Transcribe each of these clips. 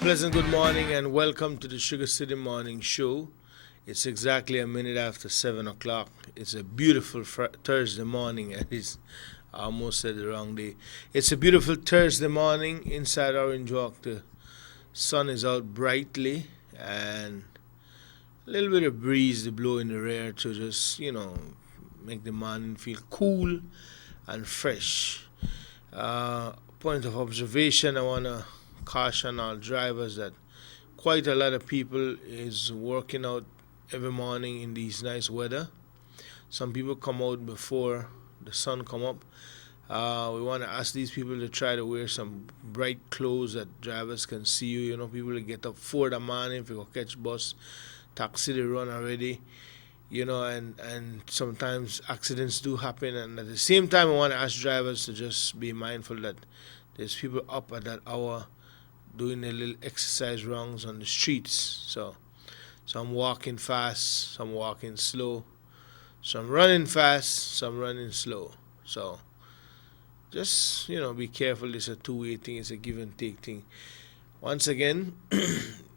Pleasant good morning and welcome to the Sugar City Morning Show. It's exactly a minute after 7 o'clock. It's a beautiful Thursday morning, and I almost said the wrong day. It's a beautiful Thursday morning inside Orange Walk. The sun is out brightly, and a little bit of breeze to blow in the rear to just, make the morning feel cool and fresh. Point of observation, I want to caution all drivers that quite a lot of people is working out every morning in these nice weather. Some people come out before the sun come up. We want to ask these people to try to wear some bright clothes that drivers can see you. You know, people that get up 4 in the morning if you go catch bus, taxi they run already. And sometimes accidents do happen. And at the same time, I want to ask drivers to just be mindful that there's people up at that hour doing a little exercise rounds on the streets. So some walking fast, some walking slow, some running fast, some running slow. So just, be careful. It's a two-way thing. It's a give and take thing. Once again,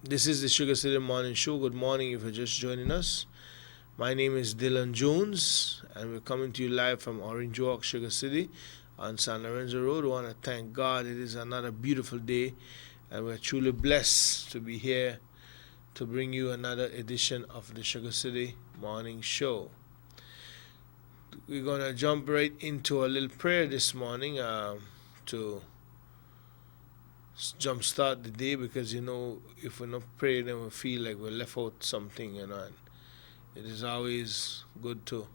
this is the Sugar City Morning Show. Good morning if you're just joining us. My name is Dylan Jones, and we're coming to you live from Orange Walk, Sugar City, on San Lorenzo Road. I want to thank God it is another beautiful day, and we're truly blessed to be here to bring you another edition of the Sugar City Morning Show. We're going to jump right into a little prayer this morning to jumpstart the day, because, if we're not praying, then we feel like we left out something, and it is always good to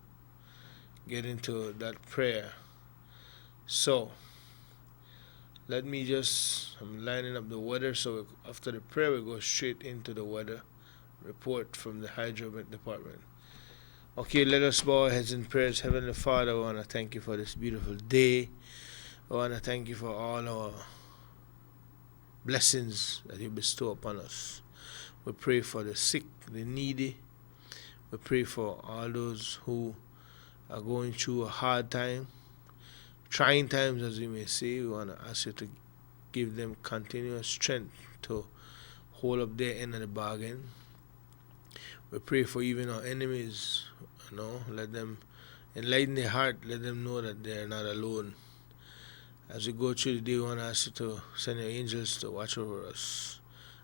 get into that prayer. So, I'm lining up the weather, so after the prayer, we go straight into the weather report from the Hydromet Department. Okay, let us bow our heads in prayers. Heavenly Father, I want to thank you for this beautiful day. I want to thank you for all our blessings that you bestow upon us. We pray for the sick, the needy. We pray for all those who are going through a hard time, trying times, as we may say. We want to ask you to give them continuous strength to hold up their end of the bargain. We pray for even our enemies, let them enlighten their heart, let them know that they are not alone. As we go through the day, we want to ask you to send your angels to watch over us,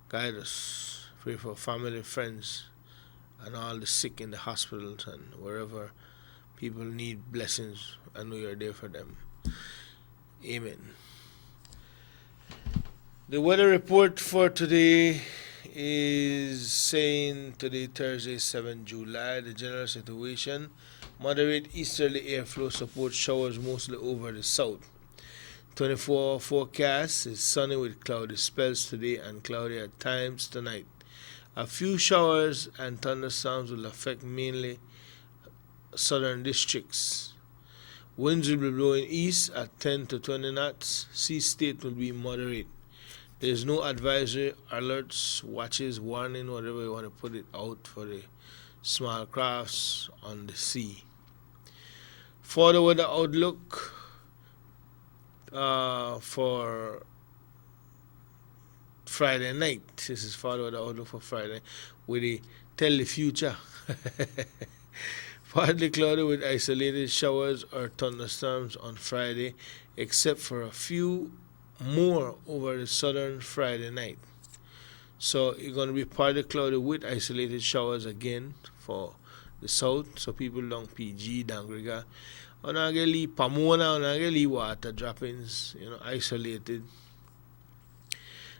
guide us. Pray for family, friends, and all the sick in the hospitals and wherever people need blessings. I know you're there for them. Amen. The weather report for today is saying today, Thursday, 7 July, the general situation: moderate easterly airflow supports showers mostly over the south. 24-hour forecast is sunny with cloudy spells today and cloudy at times tonight. A few showers and thunderstorms will affect mainly southern districts. Winds will be blowing east at 10 to 20 knots. Sea state will be moderate. There is no advisory, alerts, watches, warning, whatever you want to put it out for the small crafts on the sea. For the weather outlook for Friday night. This is for the weather outlook for Friday. We tell the future. Partly cloudy with isolated showers or thunderstorms on Friday, except for a few more over the southern Friday night. So it's going to be partly cloudy with isolated showers again for the south. So people down PG, Dangriga, Onageli, Pomona, Onageli water droppings, isolated.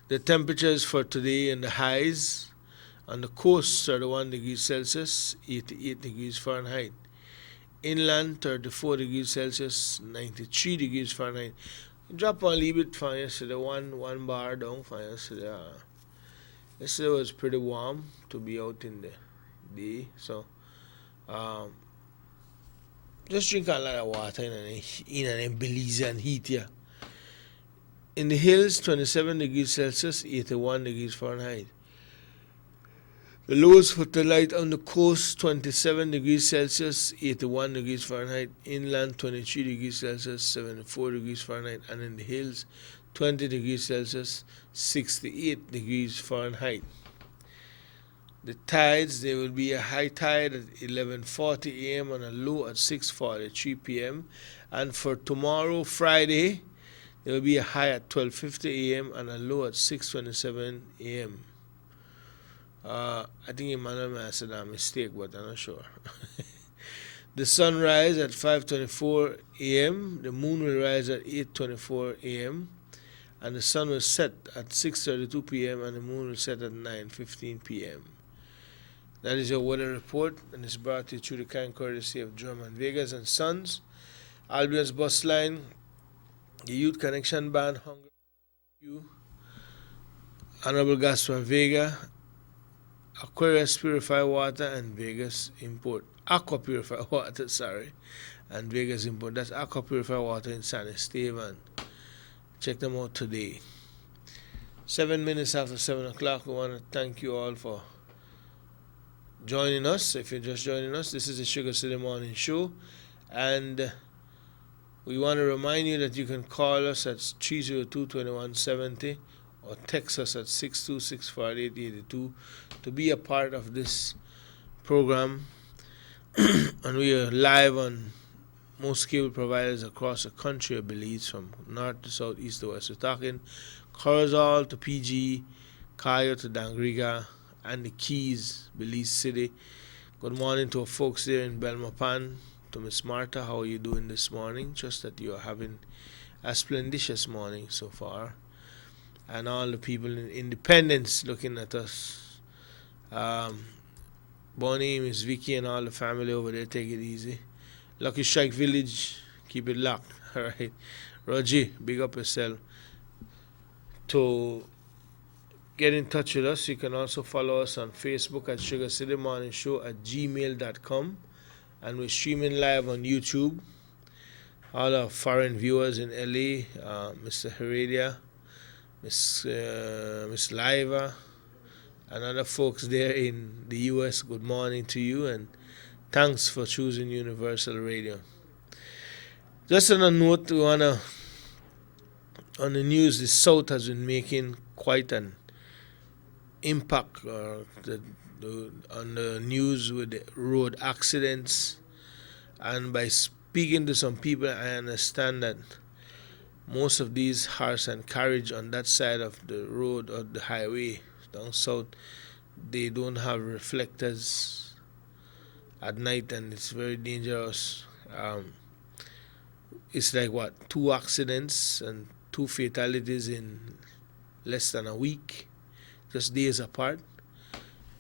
The temperatures for today and the highs on the coast: 31 degrees Celsius, 88 degrees Fahrenheit. Inland, 34 degrees Celsius, 93 degrees Fahrenheit. Drop a little bit from yesterday, one bar down from yesterday. Yesterday was pretty warm to be out in the day, so just drink a lot of water in an Belizean heat here. In the hills, 27 degrees Celsius, 81 degrees Fahrenheit. The lows for tonight on the coast: 27 degrees Celsius, 81 degrees Fahrenheit. Inland, 23 degrees Celsius, 74 degrees Fahrenheit. And in the hills, 20 degrees Celsius, 68 degrees Fahrenheit. The tides, there will be a high tide at 11:40 a.m. and a low at 6:43 p.m. And for tomorrow, Friday, there will be a high at 12:50 a.m. and a low at 6:27 a.m. I think Emmanuel may have said a mistake, but I'm not sure. The sun rise at 5:24 a.m. The moon will rise at 8:24 a.m. and the sun will set at 6:32 p.m. and the moon will set at 9:15 p.m. That is your weather report, and it's brought to you through the kind courtesy of German Vegas and Sons, Albion's Bus Line, the Youth Connection Band, Hunger You, Honorable Gaspar Vega, Aquarius Purified Water, and Vegas Import. Aqua Purified Water, sorry, and Vegas Import. That's Aqua Purified Water in San Esteban. Check them out today. 7 minutes after 7 o'clock, we want to thank you all for joining us. If you're just joining us, this is the Sugar City Morning Show, and we want to remind you that you can call us at 302-2170 or text us at 626-4882 to be a part of this program. And we are live on most cable providers across the country, I believe, from north to south, east to west. We're talking Corozal to PG, Cayo to Dangriga, and the Keys, Belize City. Good morning to our folks there in Belmopan. To Miss Martha, how are you doing this morning? Just that you are having a splendicious morning so far. And all the people in Independence looking at us. Bonnie, Miss Vicky, and all the family over there, take it easy. Lucky Strike Village, keep it locked. All right. Roger, big up yourself. To get in touch with us, you can also follow us on Facebook at Sugar City Morning Show at gmail.com. And we're streaming live on YouTube. All our foreign viewers in LA, Mr. Heredia, Miss Liva, and other folks there in the US, good morning to you, and thanks for choosing Universal Radio. Just on a note, on the news, the South has been making quite an impact on the news with the road accidents, and by speaking to some people, I understand that most of these horse and carriage on that side of the road or the highway down south, they don't have reflectors at night, and it's very dangerous. It's like 2 accidents and 2 fatalities in less than a week, just days apart,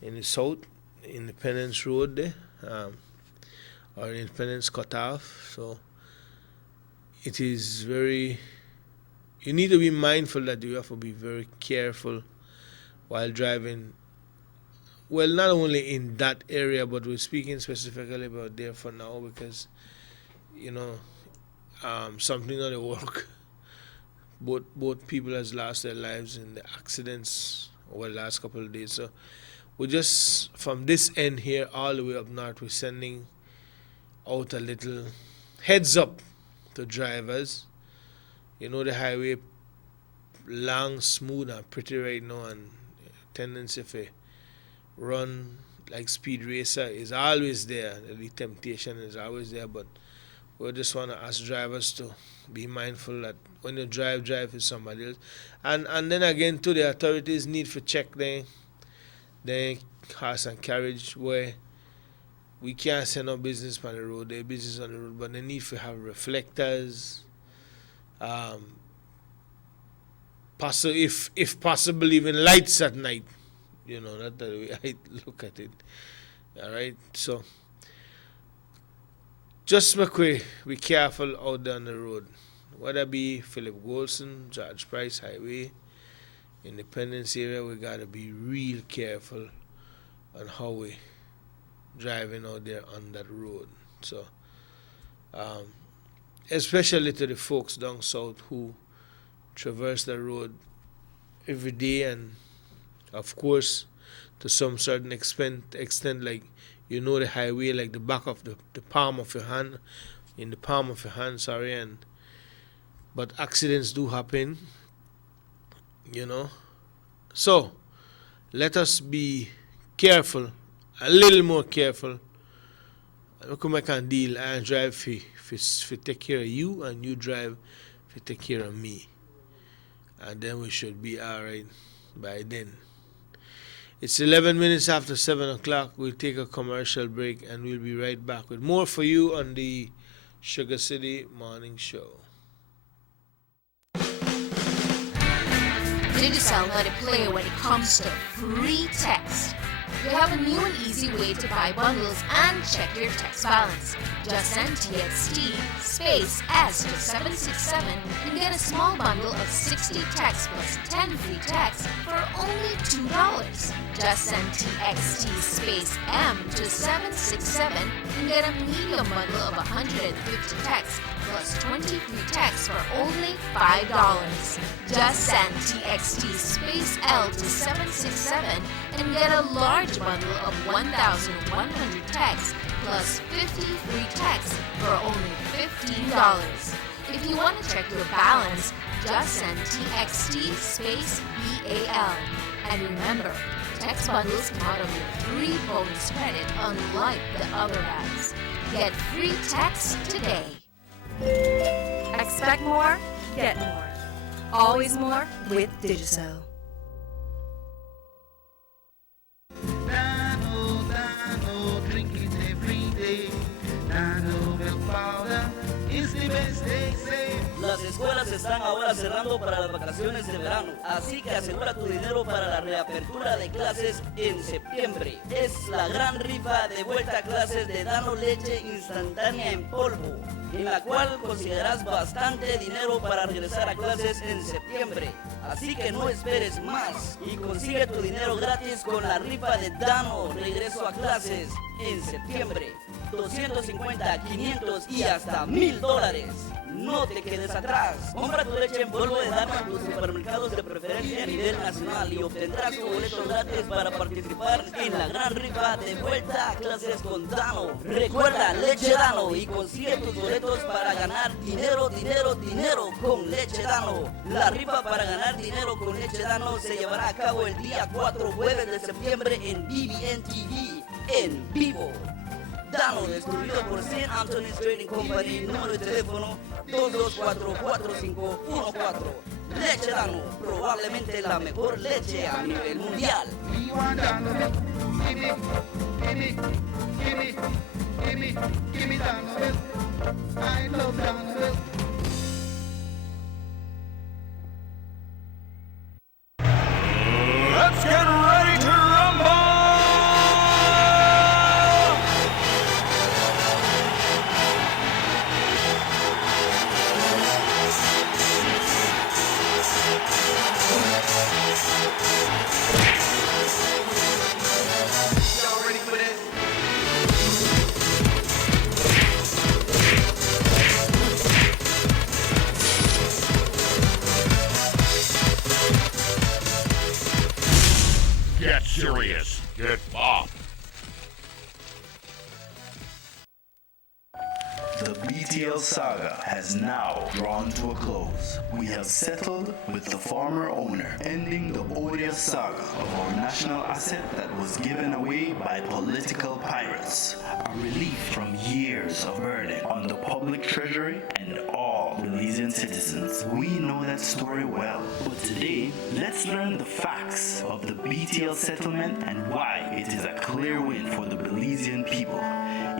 in the south, Independence Road there, or Independence Cutoff. So it is very, you need to be mindful that you have to be very careful while driving. Well, not only in that area, but we're speaking specifically about there for now because, something not at work. Both people has lost their lives in the accidents over the last couple of days. So we just, from this end here all the way up north, we're sending out a little heads up to drivers. The highway long, smooth, and pretty right now, and tendency for run like speed racer is always there. The temptation is always there, but we just want to ask drivers to be mindful that when you drive with somebody else. And then again, too, the authorities need to check the horse and carriage where we can't send no business on the road. Their business on the road, but they need to have reflectors. If possible, even lights at night. That's the way I look at it. All right, so just be careful out there on the road. Whether it be Philip Golson, George Price Highway, Independence area, we gotta be real careful on how we driving out there on that road. So, especially to the folks down south who traverse the road every day, and of course, to some certain extent, like the highway like the back of the palm of your hand, in the palm of your hand, sorry, but accidents do happen. you know. So let us be careful, a little more careful. Look, I can deal and drive for take care of you, and you drive for take care of me. And then we should be all right by then. It's 11 minutes after 7 o'clock. We'll take a commercial break and we'll be right back with more for you on the Sugar City Morning Show. Digicel let it play when it comes to free text. You have a new and easy way to buy bundles and check your text balance. Just send TXT space S to 767 and get a small bundle of 60 texts plus 10 free texts for only $2. Just send TXT space M to 767 and get a medium bundle of 150 texts plus 20 free texts for only $5. Just send TXT space L to 767 and get a large bundle of 1,100 texts plus 50 free texts for only $15. If you want to check your balance, just send TXT space BAL. And remember, text bundles come out of your free bonus credit unlike the other apps. Get free text today. Expect more, get more. Always more with Digicel. Dano, drink it every day. Dano milk powder is the best they say. Las escuelas están ahora cerrando para las vacaciones de verano, así que asegura tu dinero para la reapertura de clases en septiembre. Es la gran rifa de vuelta a clases de Dano Leche Instantánea en polvo, en la cual conseguirás bastante dinero para regresar a clases en septiembre. Así que no esperes más y consigue tu dinero gratis con la rifa de Dano Regreso a Clases en septiembre. 250, 500 y hasta $1,000. No te quedes atrás. Compra tu leche en polvo de Dano en tus supermercados de preferencia a nivel nacional y obtendrás tu boleto gratis para participar en la gran rifa de vuelta a clases con Dano. Recuerda, leche Dano y consigue tus boletos para ganar dinero, dinero, dinero con leche Dano. La rifa para ganar dinero con leche Dano se llevará a cabo el día 4 jueves de septiembre en BBN TV en vivo. Dano, distribuido por St. Anthony's Trading Company, número de teléfono 224-4514. Leche Dano, probablemente la mejor leche a nivel mundial. We want Dano milk. Gimme, gimme, gimme, gimme, gimme Dano milk. I love Dano milk. Let's get ready to rumble! Y'all ready for this? Get serious. Get off. The BTL saga has now drawn to a close. We have settled with the former owner, ending the odious saga of our national asset that was given away by political pirates. A relief from years of burden on the public treasury and all Belizean citizens. We know that story well, but today, let's learn the facts of the BTL settlement and why it is a clear win for the Belizean people.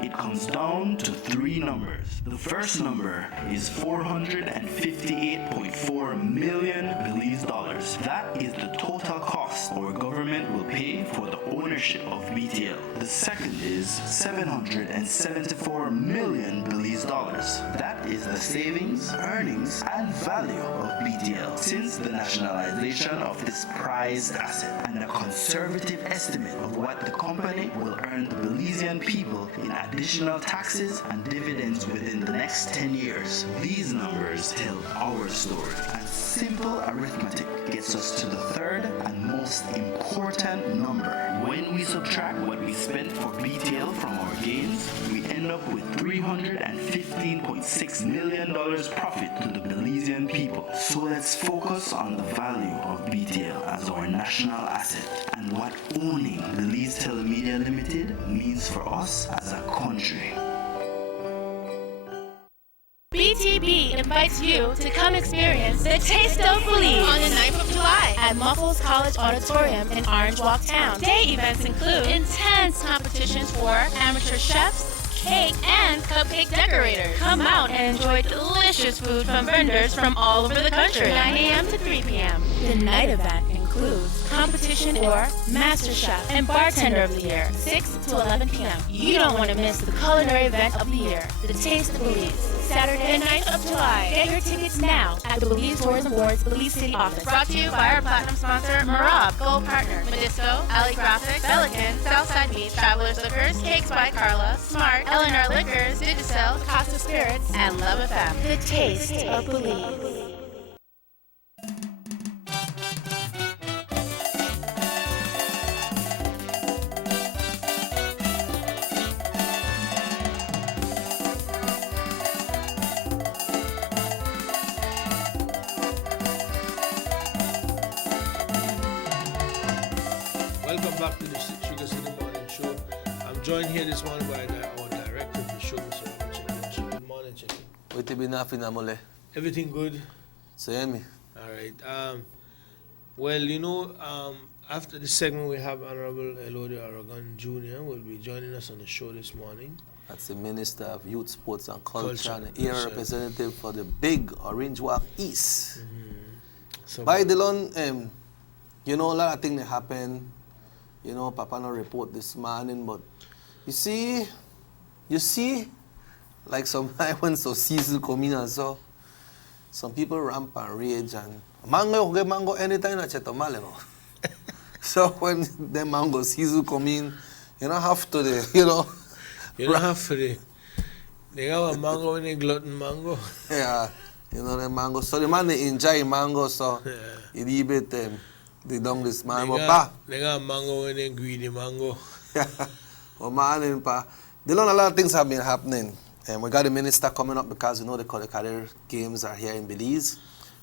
It comes down to three numbers. The first number is 458.4 million Belize dollars. That is the total cost our government will pay for the ownership of BTL. The second is 774 million Belize dollars. That is the savings, earnings, and value of BTL since the nationalization of this prized asset, and a conservative estimate of what the company will earn the Belizean people in additional taxes and dividends within the next 10 years. These numbers tell our story, and simple arithmetic gets us to the third and most important number. When we subtract what we spent for BTL from our gains, we end up with $315.6 million profit to the Belizean Belizean people. So let's focus on the value of BTL as our national asset and what owning Belize Telemedia Limited means for us as a country. BTB invites you to come experience the Taste of Belize on the 9th of July at Muffles College Auditorium in Orange Walk Town. Day events include intense competitions for amateur chefs, cake, and cupcake decorators. Come out and enjoy delicious food from vendors from all over the country. 9 a.m. to 3 p.m. The night event includes competition for Master Chef and Bartender of the Year, 6 to 11 p.m. You don't want to miss the culinary event of the year, the Taste of Belize, Saturday, 9th of July. Get your tickets now at the Belize Tourism Board's Belize City office. Brought to you by our platinum sponsor, Marab, Gold Partner, Medisco, Ali Graphics, Pelican, Southside Beach, Travelers Liquors, Cakes by Carla, Smart, Eleanor Liquors, Digicel, Costa Spirits, and Love FM. The Taste of Belize. Welcome back to the Sugar City Morning Show. I'm joined here this morning by our director of the show, Mr. Robert Chicken. Good morning, Chicken. What you been having, Amole? Everything good? Say me. All right. Well, after this segment, we have Honorable Elodie Aragon Jr. will be joining us on the show this morning. That's the Minister of Youth, Sports and Culture and Culture. area representative for the big Orange Walk East. So, By Dylan, a lot of things that happen. Papa no report this morning, but you see, like sometimes when so season come in and so, some people ramp and rage and mango get mango anytime na chetomale no. So when the mango season come in, you don't have to you don't have to. They got a mango when they glutton mango. Yeah, the mango. So the man they enjoy mango, so Yeah. it leave it they don't this mango They got mango when they greedy mango. Well, man, pa. A lot of things have been happening. We got the minister coming up because the career games are here in Belize.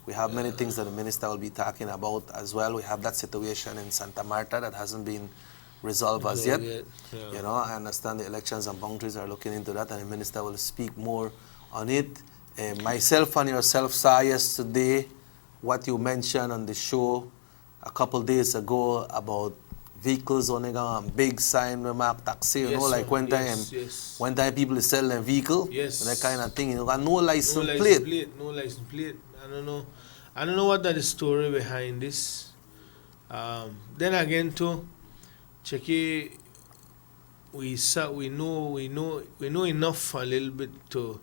We have many things that the minister will be talking about as well. We have that situation in Santa Marta that hasn't been resolved as yet. Yeah. I understand the elections and boundaries are looking into that, and the minister will speak more on it. Myself and yourself saw yesterday what you mentioned on the show a couple days ago about vehicles on a big sign remark taxi, when time people sell their vehicle, that kind of thing, got no license plate. No license plate. I don't know what that is story behind this. Then again too, Checky, we know enough a little bit to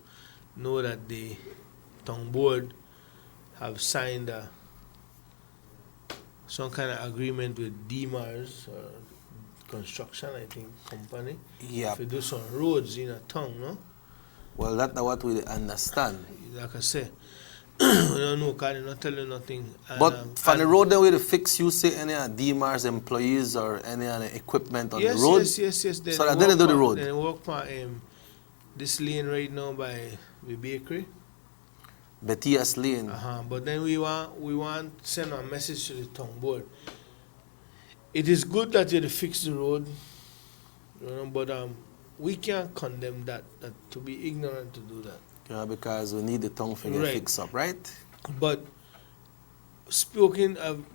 know that the town board have signed some kind of agreement with DMARS or construction, I think, company. Yeah. To do some roads in a town, no? Well, that's what we understand. Like I say, we don't know, because they're not telling nothing. But from the road, then we fix you say any DMARS employees or any equipment on the road? Yes. So that they do the road? They walk by this lane right now by the bakery. Betias Lane. But then we want to send a message to the town board. It is good that you fix the road, but we can't condemn that to be ignorant to do that. Yeah, because we need the town to get fixed up, right? But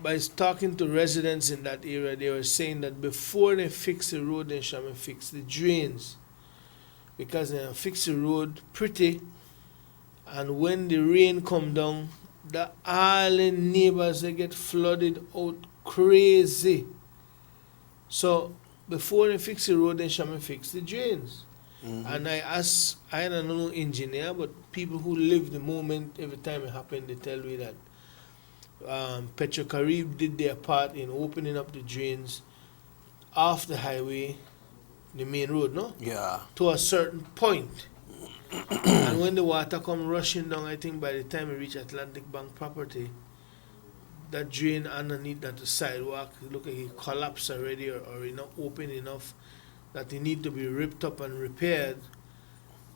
by talking to residents in that area, they were saying that before they fix the road, they shall fix the drains. Because they fix the road pretty, and when the rain come down, the island neighbors, they get flooded out crazy. So before they fix the road, they shall fix the drains. And I don't know engineer, but people who live the moment, every time it happened, they tell me that Petrocarib did their part in opening up the drains off the highway, the main road, no? Yeah. To a certain point. And when the water come rushing down, I think by the time we reach Atlantic Bank property, that drain underneath that sidewalk, look like it collapsed already or not open enough that it need to be ripped up and repaired.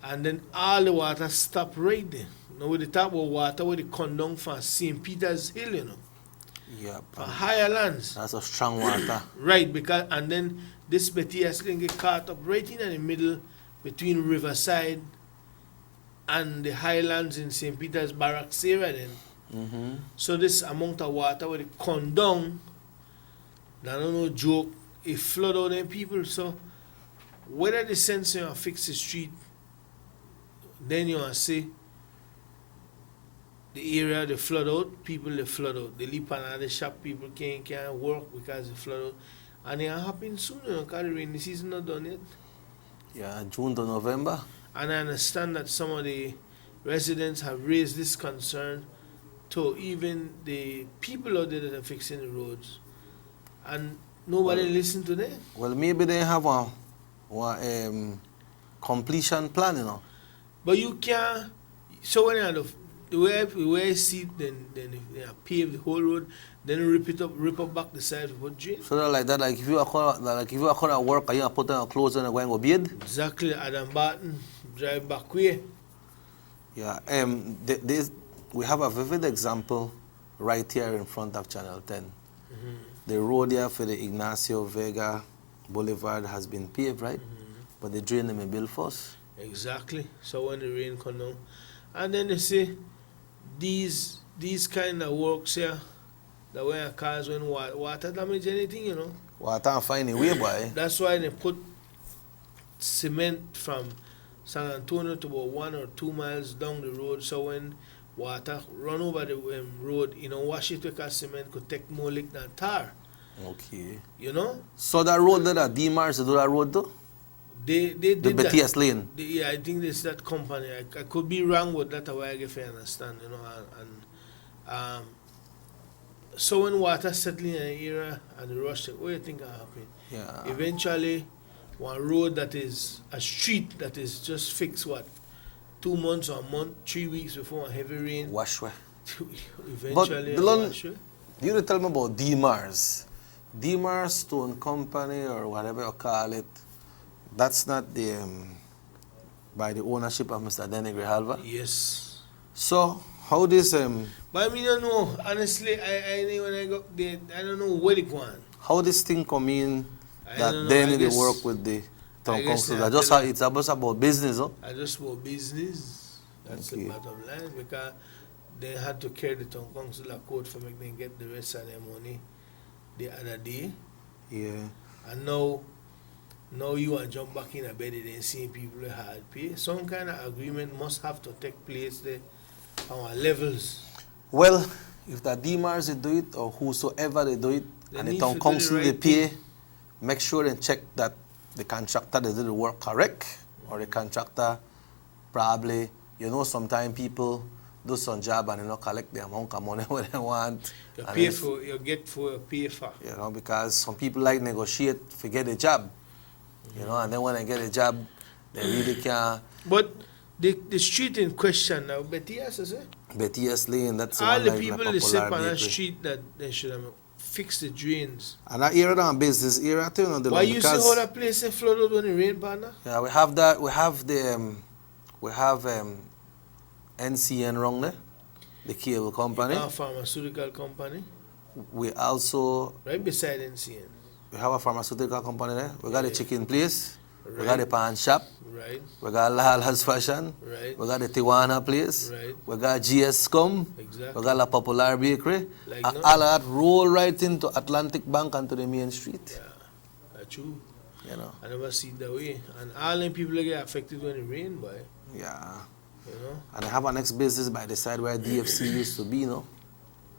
And then all the water stopped right there. Now with the top of water where they come down from St. Peter's Hill, you know, Yeah. from higher lands. That's a strong water. Right, because and then this Betty can get caught up right in the middle between Riverside and the highlands in St. Peter's Barracks area then. Mm-hmm. So this amount of water where they come down, now no joke, it flood out them people. So whether the sense you fix the street, then you see the area they flood out, people they flood out. They leave another shop, people can't work because they flood out. And it happen soon, you know, because the rainy season not done yet. Yeah, June to November. And I understand that some of the residents have raised this concern to even the people out there that are fixing the roads. And nobody listen to them. Well, maybe they have a completion plan, you know. But you can't, so when you have the way I see it, then if they pave the whole road, then rip up back the side of what drain. So that like that, like if you are at work and you are putting on clothes and going to bed. Exactly, Adam Barton, drive back way. Yeah, we have a vivid example right here in front of Channel 10. Mm-hmm. The road here for the Ignacio Vega Boulevard has been paved, right? But the drain them built first. Exactly. So when the rain come down, and then they say these kind of works here, that way cars when water damage anything, you know. Water and find a way, boy. That's why they put cement from San Antonio to about 1 or 2 miles down the road, so when water run over the road, you know, wash it because cement could take more lick than tar. Okay. You know? So that road that DMARS do that road though? They did the BTS that. lane. Yeah, I think it's that company. I could be wrong with that, I if I understand, you know. So when water settling in an area and the rush, what do you think will happen? Yeah. Eventually, one road that is a street that is just fixed, 2 months or a month, 3 weeks before a heavy rain. Wash way. Eventually, wash way. You tell me about DMARS. DMARS Stone Company or whatever you call it. That's not the by the ownership of Mr. Denny Grijalva? Yes. So, how this... But I mean, I don't know. Honestly, I when I go there, I don't know where it going. How this thing come in that Denny they work with the town council? It's just about business, huh? I just about business. That's the bottom line. Because they had to carry the town council a court for making them get the rest of their money the other day. Yeah. And now you want to jump back in a bed and seeing people with hard pay. Some kind of agreement must have to take place there on our levels. Well, if the DMARS they do it or whosoever they do it and the town council they pay, make sure and check that the contractor they did the work correct or the contractor probably, you know, sometimes people do some job and they don't collect the amount of money what they want. You pay for, you get for, you pay for. You know, because some people like negotiate, forget the job. You know, and then when they get a job, they really can't. But the street in question now, BTS, is it? BTS Lane, that's all the like people that sit on that street that they should have fixed the drains. And that area down business area too, you know, why you see how that place in flooded when it rain, partner? Yeah, we have that. We have NCN wrong there, the cable company. A pharmaceutical company. We also right beside NCN. We have a pharmaceutical company there. We got a chicken place. Right. We got a pawn shop. Right. We got Lala's Fashion. Right. We got the Tijuana place. Right. We got GS Scum. Exactly. We got La Popular Bakery. Like all of that roll right into Atlantic Bank and to the main street. Yeah, that's true. You know. I never see it that way. And all them people get affected when it rain, boy. Yeah. You know. And I have an next business by the side where DFC used to be, you know.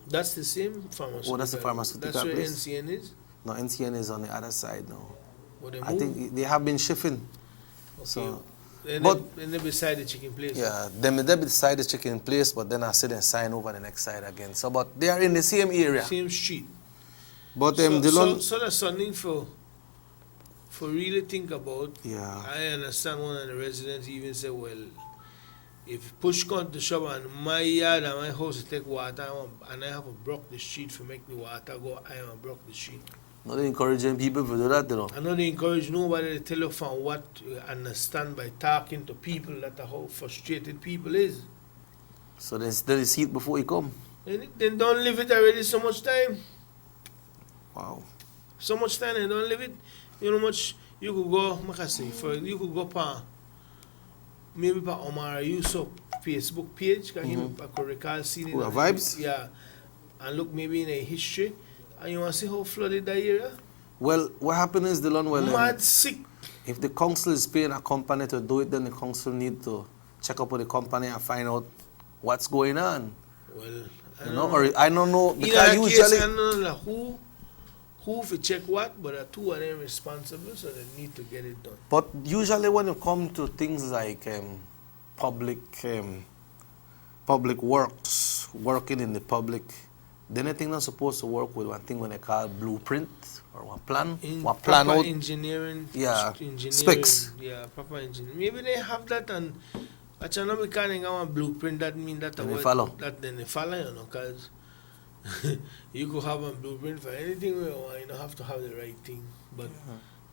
That's the same pharmaceutical. Oh, that's the pharmaceutical place. That's where NCN is? No, NCN is on the other side now. I think they have been shifting. Okay. So, then they're beside the chicken place. Yeah, they're beside the chicken place, but then I see them sign over the next side again. So, but they are in the same area. Same street. But so that's something for really think about. Yeah. I understand one of the residents even said, well, if push comes to shove and my yard and my house take water and I have to block the street to make the water go, I am block the street. Not encouraging people to do that, you know. I know they encourage nobody to tell you from what to understand by talking to people that how frustrated people is. So then see it before you come. And then don't live it already so much time. Wow. So much time and don't live it. You know much you could go, like I say, you could go pa maybe pa Omar Yusuf Facebook page, because I could recall seeing it. Who are vibes? Yeah. And look maybe in a history. And you want to see how flooded that area? Well, what happened is, Dylan, Mad sick. if the council is paying a company to do it, then the council need to check up with the company and find out what's going on. Well, I don't know, in because that usually... case, I don't know who for check what, but the two of them responsible, so they need to get it done. But usually when it comes to things like public works, working in the public, then anything not supposed to work with one thing when they call blueprint or one plan, one plan proper out. engineering, Specs. Yeah, proper engineering. Maybe they have that, and I know we can't have a blueprint that mean that Then they follow. That then they follow, you know, because you could have a blueprint for anything you want. You don't have to have the right thing. But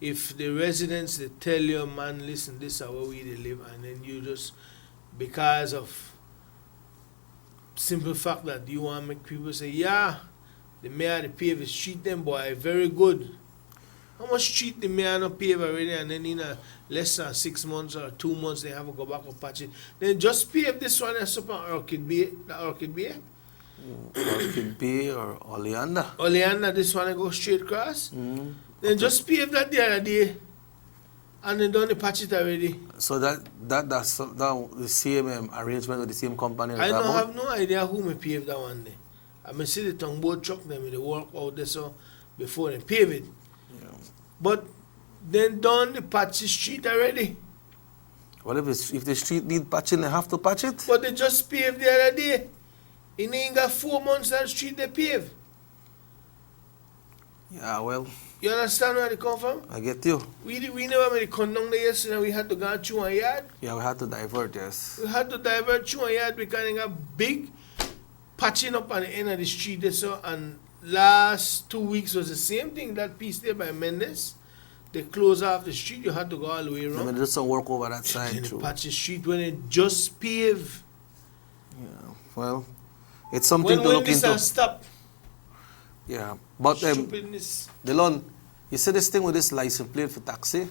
if the residents they tell you, man, listen, this is how we live, and then you just because of simple fact that you want to make people say, yeah, the mayor the pave the street them boy very good. How much street the mayor not pave already, and then in a less than 6 months or 2 months they have to go back and patch it. Then just pave this one and super Orchid Bay, the Orchid Bay. Orchid Bay or Oleander. Oleander, this one I go straight across. Then just pave that the other day, and then done the patch it already. So that's the same arrangement with the same company. I don't have no idea who may pave that one day. I may see the tugboat truck them they work out there so before they pave it. Yeah. But then done the patch the street already. Well, if the street need patching, they have to patch it. But they just paved the other day. It ain't got 4 months that street they pave. Yeah, well, You understand where they come from? I get you. We never made it come down there yesterday. We had to go through a yard. Yeah, we had to divert, yes. We had to divert through a yard because they got big patching up on the end of the street there. So, and last 2 weeks was the same thing. That piece there by Mendes, they closed off the street. You had to go all the way around. I mean, there's some work over that And side, they too. patch the street when they just pave. Yeah, well, it's something to When look this into. and stop. Yeah, but Stupidness. Delon, you see this thing with this license plate for taxi?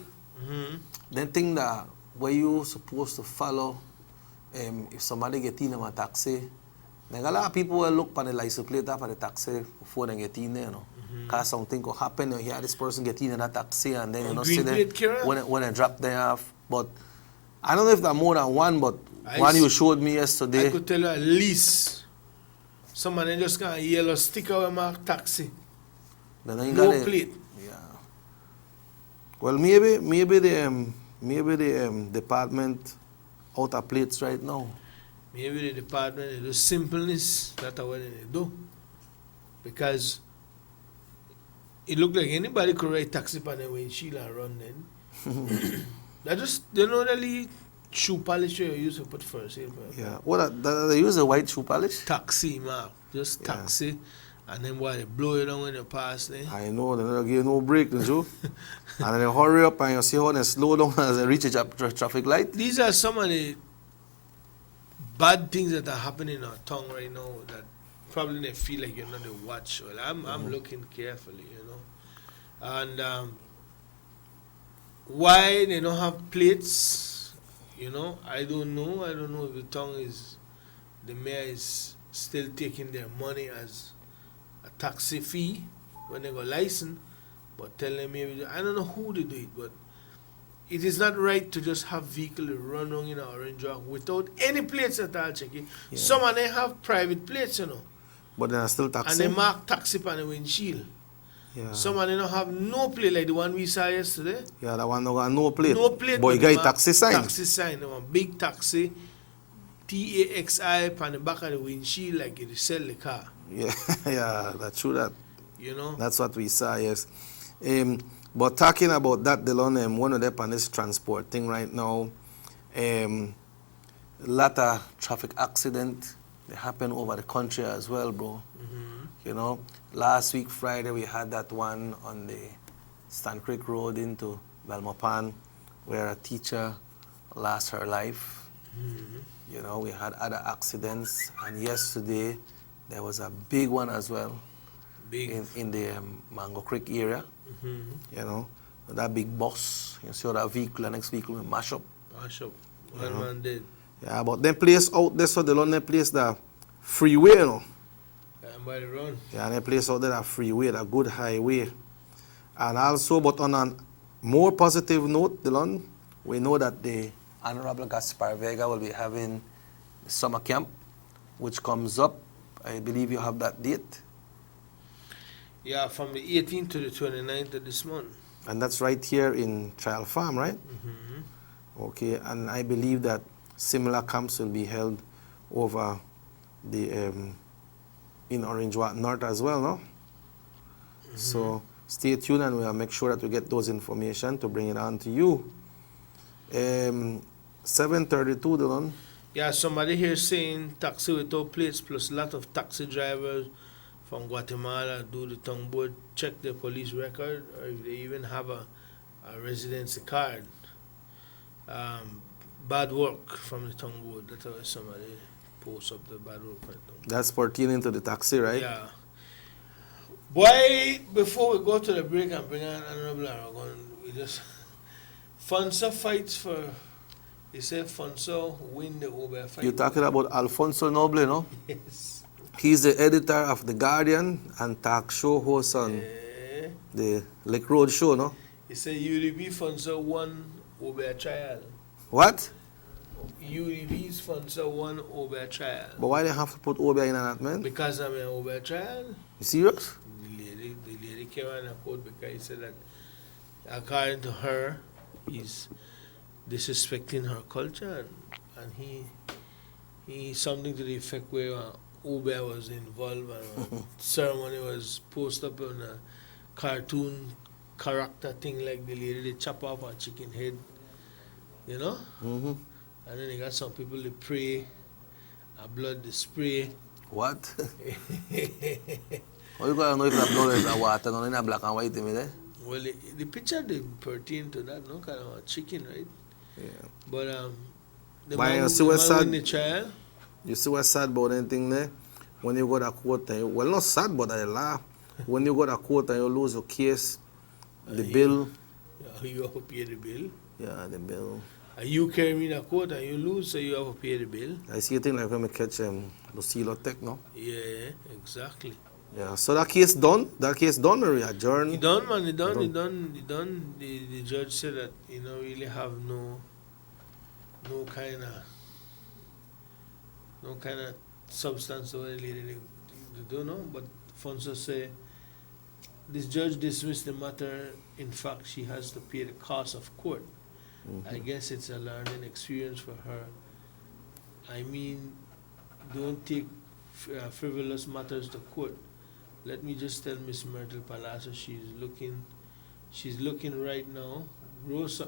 Then think that where you supposed to follow, if somebody get in a taxi, then a lot of people will look for the license plate after the taxi before they get in there, you know. Because something could happen, you hear this person get in a taxi and then you know, see them when they drop them off. But I don't know if there are more than one, but one you showed me yesterday. I could tell you at least somebody just got a yellow sticker with mark taxi. No plate. Yeah. Well, maybe the department out of plates right now. Maybe the department they do simpleness. That's what they do. Because it looked like anybody could ride taxi on the windshield and run then. They don't really shoe polish you use to put first. Yeah. What they use a white shoe polish? Taxi, mark. Just taxi. And then why they blow it down when you pass there. I know, they don't give you no break, don't you? And then they hurry up and you see how they slow down as they reach a traffic light. These are some of the bad things that are happening in our town right now that probably they feel like you're not a watch. Well, I'm looking carefully, you know. And why they don't have plates, you know, I don't know. I don't know if the town is, the mayor is still taking their money as a taxi fee when they got license, but tell them maybe, I don't know who they do it, but it is not right to just have vehicles run on in an orange walk without any plates at all, checking. Yeah. Some of them have private plates, you know. But they are still taxi. And they mark taxi on the windshield. Yeah. Some of them don't have no plate like the one we saw yesterday. Yeah, that one don't got no plate. No plate. But you but got a taxi sign. Taxi sign. They want big taxi, TAXI on the back of the windshield like it sell the car. Yeah, yeah, that's true that. You know? That's what we saw, yes. But talking about that, Delon, one of them on this transport thing right now, a lot of traffic accident, they happen over the country as well, bro. You know, last week, Friday, we had that one on the Stan Creek Road into Belmopan where a teacher lost her life. You know, we had other accidents, and yesterday there was a big one as well Big. in the Mango Creek area. You know, that big bus. You see how that vehicle, the next vehicle will mash up. Mash up. One man dead. Yeah, but them place out there, so they don't place the freeway, you know. And by the run. Yeah, and they place out there that freeway, that good highway. And also, but on a more positive note, Dylan, we know that the Honorable Gaspar Vega will be having the summer camp, which comes up. I believe you have that date. Yeah, from the 18th to the 29th of this month. And that's right here in Trial Farm, right? Okay, and I believe that similar camps will be held over the in Orange Walk North as well, no? So stay tuned, and we'll make sure that we get those information to bring it on to you. 7:32, Dylan. Yeah, somebody here saying taxi without plates plus a lot of taxi drivers from Guatemala do the tongue board, check their police record, or if they even have a residency card. Bad work from the tongue board. That's how somebody posts up the bad work from the tongue board. That's pertaining to the taxi, right? Yeah. Boy, before we go to the break and bring on Honorable Aragon, we just Fonso fights for. They say Fonso win the Uber fight. You're talking about Alfonso Noble, no? Yes. He's the editor of The Guardian and talk show host on the Lake Road show, no? He said UDP Fonso won Uber trial. What? UDP's Fonso won Uber trial. But why they have to put Obi in that, man? Because I'm an Uber trial. You serious? The lady came on a court because he said that according to her, he's disrespecting her culture, and he something to the effect where Uber was involved and a ceremony was posted up on a cartoon character thing, like the lady they chop off her chicken head, you know? Mm-hmm. And then they got some people they pray, a blood they spray. What? How you gonna know if the blood is a water, not in a black and white, me there? Well, the picture they pertain to that, no kind of a chicken, right? Yeah. But the But man, you who- see the what's man sad? win the trial. You see what's sad about anything there? When you go to court, and well, not sad, but I laugh. When you go to court and you lose your case, the bill. You have to pay the bill. Yeah, the bill. And you carry me in a court and you lose, so you have to pay the bill. I see a thing like when we catch Lucilo Tech, no? Yeah, exactly. Yeah, so that case done? That case done or adjourned? He done, man. He done. The judge said that really have no kind of substance or anything to do, no. But Fonso say this judge dismissed the matter. In fact, she has to pay the cost of court. I guess it's a learning experience for her. I mean, don't take frivolous matters to court. Let me just tell Miss Myrtle Palazzo she's looking right now.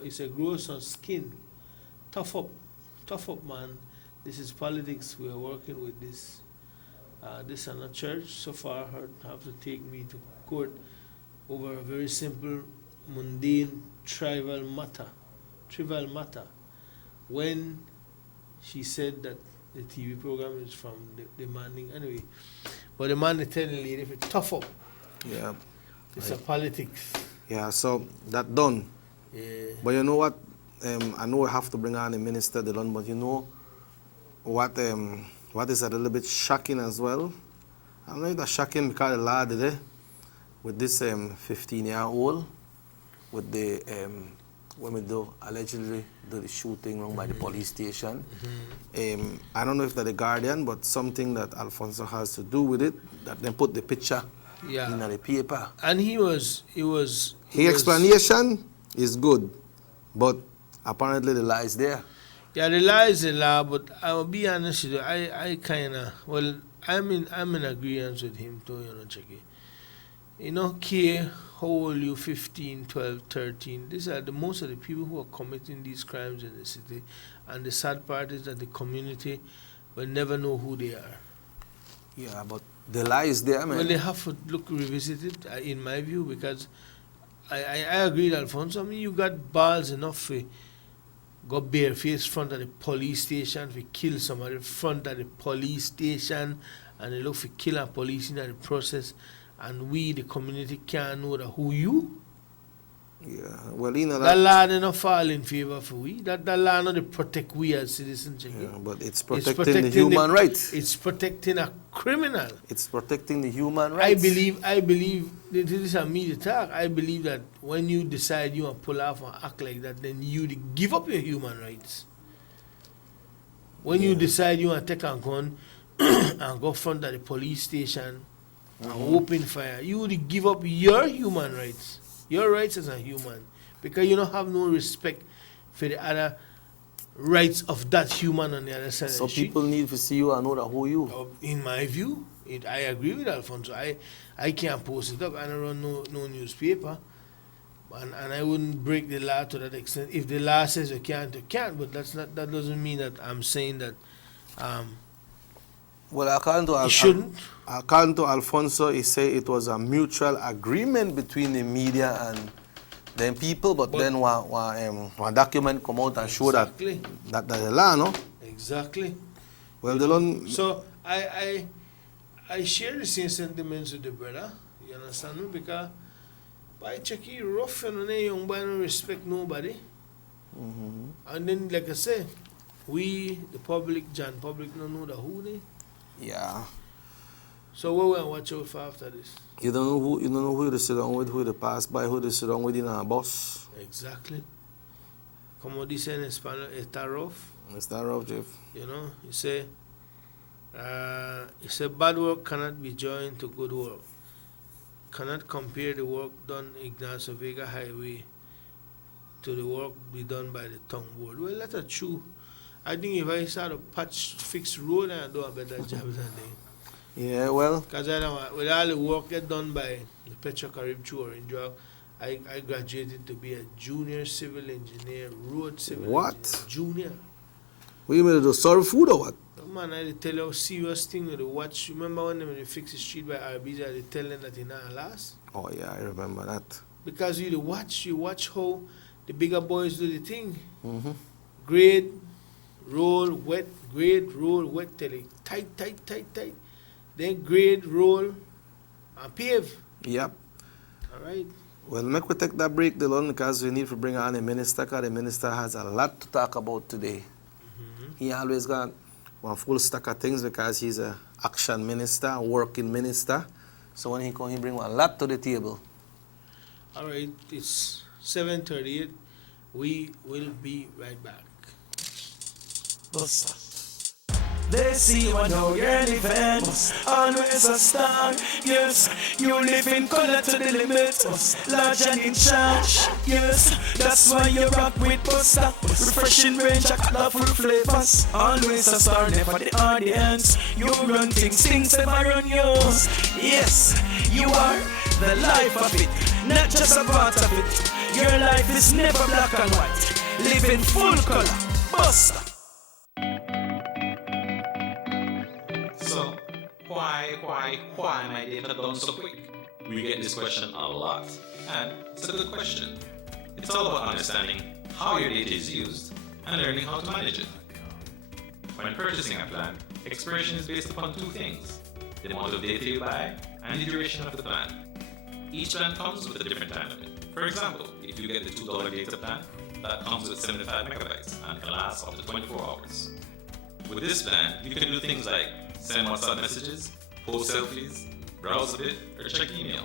It's a gross on skin. Tough up, man. This is politics. We are working with this. This is not church. So far, her have to take me to court over a very simple, mundane, trivial matter. When she said that the TV program is from demanding anyway. But the man is telling the lady, if it's tough up. Yeah. It's a politics. Yeah, so that done. Yeah. But you know what? I know we have to bring on the minister, Dylan, but you know what is a little bit shocking as well? I don't know if that's shocking because the lad there with this 15-year-old with the when we allegedly do the shooting wrong by the police station. I don't know if that's the Guardian, but something that Alfonso has to do with it, that they put the picture in the paper. And his explanation is good, but apparently the lie is there. Yeah, the lie is a lie, but I will be honest with you, I kinda I'm in agreement with him too, Jackie. K, how old you, 15, 12, 13? These are most of the people who are committing these crimes in the city. And the sad part is that the community will never know who they are. Yeah, but the lie is there, man. Well, they have to revisit it, in my view, because I agree with Alfonso. I mean, you got balls enough for go barefaced front of the police station, we kill somebody front of the police station, and they look for kill a police in the process, and we, the community, can't know that who you. Yeah, well, you know That law they not fall in favor for we. That law not to protect we as citizens. yeah, but it's protecting the human rights. It's protecting a criminal. It's protecting the human rights. I believe, this is a media talk, I believe that when you decide you want to pull off and act like that, then you give up your human rights. When you decide you want to take a gun and go front of the police station and open fire, you would give up your human rights. Your rights as a human. Because you don't have no respect for the other rights of that human on the other side So of the street. people need to see you and know that who you. In my view, I agree with Alfonso. I can't post it up. I don't run no newspaper. And I wouldn't break the law to that extent. If the law says you can't, you can't. But that doesn't mean that I'm saying that Well, according to you shouldn't. According to Alfonso, he said it was a mutual agreement between the media and them people, but then one document come out and show Exactly. that that's the law, no? Exactly. Well, they don't. So I share the same sentiments with the brother. You understand me? Because by Chucky rough and young boy don't respect nobody. And then like I say, we the public, John public don't know the who they. Yeah. So what we watch out for after this? You don't know who they sit down with, who they pass by, who they sit down with in a bus. Exactly. Como dice en español, está rough. It's that rough, Jeff. You know, he say bad work cannot be joined to good work. Cannot compare the work done Ignacio Vega Highway to the work be done by the town board. Well, that's true. I think if I start to fix road, I do a better job than they. Yeah, well. Because with all the work get done by the Petro Carib through Orange Walk, I graduated to be a junior civil engineer, road civil What? engineer. Junior. What you mean to do? Serve food or what? Man, I tell you how serious thing with the watch. Remember when they fix the street by RBJ, they tell them that it not last? Oh, yeah, I remember that. Because you watch how the bigger boys do the thing. Mm-hmm. Grade, roll, wet, grade, roll, wet, tell it tight. Then grade, roll, and pave. Yep. All right. Well, make we take that break, Dylan, because we need to bring on the minister, because the minister has a lot to talk about today. He always got one full stack of things because he's an action minister, a working minister. So when he come, he bring a lot to the table. All right. It's 7:38. We will be right back. They see you and how you're living. Always a star. Yes, you live in color to the limit. Large and in charge. Yes, that's why you rock with Buster. Refreshing range of colorful flavors. Always a star, never the audience. You run things never run yours. Yes, you are the life of it, not just a part of it. Your life is never black and white. Live in full color. Buster. So, why my data done so quick? We get this question a lot, and it's a good question. It's all about understanding how your data is used and learning how to manage it. When purchasing a plan, expiration is based upon two things: the amount of data you buy and the duration of the plan. Each plan comes with a different time limit. For example, if you get the $2 data plan, that comes with 75 megabytes and can last up to 24 hours. With this plan, you can do things like send WhatsApp messages, post selfies, browse a bit, or check email.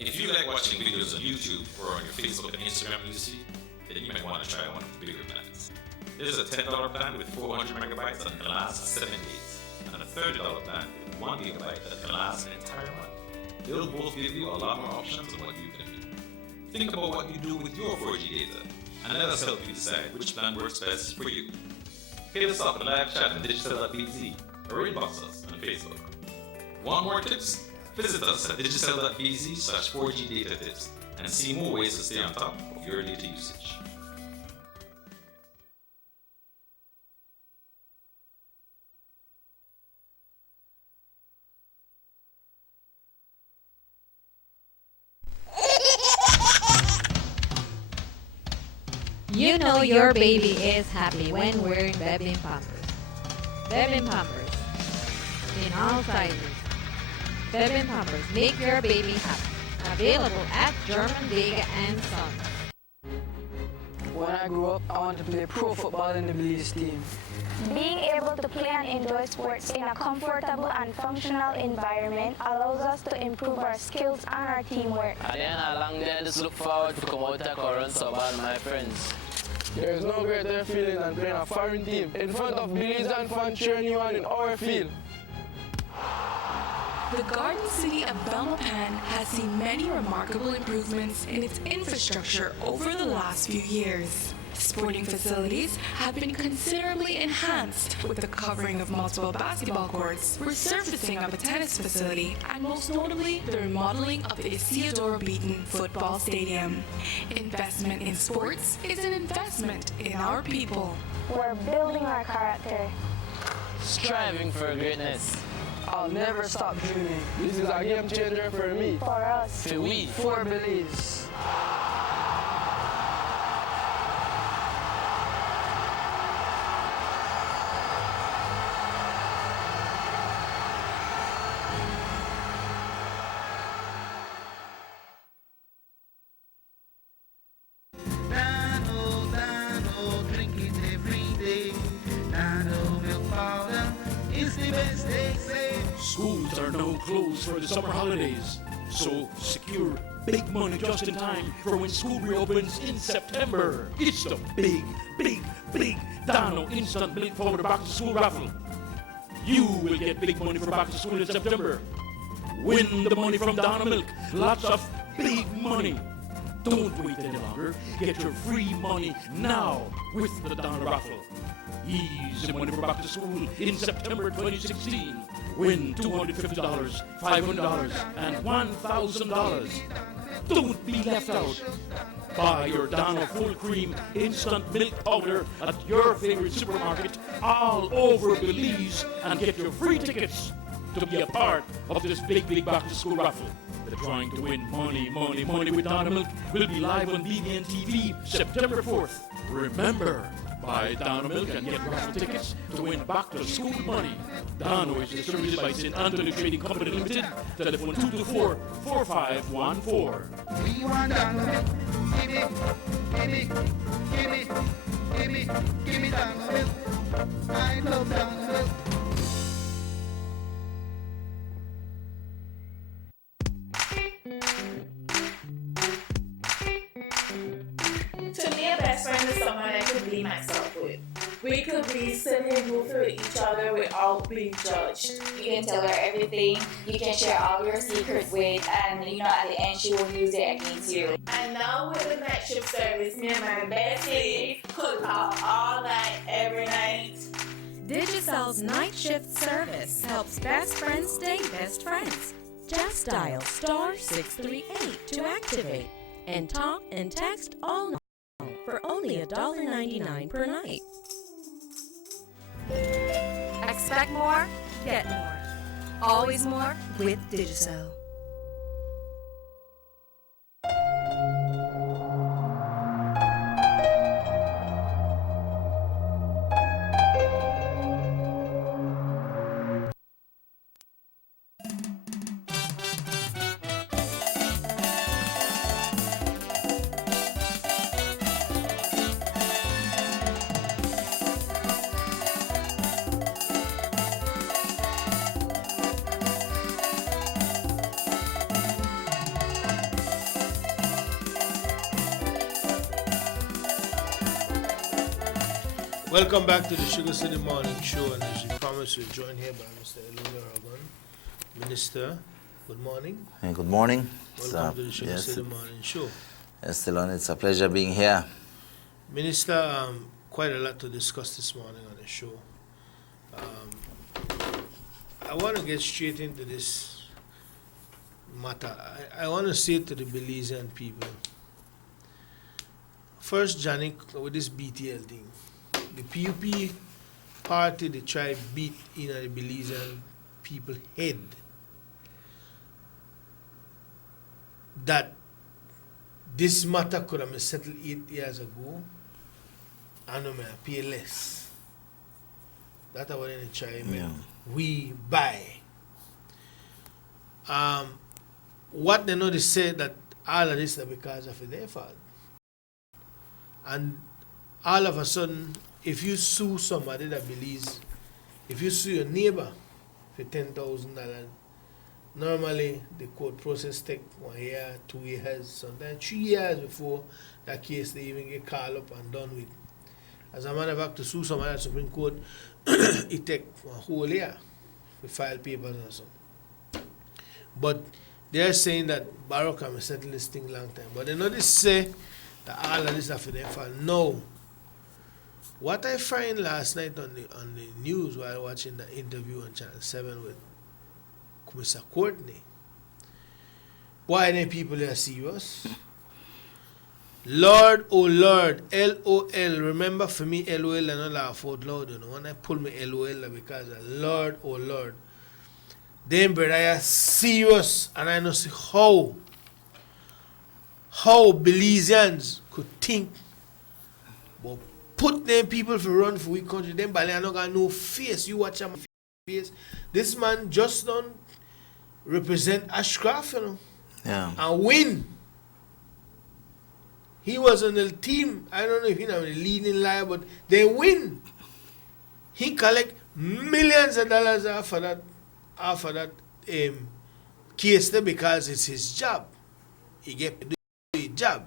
If you like watching videos on YouTube or on your Facebook and Instagram newsfeed, then you might want to try one of the bigger plans. There's a $10 plan with 400 megabytes that can last 7 days, and a $30 plan with 1 gigabyte that can last an entire month. They'll both give you a lot more options on what you can do. Think about what you do with your 4G data, and let us help you decide which plan works best for you. Hit us up in live chat on digicel.bz or inbox us on Facebook. Want more tips? Visit us at digicel.bz/4G data tips and see more ways to stay on top of your data usage. You know your baby is happy when wearing Bebin Pampers. Bebin Pampers. In all sizes. Bebin Pampers make your baby happy. Available at German Vega and Sons. When I grew up, I wanted to play pro football in the Belize team. Being able to play and enjoy sports in a comfortable and functional environment allows us to improve our skills and our teamwork. And then along there, just look forward to come out to current sub and my friends. There is no greater feeling than playing a foreign team in front of Belize and fans cheering you on in our field. The Garden City of Belmopan has seen many remarkable improvements in its infrastructure over the last few years. Sporting facilities have been considerably enhanced with the covering of multiple basketball courts, resurfacing of a tennis facility, and most notably the remodeling of the Isidore Beaton Football Stadium. Investment in sports is an investment in our people. We're building our character. Striving for greatness. I'll never stop dreaming. This is a game changer for me. For us. For we. For Belize. Dano, drink it every day. Dano milk powder is the best they say. Schools are now closed for the summer holidays, so secure big money just in time for when school reopens in September. It's the big Dano Instant Milk Powder Back to School raffle. You will get big money for back to school in September. Win the money from Dano Milk. Lots of big money. Don't wait any longer. Get your free money now with the Dano raffle. Easy money for back to school in September 2016. Win $250, $500, and $1,000. Don't be left out. Buy your Dano Full Cream Instant Milk Powder at your favorite supermarket all over Belize and get your free tickets to be a part of this big back to school raffle. The drawing to win money with Dano Milk will be live on BBN TV September 4th. Remember, buy Dano Milk and get raffle tickets to win back to school money. Dano is distributed by St. Anthony Trading Company Limited. Telephone 224-4514. We want Dano milk. Give me Dano milk. I love Dano milk. To me, a best friend is someone I could be myself with. We could be silly and goofy with each other without being judged. You can tell her everything. You can share all your secrets with, and at the end she will use it against you. And now with the night shift service, me and my bestie could talk all night, every night. Digicel's night shift service helps best friends stay best friends. Just dial *638 to activate and talk and text all night for only $1.99 per night. Expect more, get more. Always more with Digicel. Welcome back to the Sugar City Morning Show, and as we promised, we're joined here by Mr. Elula Aragon, Minister. Good morning. Hey, good morning. Welcome to the Sugar City Morning Show. Estelon, it's a pleasure being here. Minister, quite a lot to discuss this morning on the show. I want to get straight into this matter. I want to say to the Belizean people, first, Janik, with this BTL thing, the PUP party, they try to beat in the Belizean people head that this matter could have been settled 8 years ago I know me I pay less. That's what they try. Yeah. We buy. What they know, they say that all of this is because of their fault. And all of a sudden, if you sue somebody that believes, if you sue your neighbor for $10,000, normally the court process take 1 year, 2 years, sometimes 3 years before that case they even get called up and done with. As a matter of fact, to sue somebody at the Supreme Court, it take a whole year to file papers and so. But they're saying that Barrow can settle this thing long time. But they know they say that all of this are for them fault. No. What I find last night on the news while watching the interview on Channel 7 with Mr. Courtney, why them people are serious? Lord, oh Lord, LOL. Remember for me, LOL, I don't laugh out loud, you know. When I pull my LOL because of Lord, oh Lord. Them brother are serious, and I know see how Belizeans could think, but put them people for run for we country. Them Bali are not got no face. You watch them face. This man just don't represent Ashcroft, you know, Yeah. and win. He was on the team. I don't know if he's the leading liar, but they win. He collect millions of dollars after that case there because it's his job. He get to do his job.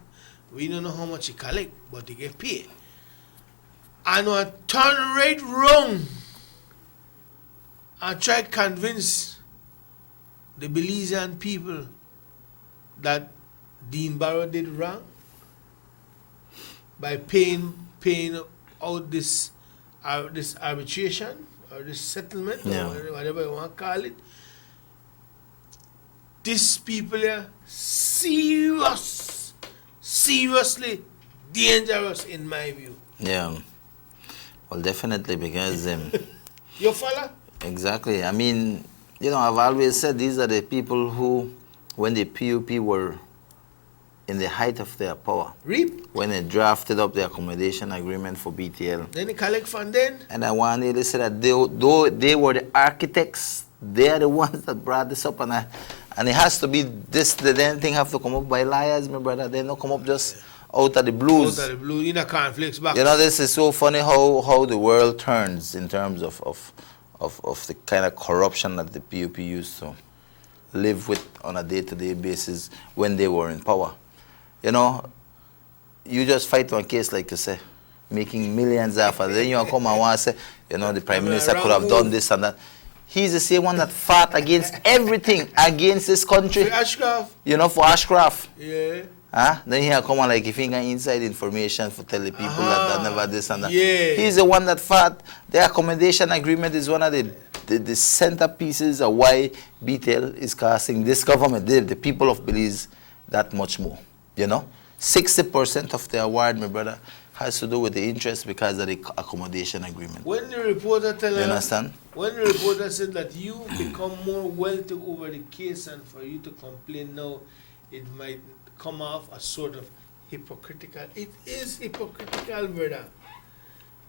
We don't know how much he collect, but he get paid. And I turn right wrong and try to convince the Belizean people that Dean Barrow did wrong by paying out this arbitration or this settlement, Yeah. or whatever you want to call it. These people are seriously dangerous in my view. Yeah. Well, definitely, because You follow? exactly. I mean, you know, I've always said these are the people who, when the PUP were in the height of their power, Reap. when they drafted up the accommodation agreement for BTL. Then they collect fund then. And I wanted to say that though they were the architects, they are the ones that brought this up, and it has to be this. The damn thing have to come up by liars, my brother. They don't come up just out of the blues. Out of the blue, in a conflicts back. You know, this is so funny how the world turns in terms of the kind of corruption that the PUP used to live with on a day-to-day basis when they were in power. You know, you just fight one case, like you say, making millions after. Then you come and want to say, you know, the Prime Minister could have done this and that. He's the same one that fought against everything against this country. For Ashcroft. You know, for Ashcroft. Yeah. Huh? Then he come on like if he got inside information for tell the people that never this and that. Yeah. He's the one that fought. The accommodation agreement is one of the centerpieces of why BTL is costing this government, the people of Belize, that much more. You know? 60% of the award, my brother, has to do with the interest because of the accommodation agreement. When the reporter tell You understand? When the reporter said that you become more wealthy over the case and for you to complain now, it might come off as sort of hypocritical. It is hypocritical, brother.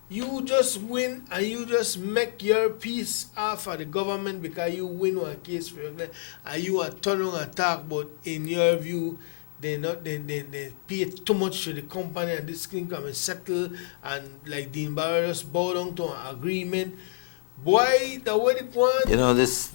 You just win and you just make your peace off of the government because you win one case for your client and you are turning and talk, but in your view, they pay too much to the company and this thing come and settle and like Dean Barrow just bow down to an agreement. Boy, the way it went. You know, this,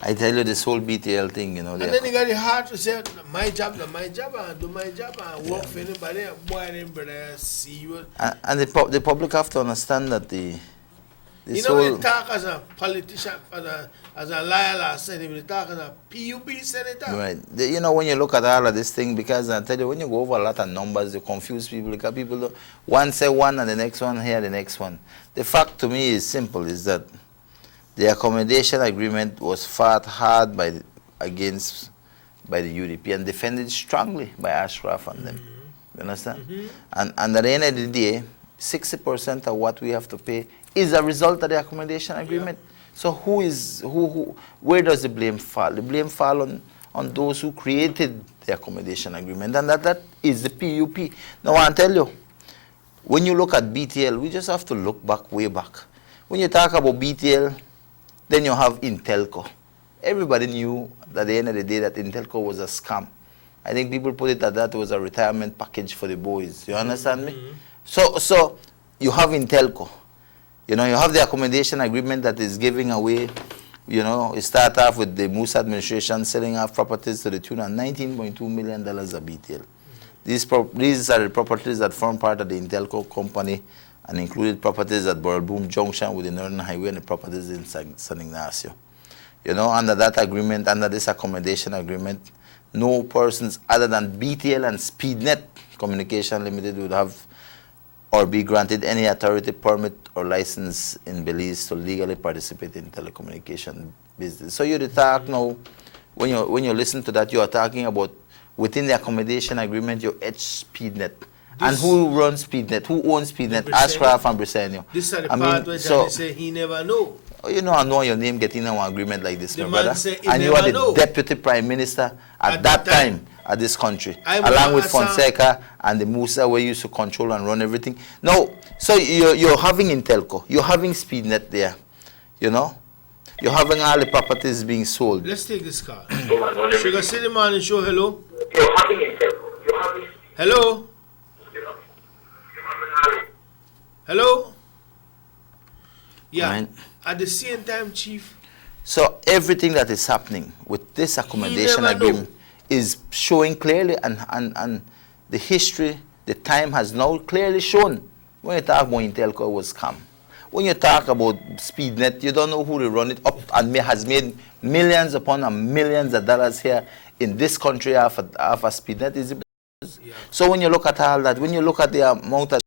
I tell you, this whole BTL thing, you know. And then you got the heart to say, my job, and do my job and work for anybody. Boy, them brother, see you. And the public have to understand that this you know, whole... when they talk as a politician, as a liar last night, they talk as a PUP senator. Right. You know, when you look at all of this thing, because I tell you, when you go over a lot of numbers, you confuse people. Because people, one say one and the next one here, the next one. The fact to me is simple, is that the accommodation agreement was fought hard by the UDP and defended strongly by Ashcroft and them. You understand? And at the end of the day, 60% of what we have to pay is a result of the accommodation agreement. So where does the blame fall? The blame fall on those who created the accommodation agreement, and that is the PUP. Now I tell you, when you look at BTL, we just have to look back, way back. When you talk about BTL, then you have Intelco. Everybody knew at the end of the day that Intelco was a scam. I think people put it that was a retirement package for the boys. You understand me? So you have Intelco. You know, you have the accommodation agreement that is giving away, you know, it started off with the Musa administration selling off properties to the tune of $19.2 million of BTL. These are the properties that form part of the Intelco company and included properties at Boom Junction with the Northern Highway and the properties in San Ignacio. You know, under that agreement, under this accommodation agreement, no persons other than BTL and SpeedNet Communication Limited would have or be granted any authority, permit, or license in Belize to legally participate in telecommunication business. So you talk now, when you listen to that, you are talking about within the accommodation agreement, you etch SpeedNet. And who runs SpeedNet? Who owns SpeedNet? Ashcraft and Briseño. This is the part where Johnny say he never know. You know, I know your name getting in an agreement like this, The my man brother. say he And you are the never know. deputy prime minister at that time at this country, I along with want to Fonseca and the Musa, where you used to control and run everything. No, so you're having Intelco, you're having SpeedNet there, you know, you're having all the properties being sold. Let's take this call. Sugar City Morning Show, hello. Hello. Hello. Yeah. Right. At the same time, Chief. So everything that is happening with this accommodation never agreement is showing clearly, and the history, the time has now clearly shown. When you talk about Intelco, it was scam. When you talk about SpeedNet, you don't know who to run it up, and has made millions upon millions of dollars here in this country off of SpeedNet. So when you look at all that, when you look at the amount of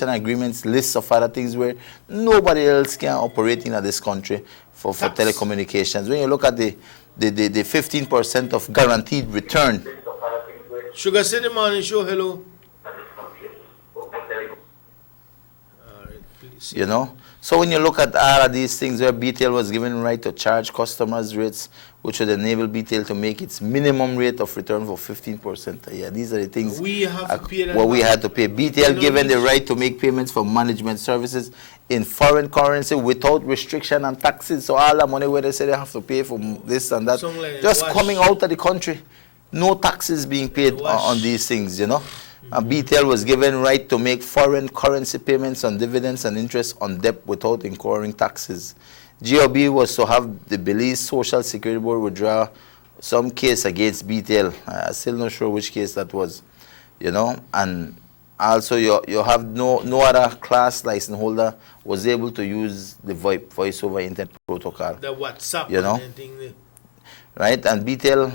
agreements, lists of other things where nobody else can operate in this country for telecommunications. When you look at the 15% of guaranteed return. Sugar City Morning Show, hello. You know, so when you look at all of these things where BTL was given right to charge customers rates, which would enable BTL to make its minimum rate of return for 15% a year. These are the things we have to pay that what we back. had to pay. BTL given the right to make payments for management services in foreign currency without restriction and taxes. So all the money where they say they have to pay for this and that, Like just coming out of the country, no taxes being paid on these things, you know. And BTL was given right to make foreign currency payments on dividends and interest on debt without incurring taxes. GOB was to have the Belize Social Security Board withdraw some case against BTL. I'm still not sure which case that was, you know. And also you have no other class license holder was able to use the VoIP, Voice over Internet Protocol. The WhatsApp, you know, and everything there. right? And BTL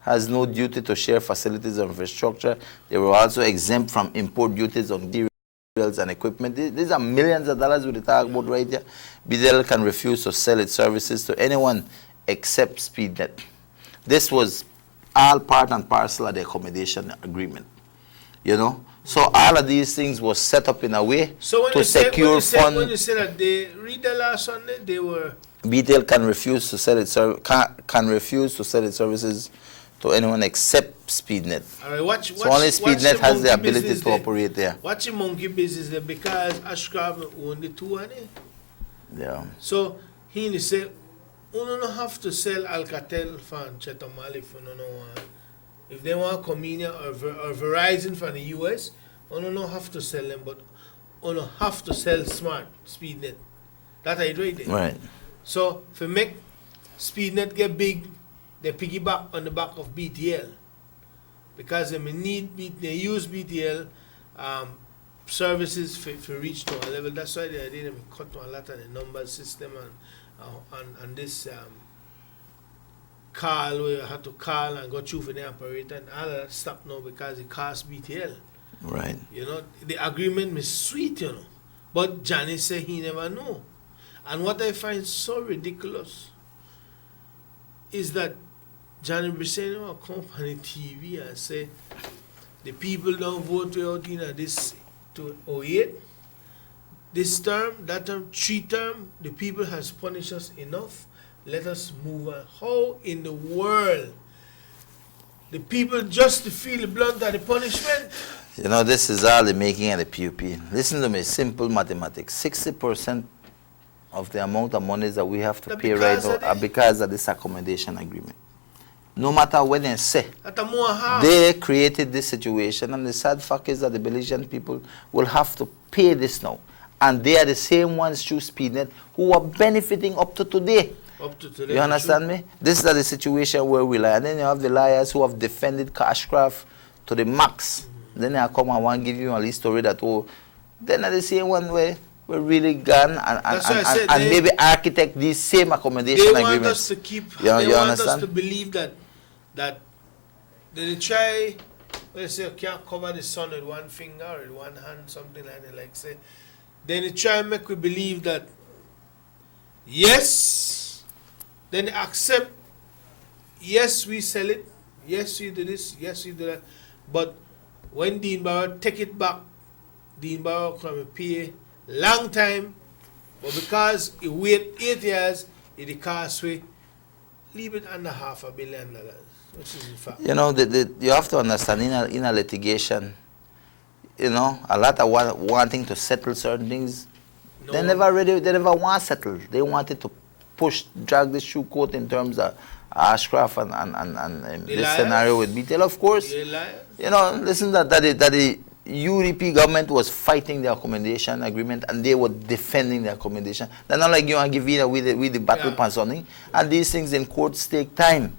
has no duty to share facilities or infrastructure. They were also exempt from import duties on materials and equipment. These are millions of dollars we talk about right here. BTL can refuse to sell its services to anyone except SpeedNet. This was all part and parcel of the accommodation agreement, you know. So all of these things was set up in a way to secure funds. When you say that, they read the last Sunday, they were. BTL can refuse to sell its services to anyone except SpeedNet. All right, so only SpeedNet has the ability to operate there. What's the monkey business there? Because Ashcraft own the two, honey. Yeah. So he say, you don't have to sell Alcatel from Chetamale if you don't want. If they want Comenia or Verizon from the US, you don't have to sell them, but you don't have to sell Smart SpeedNet. That's how it right there. Right. So if you make SpeedNet get big, they piggyback on the back of BTL because they use BTL services for reach to a level. That's why they didn't cut to a lot of the number system and this call where you had to call and go through for the operator, and all that stop now because it costs BTL. Right. You know, the agreement is sweet, you know, but Johnny said he never know. And what I find so ridiculous is that Johnny Briseño come on the TV and say the people don't vote out in this to 08. This term, that term, 3 term, the people has punished us enough. Let us move on. How in the world the people just to feel the blunt of the punishment You know, this is all the making of the PUP. Listen to me, simple mathematics. 60% of the amount of monies that we have to pay right now are because of this accommodation agreement. No matter what they say, they created this situation, and the sad fact is that the Belizean people will have to pay this now. And they are the same ones through SpeedNet who are benefiting up to today. You understand me? This is the situation where we lie. And then you have the liars who have defended Cashcraft to the max. Then I come and want to give you a little story that, oh, then the same one where we're really gone and maybe architect these same accommodation agreements. They want us to keep, they want understand? Us to believe that they try, let's say you can't cover the sun with one finger or with one hand, something like that, like say. Then they try and make we believe that, yes, then they accept, yes, we sell it, yes, we do this, yes, we do that. But when Dean Barrow take it back, Dean Barrow come and pay long time, but because he wait 8 years, it costs we leave it under $500 million, which is the fact. You know, you have to understand in a litigation, you know, a lot of wanting to settle certain things, no. they never want to settle. They wanted to drag the shoe court in terms of Ashcraft and this scenario with BTL, of course. You know, listen that the UDP government was fighting the accommodation agreement and they were defending the accommodation. They're not like you and Givina with the battle pan something. And these things in courts take time.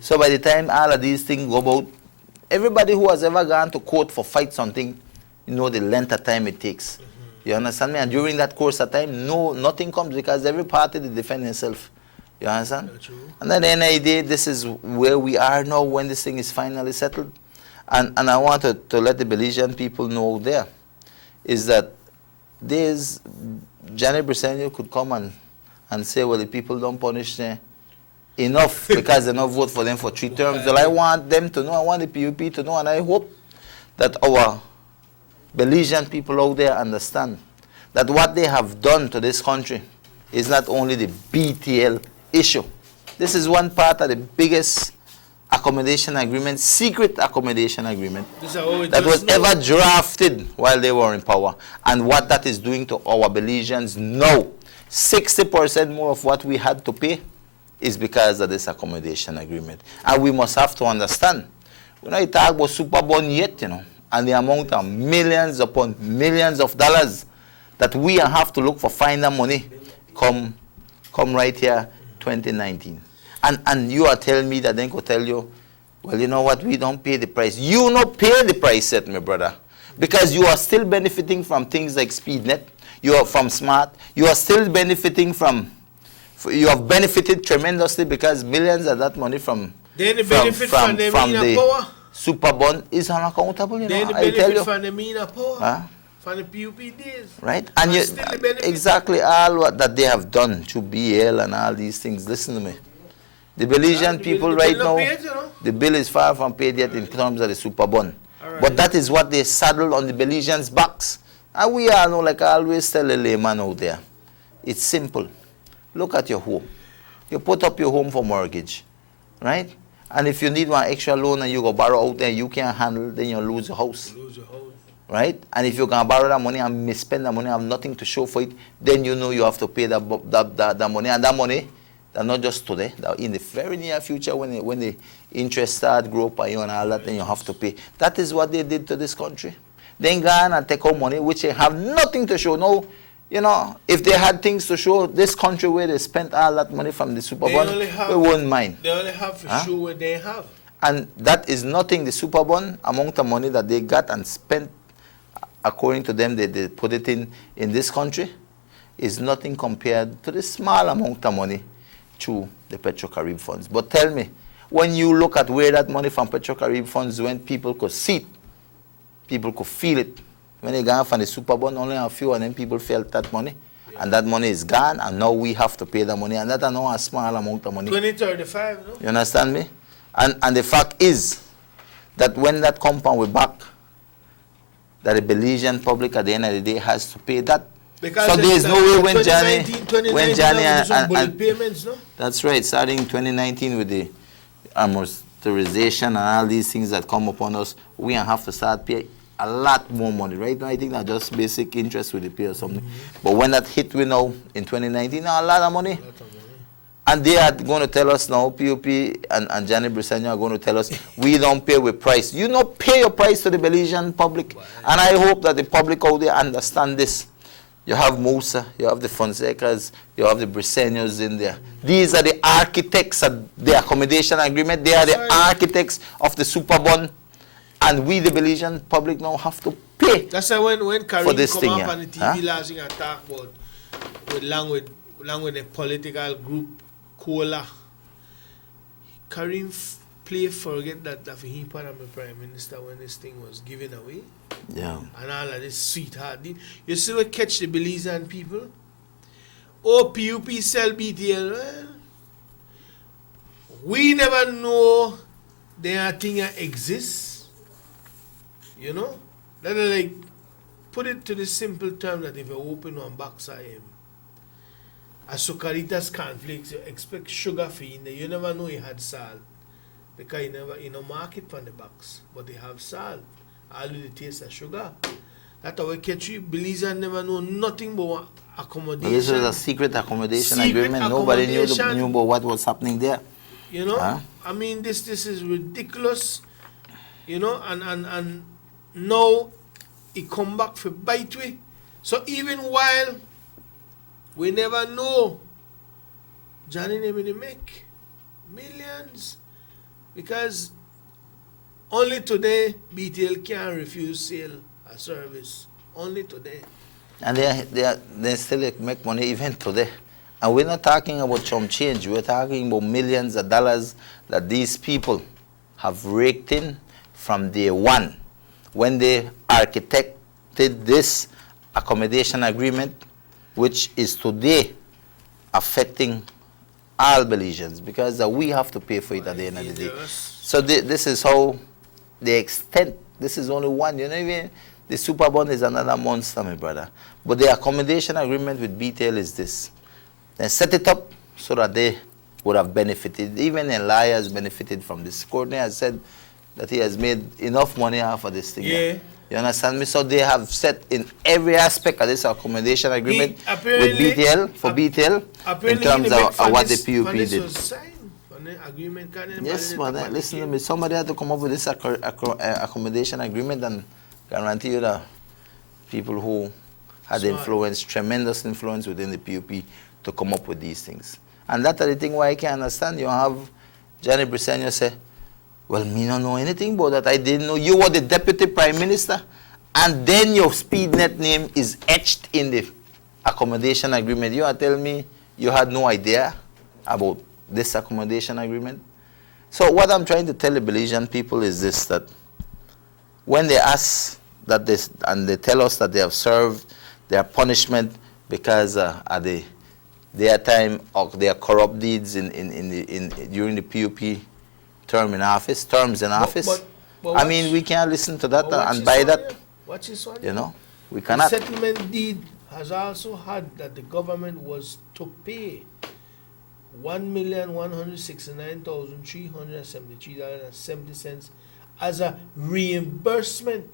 So by the time all of these things go about, everybody who has ever gone to court for fight something, you know the length of time it takes. You understand me? And during that course of time, nothing comes because every party they defend themselves. You understand? And at the end of the day, this is where we are now when this thing is finally settled. And I want to let the Belizean people know there is that there's Janet Briceño could come and say, well, the people don't punish them enough because they don't vote for them for 3 terms. Well, I want them to know, I want the PUP to know, and I hope that our Belizean people out there understand that what they have done to this country is not only the BTL issue. This is one part of the biggest accommodation agreement, secret accommodation agreement that was ever drafted while they were in power. And what that is doing to our Belizeans now, 60% more of what we had to pay is because of this accommodation agreement. And we must have to understand, we're not talking about Superbond yet, you know, and the amount of millions upon millions of dollars that we have to look for find that money come right here, 2019. And you are telling me that then go tell you, well, you know what, we don't pay the price. You not pay the price yet, my brother. Because you are still benefiting from things like SpeedNet. You are from Smart. You are still benefiting you have benefited tremendously because millions of that money from the Superbond is unaccountable, you know. I tell you. From the MENA power. From the PUP days. Right? And exactly all what that they have done through BL and all these things. Listen to me. The Belizean people right now, the bill is far from paid yet in terms of the Superbond. But that is what they saddled on the Belizeans' backs. And we all know, like I always tell a layman out there, it's simple. Look at your home. You put up your home for mortgage, right? And if you need one extra loan and you go borrow out there, you can't handle, then you lose your house. Right? And if you can borrow that money and misspend that money, have nothing to show for it, then you know you have to pay that money. And that money, that not just today, that in the very near future when the interest start grow up and all that, then you have to pay. That is what they did to this country. Then go and take out money which they have nothing to show. No, you know, if they had things to show, this country where they spent all that money from the Superbond, we wouldn't mind. They only have to show what they have. And that is nothing. The Superbond, amount of money that they got and spent, according to them, they put it in this country, is nothing compared to the small amount of money through the Petro-Carib funds. But tell me, when you look at where that money from Petro-Carib funds went, people could see it, people could feel it. When they got from the Superbond, only a few of them people felt that money. And that money is gone, and now we have to pay the money. And that's not a small amount of money. 2035, no? You understand me? And the fact is that when that compound will back, that the Belizean public at the end of the day has to pay that. Because so there is no way when Johnny and payments, no? That's right, starting in 2019 with the amortization and all these things that come upon us, we have to start pay a lot more money. Right now, I think that just basic interest will pay or something. But when that hit we now in 2019, a lot of money. And they are going to tell us now, POP and Johnny Briceño are going to tell us, we don't pay with price. You don't pay your price to the Belizean public. And I hope that the public out there understand this. You have Musa, you have the Fonsecas, you have the Briceños in there. These are the architects of the accommodation agreement. They are the architects of the super bond. And we, the Belizean public, now have to pay. That's why when Karim for this come thing, up yeah. on the TV last thing and talk about along with the political group Cola, Karim play forget that he part of the Prime Minister when this thing was given away. Yeah. And all of this sweetheart. You see what catch the Belizean people? Oh, PUP sell BTL. Well, we never know there are things that exist. You know? That like, put it to the simple term that if you open one box of him, a Sucaritas cornflakes, you expect sugar free in there. You never know he had salt. Because you know market on the box. But they have salt. All with the taste of sugar. That's how we catch you. Belizean never know nothing but accommodation. Well, this was a secret accommodation agreement. Nobody knew about what was happening there. You know? I mean, this is ridiculous. You know? And now he come back for bite we. So even while we never know, Johnny never make millions. Because only today BTL can refuse sale a service. Only today. And they still make money even today. And we're not talking about some change. We're talking about millions of dollars that these people have raked in from day one. When they architected this accommodation agreement, which is today affecting all Belizeans, because we have to pay for it at the end of the day. So this is how the extent, this is only one. You know, even the super bond is another monster, my brother. But the accommodation agreement with BTL is this. They set it up so that they would have benefited. Even Elias benefited from this. Courtney has said that he has made enough money off of this thing. Yeah. You understand me? So they have set in every aspect of this accommodation agreement with BTL, for BTL, in terms of what the PUP did. Yes, man. Listen to me. Somebody had to come up with this accommodation agreement and guarantee you that people who had influence, tremendous influence within the PUP to come up with these things. And that's the thing why I can't understand. You have Johnny Briceño say, well, me don't know anything about that. I didn't know you were the deputy prime minister. And then your SpeedNet name is etched in the accommodation agreement. You are telling me you had no idea about this accommodation agreement? So what I'm trying to tell the Belizean people is this, that when they ask that this, and they tell us that they have served their punishment because of their time or their corrupt deeds during the PUP terms in office. But I mean, we can't listen to that and buy that. Watch this one. You know, we cannot. The settlement deed has also had that the government was to pay $1,169,373.70 as a reimbursement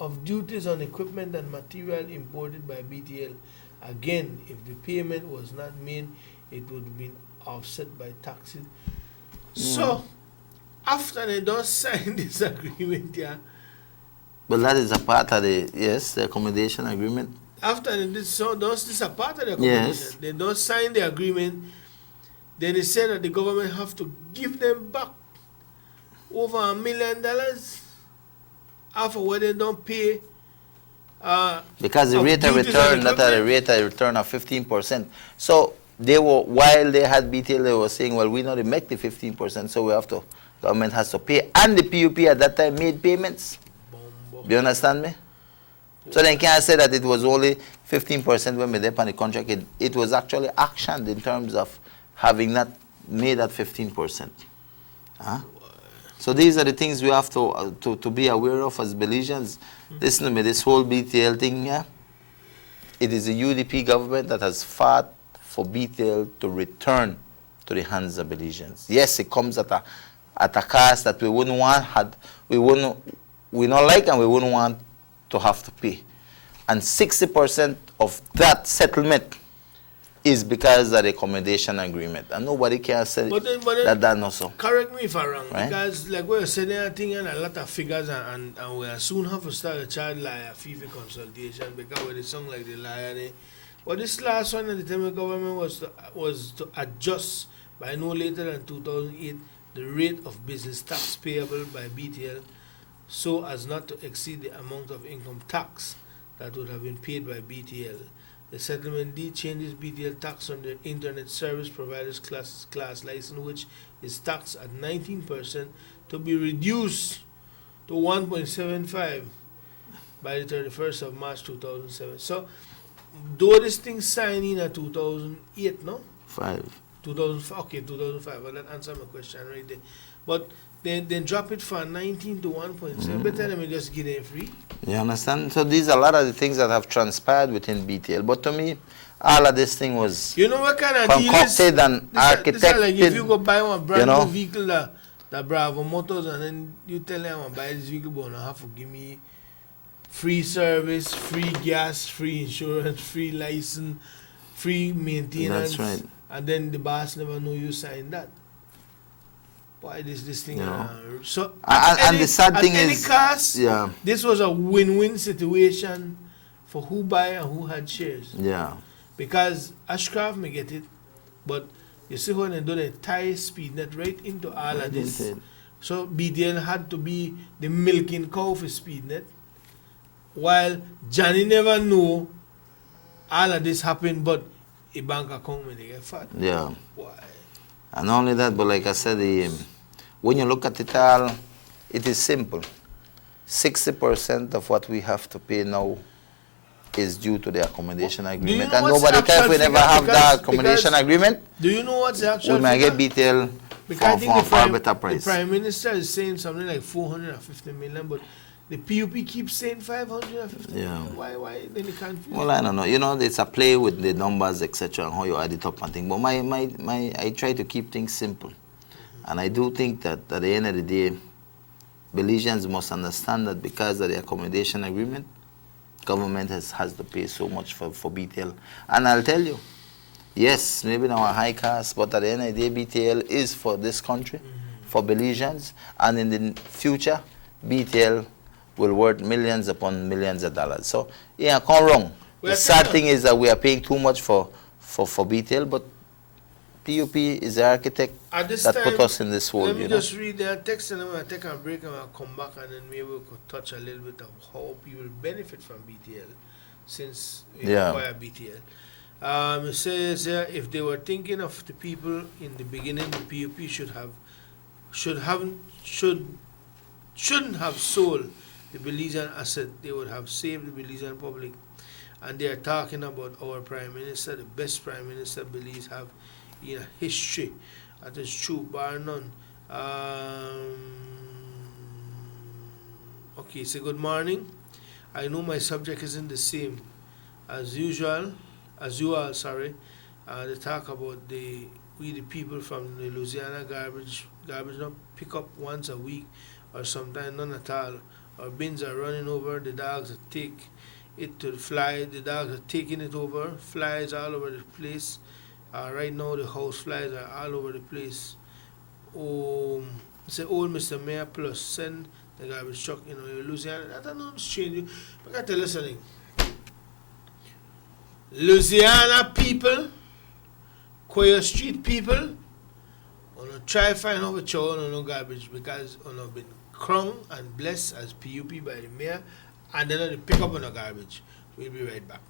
of duties on equipment and material imported by BTL. Again, if the payment was not made, it would have been offset by taxes. So, after they don't sign this agreement, But that is a part of the accommodation agreement. After this is a part of the accommodation. Yes. They don't sign the agreement. Then they say that the government have to give them back over $1 million after what they don't pay. Because the rate of return, that are the rate of return of 15%. So they were, while they had BTL, they were saying, well, we know they make the 15%, so we have to, government has to pay. And the PUP at that time made payments. Do you understand me? So they can't say that it was only 15% when we did on the contract. It was actually actioned in terms of having not made that 15%. So these are the things we have to be aware of as Belizeans. Listen to me, this whole BTL thing, it is the UDP government that has fought for BTL to return to the hands of Belizeans. Yes, it comes at a cost that we wouldn't we don't like and we wouldn't want to have to pay. And 60% of that settlement is because of the accommodation agreement. And nobody can say that not so. Correct me if I'm wrong, right? because like we're saying everything and a lot of figures and we'll soon have to start a child liar fee for consultation because with the song like the liar. But this last one, the Tamil government was to adjust by no later than 2008 the rate of business tax payable by BTL so as not to exceed the amount of income tax that would have been paid by BTL. The settlement deed changes BTL tax on the internet service providers class license, which is taxed at 19%, to be reduced to 1.75 by the 31st of March 2007. So, though this thing signed in at 2008, no? 2005. Well, that answers my question right there. But then drop it from 19 to 1.7. Better than me just give them free. You understand? So these are a lot of the things that have transpired within BTL. But to me, all of this thing was what kind of concocted and architected. This like if you go buy one brand new vehicle that Bravo Motors and then you tell them I buy this vehicle, but you have to give me free service, free gas, free insurance, free license, free maintenance. That's right. And then the boss never know you signed that. Why this thing? So and the sad thing at is, any cost, this was a win-win situation for who buy and who had shares. Yeah. Because Ashcraft may get it, but you see when they do the tie speed net right into all of this. So BTL had to be the milking cow for SpeedNet, while Johnny never knew all of this happened, but a bank account when they get fat. Yeah. Why? And not only that, but like I said, when you look at it all, it is simple. 60% of what we have to pay now is due to the accommodation agreement. And nobody cares if we never have that accommodation agreement. Do you know what's the actual we might get BTL for a far better price. The Prime Minister is saying something like 450 million, but the PUP keeps saying 550 million. Why then they can't? Well, I don't know. You know, it's a play with the numbers, etc., and how you add it up and things. But I try to keep things simple. And I do think that at the end of the day, Belizeans must understand that because of the accommodation agreement, government has to pay so much for BTL. And I'll tell you, yes, maybe now a high cost, but at the end of the day, BTL is for this country, for Belizeans, and in the future, BTL will worth millions upon millions of dollars. So, yeah, come wrong. The sad thing is that we are paying too much for BTL, but PUP is the architect that put us in this world. Let me just read their text and then we'll take a break and we'll come back and then maybe we could touch a little bit of how people benefit from BTL since we acquire BTL. It says here, if they were thinking of the people in the beginning, the PUP shouldn't have sold the Belizean asset. They would have saved the Belizean public. And they are talking about our Prime Minister, the best Prime Minister Belize have in history. That is true, bar none. Okay, say good morning. I know my subject isn't the same as usual, they talk about the people from the Louisiana garbage not pick up once a week or sometimes none at all. Our bins are running over, the dogs take it to the fly, the dogs are taking it over, flies all over the place. Right now the house flies are all over the place. Say old Mr. Mayor plus send the garbage truck, Louisiana. That don't know strange. I gotta tell you something. Louisiana people, Quayo Street people, try find out what you no garbage because you been crowned and blessed as PUP by the mayor, and then they pick up on the garbage. We'll be right back.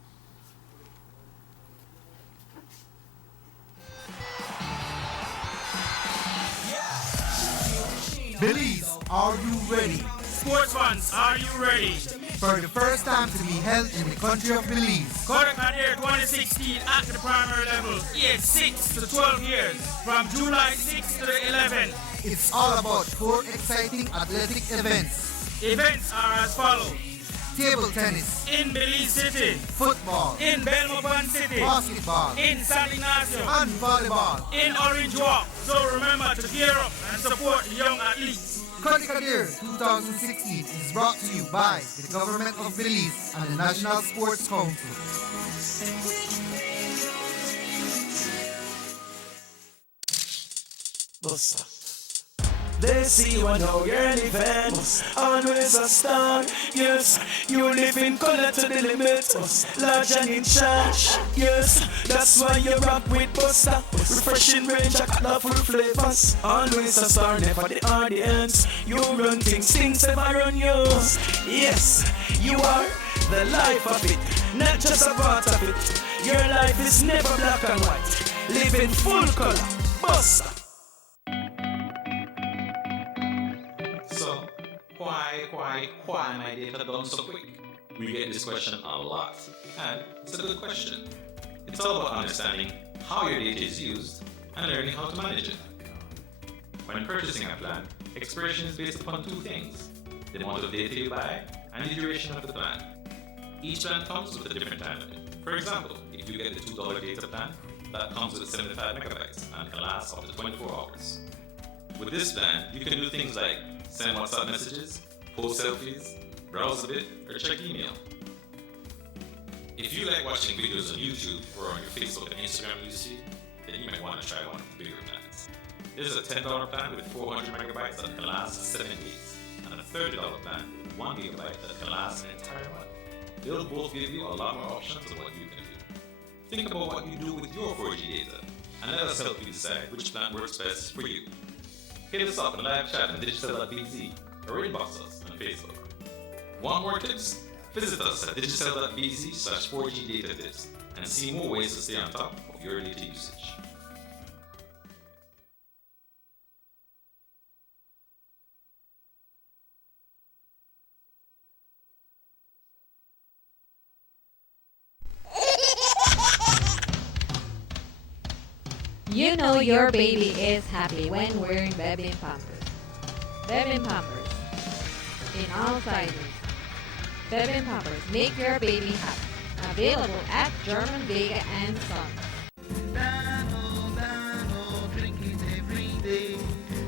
Belize, are you ready? Sports fans, are you ready? For the first time to be held in the country of Belize. Kodak Year 2016 at the primary level, age 6 to 12 years, from July 6 to the 11th. It's all about 4 exciting athletic events. Events are as follows. Table tennis. In Belize City. Football. In Belmopan City. Basketball. In San Ignacio. And volleyball. In Orange Walk. So remember to gear up and support the young athletes. Chronicle Year 2016 is brought to you by the Government of Belize and the National Sports Council. Bossa. They see you and how you're living. Always a star. Yes, you live in color to the limit. Large and in charge. Yes, that's why you rock with Buster. Refreshing range of colorful flavors. Always a star, never the audience. You run things never run you. Yes, you are the life of it, not just a part of it. Your life is never black and white. Live in full color. Buster. So, why my data done so quick? We get this question a lot, and it's a good question. It's all about understanding how your data is used and learning how to manage it. When purchasing a plan, expiration is based upon two things: the amount of data you buy and the duration of the plan. Each plan comes with a different time limit. For example, if you get the $2 data plan, that comes with 75 megabytes and can last up to 24 hours. With this plan, you can do things like send WhatsApp messages, post selfies, browse a bit, or check email. If you like watching videos on YouTube or on your Facebook and Instagram newsfeed, then you might want to try one of the bigger plans. There's a $10 plan with 400 megabytes that can last 7 days, and a $30 plan with 1 gigabyte that can last an entire month. They'll both give you a lot more options of what you can do. Think about what you do with your 4G data, and let us help you decide which plan works best for you. Hit us up in live chat on Digicel.bz or inbox us on Facebook. Want more tips? Visit us at Digicel.bz/4G data tips and see more ways to stay on top of your data usage. You know your baby is happy when wearing Bebin Pampers. Bebin Pampers. In all sizes. Bebin Pampers make your baby happy. Available at German Vega and Sons. Nano, drink it every day.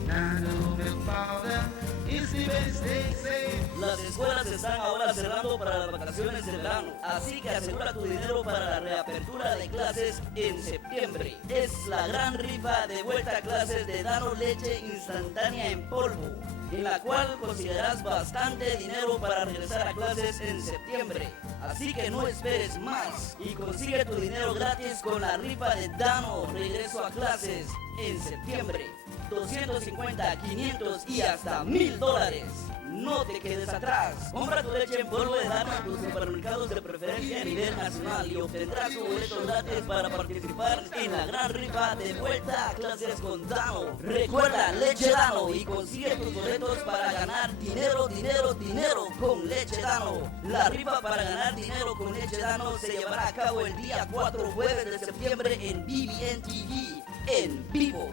Nano milk powder is the best they say. Las escuelas están ahora cerrando para las vacaciones de verano, así que asegura tu dinero para la reapertura de clases en septiembre. Es la gran rifa de vuelta a clases de Dano Leche Instantánea en polvo, en la cual conseguirás bastante dinero para regresar a clases en septiembre. Así que no esperes más y consigue tu dinero gratis con la rifa de Dano Regreso a Clases en septiembre. 250, 500 y hasta $1,000. No te quedes atrás. Compra tu leche en polvo de Dano en tus supermercados de preferencia a nivel nacional y obtendrás tus boletos gratis para participar en la gran rifa de vuelta a clases con Dano. Recuerda, leche Dano y consigue tus boletos para ganar dinero, dinero, dinero con leche Dano. La rifa para ganar dinero con leche Dano se llevará a cabo el día 4 jueves de septiembre en BBN TV en vivo.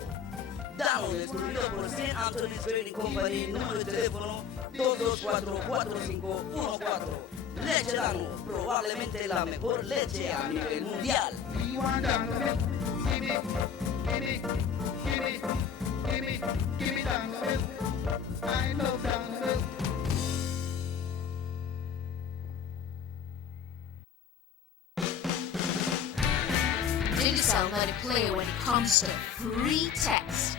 Dano, distribuido por St. Anthony's Trading Company, número de teléfono 224-4514. Leche Dano, probablemente la mejor leche a nivel mundial. We want Dano milk. Gimme, gimme, gimme, gimme, gimme Dano milk. I love Dano milk. Digicel let it play when it comes to free text.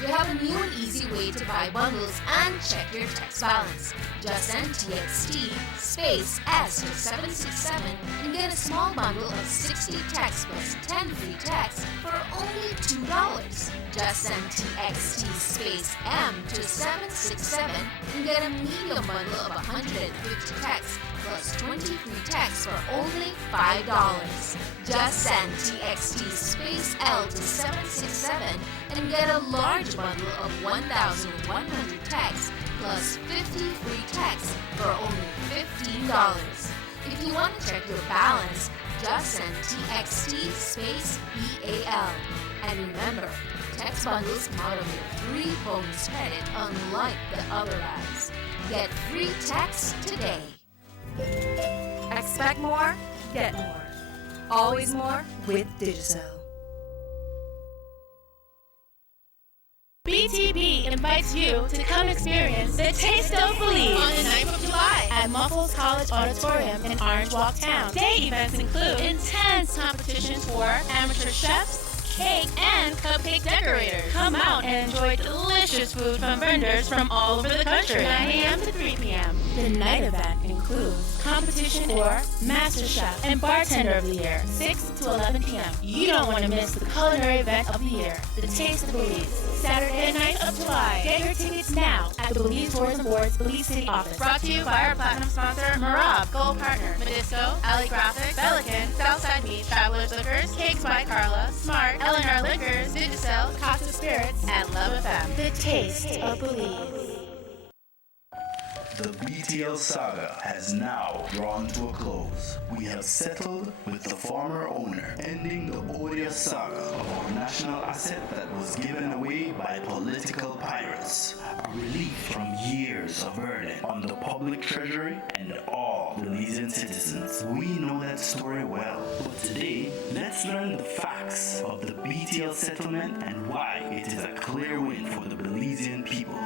You have a new and easy way to buy bundles and check your text balance. Just send TXT space S to 767 and get a small bundle of 60 texts plus 10 free texts for only $2. Just send TXT space M to 767 and get a medium bundle of 150 texts plus 20 free texts for only $5. Just send TXT space L to 767 and get a large bundle of 1,100 texts plus 50 free texts for only $15. If you want to check your balance, just send TXT space BAL. And remember, text bundles come out of your free bonus credit unlike the other ads. Get free text today. Expect more, get more. Always more with Digicel. BTB invites you to come experience the Taste of Belize on the 9th of July at Muffles College Auditorium in Orange Walk Town. Day events include intense competitions for amateur chefs, cake, and cupcake decorators. Come out and enjoy delicious food from vendors from all over the country. 9 a.m. to 3 p.m. The night event includes competition for Master Chef and Bartender of the Year, 6 to 11 p.m. You don't want to miss the culinary event of the year, the Taste of Belize, Saturday, 9th of July. Get your tickets now at the Belize Tourism Board's Belize City office. Brought to you by our platinum sponsor, Marab, Gold Partner, Medisco, Ali Graphics, Pelican, Southside Meat, Travelers Liquors, Cakes by Carla, Smart, Eleanor Liquors, Digicel, Casa Spirits, and Love FM. The Taste of Belize. The BTL saga has now drawn to a close. We have settled with the former owner, ending the odious saga of our national asset that was given away by political pirates. A relief from years of burden on the public treasury and all Belizean citizens. We know that story well, but today, let's learn the facts of the BTL settlement and why it is a clear win for the Belizean people.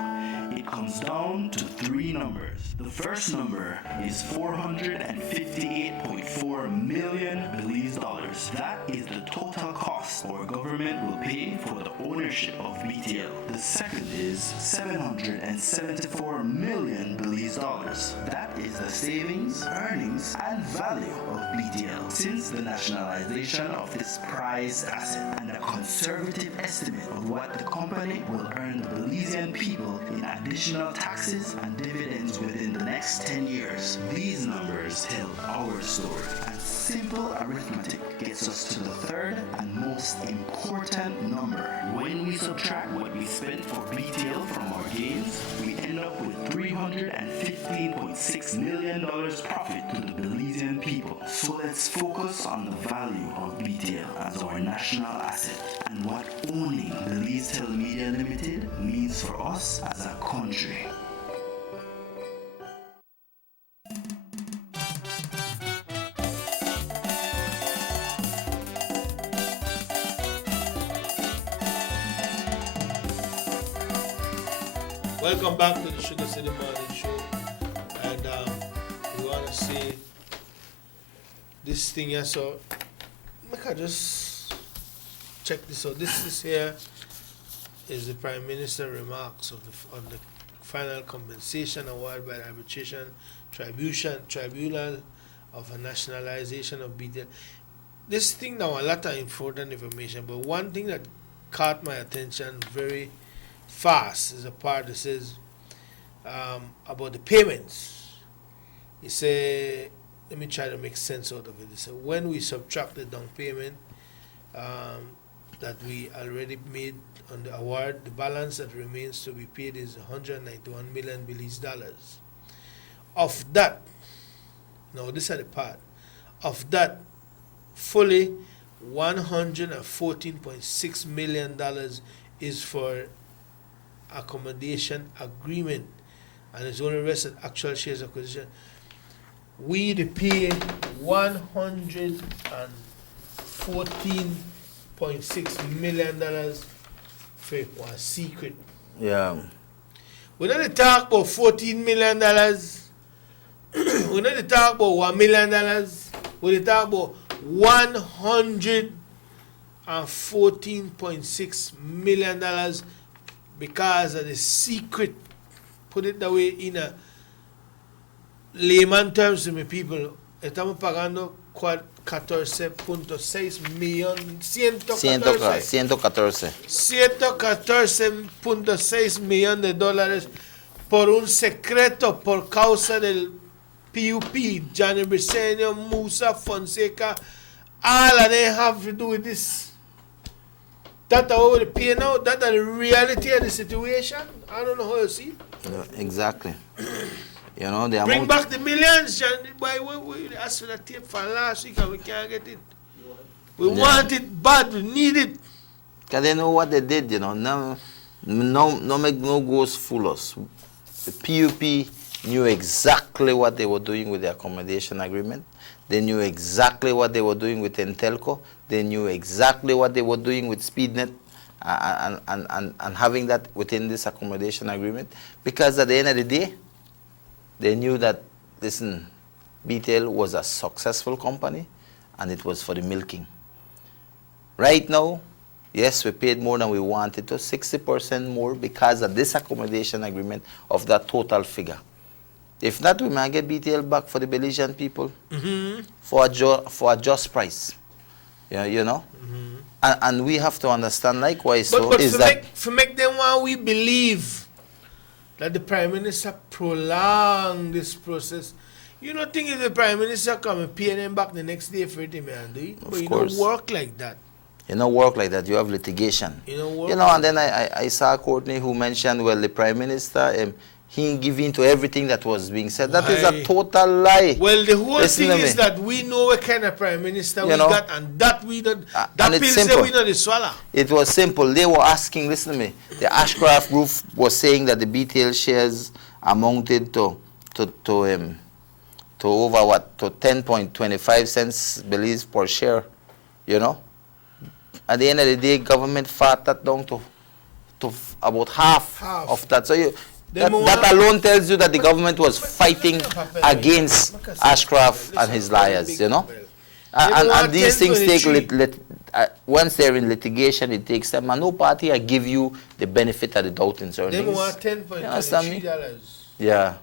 It comes down to 3 numbers. The first number is 458.4 million Belize dollars. That is the total cost our government will pay for the ownership of BTL. The second is 774 million Belize dollars. That is the savings, earnings, and value of BTL since the nationalization of this prized asset, and a conservative estimate of what the company will earn the Belizean people in additional taxes and dividends within the next 10 years. These numbers tell our story, and simple arithmetic gets us to the third and most important number. When we subtract what we spent for BTL from our gains, we end up with $315.6 million profit to the Belizean people. So let's focus on the value of BTL as our national asset and what owning Belize Telemedia Limited means for us as a country. Welcome back to the Sugar City Morning Show, and we want to see this thing here. So, I just check this out. This here is the Prime Minister remarks on the final compensation award by the Arbitration Tribunal of a nationalization of BTL. This thing now a lot of important information, but one thing that caught my attention very fast is a part that says about the payments. He said, let me try to make sense out of it. He said, when we subtract the down payment that we already made on the award, the balance that remains to be paid is 191 million Belize dollars. Of that, now this is the part, of that, fully $114.6 million is for accommodation agreement, and it's only rest at actual shares acquisition. We pay $114.6 million for one secret. Yeah. We don't talk about $14 million. We don't talk about $1 million. We talk about $114.6 million because of the secret. Put it that way in a layman terms to me, people. Estamos pagando 14.6 millones. 114.6 millones de dólares por un secreto por causa del PUP, Johnny Briceño, Musa, Fonseca. All of them have to do with this. That's how they pay now. That's the reality of the situation. I don't know how you see it. Exactly. You know, the Bring amount. back the millions, John. Why we asked for the tape for last week and we can't get it? We want it bad. We need it. Because they know what they did, you know. No make no ghost fool us. The PUP knew exactly what they were doing with the accommodation agreement. They knew exactly what they were doing with Intelco. They knew exactly what they were doing with SpeedNet. and having that within this accommodation agreement, because at the end of the day, they knew that, listen, BTL was a successful company and it was for the milking. Right now, yes, we paid more than we wanted to, 60% more because of this accommodation agreement of that total figure. If not, we might get BTL back for the Belizean people for a just price. Yeah, you know? And we have to understand likewise, But is for that... for make them want we believe that the Prime Minister prolonged this process. You don't think if the Prime Minister come and pay them back the next day for it, man, do you? But you don't work like that. You don't work like that. You have litigation. You don't work and then I saw Courtney who mentioned, well, the Prime Minister, he gave in to everything that was being said. That is a total lie. Well, the whole thing is that we know what kind of Prime Minister we got, and that we don't, that pills that we don't swallow. It was simple. They were asking, listen to me, the Ashcraft Group was saying that the BTL shares amounted to over what, to 10.25 cents Belize per share, you know. At the end of the day, government fought that down to about half of that. So that alone tells you that the government was fighting against Ashcraft and his liars, you know. And these things take, once they're in litigation, it takes time. And no party will give you the benefit of the doubt in certain things. They want $10.23. Yeah,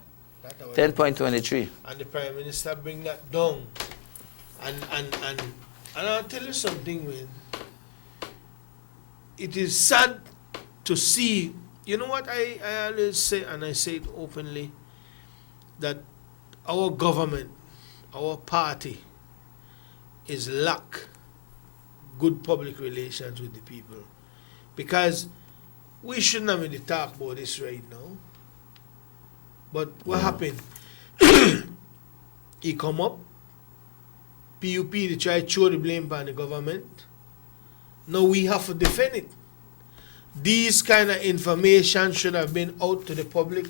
10.23. And the Prime Minister bring that down. And I'll tell you something, man. It is sad to see, you know what I always say, and I say it openly, that our government, our party, is lack good public relations with the people. Because we shouldn't have been talk about this right now. But what happened? He come up, PUP, they try to throw the blame on the government. Now we have to defend it. These kind of information should have been out to the public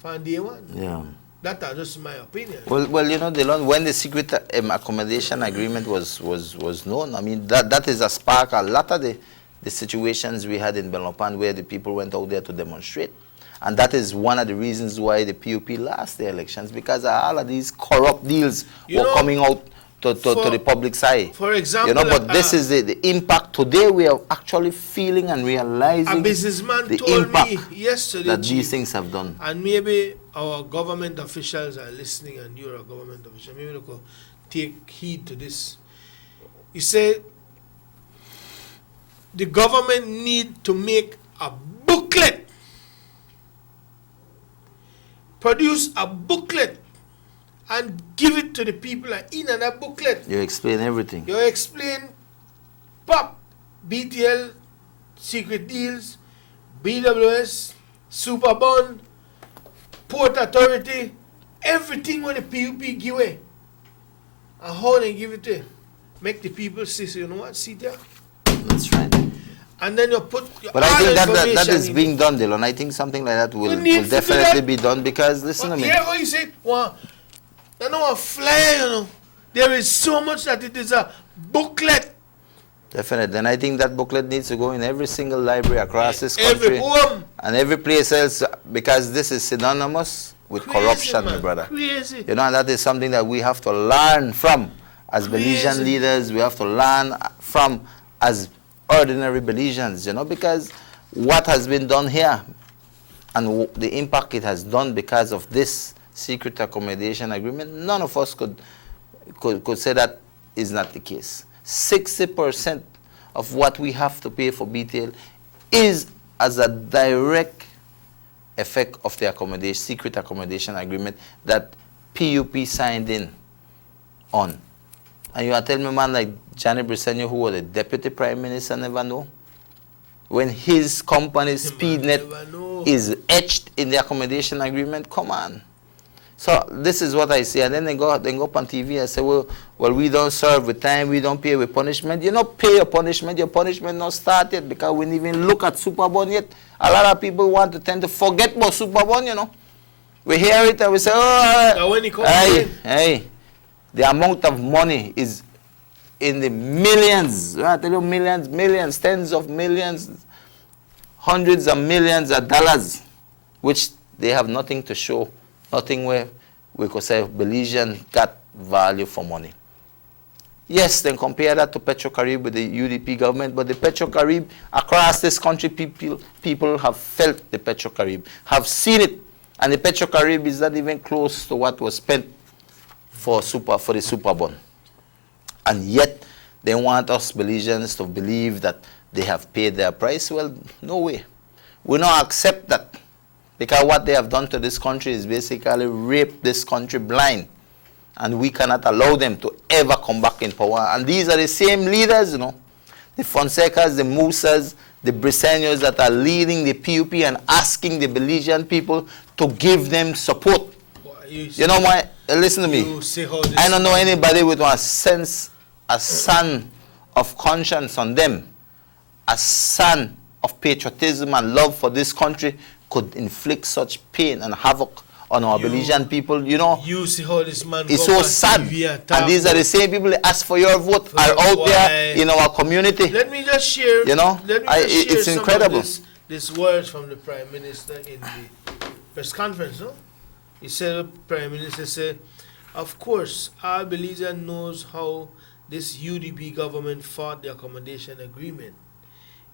from day one. Yeah. That's just my opinion. Well, you know, Delon, when the secret accommodation agreement was known, I mean, that is a spark a lot of the situations we had in Belmopan where the people went out there to demonstrate. And that is one of the reasons why the PUP lost the elections, because all of these corrupt deals were coming out to the public side. For example, you know, but this is the impact today we are actually feeling and realizing a businessman the told impact me yesterday that these things have done. And maybe our government officials are listening, and you're a government official. Maybe they could take heed to this. He said the government need to make a booklet, produce a booklet, and give it to the people. And in that booklet, You explain everything. you explain POP, BTL, secret deals, BWS, Super Bond, Port Authority, everything when the PUP give away. And how they give it to make the people see, so you know what, see there? That's right. And then you put your But I think that information is in being done, Dylan. I think something like that will need to do definitely that. be done, because, listen to me. Yeah, what you said, well, you know, a flyer, you know. There is so much that it is a booklet. Definitely. And I think that booklet needs to go in every single library across this Every country. home. And every place else, because this is synonymous with Crazy, corruption, my man. brother. Crazy. You know, and that is something that we have to learn from as Belizean Crazy. leaders. We have to learn from as ordinary Belizeans, you know, because what has been done here and the impact it has done because of this secret accommodation agreement, none of us could say that is not the case. 60% of what we have to pay for BTL is as a direct effect of the secret accommodation agreement that PUP signed in on. And you are telling me, man, like Johnny Briceño, who was the deputy prime minister, never know? When his company, SpeedNet, is etched in the accommodation agreement, come on. So this is what I see. And then they go up on TV and say, well, we don't serve with time, we don't pay with punishment. You don't pay your punishment not started, because we didn't even look at Superbond yet. A lot of people tend to forget about Superbond, you know. We hear it and we say, oh, Now when he comes hey, the amount of money is in the millions, I tell you millions, tens of millions, hundreds of millions of dollars, which they have nothing to show, nothing where we could say Belizean got value for money. Yes, then compare that to PetroCaribe with the UDP government, but the PetroCaribe, across this country, people have felt the PetroCaribe, have seen it, and the PetroCaribe is not even close to what was spent for the super bond. And yet, they want us Belizeans to believe that they have paid their price. Well, no way. We don't accept that, because what they have done to this country is basically rape this country blind. And we cannot allow them to ever come back in power. And these are the same leaders, you know, the Fonsecas, the Musas, the Briseños that are leading the PUP and asking the Belizean people to give them support. You know why? Listen to me. I don't know anybody with a sense, a son of conscience on them, a son of patriotism and love for this country could inflict such pain and havoc on our Belizean people. You know, you see how this man it's so sad. And these are the same people that ask for your vote are out there in our community. Let me just share, you know, it's incredible. This words from the Prime Minister in the press conference, no? He said, the Prime Minister said, of course, our Belizean knows how this UDP government fought the accommodation agreement.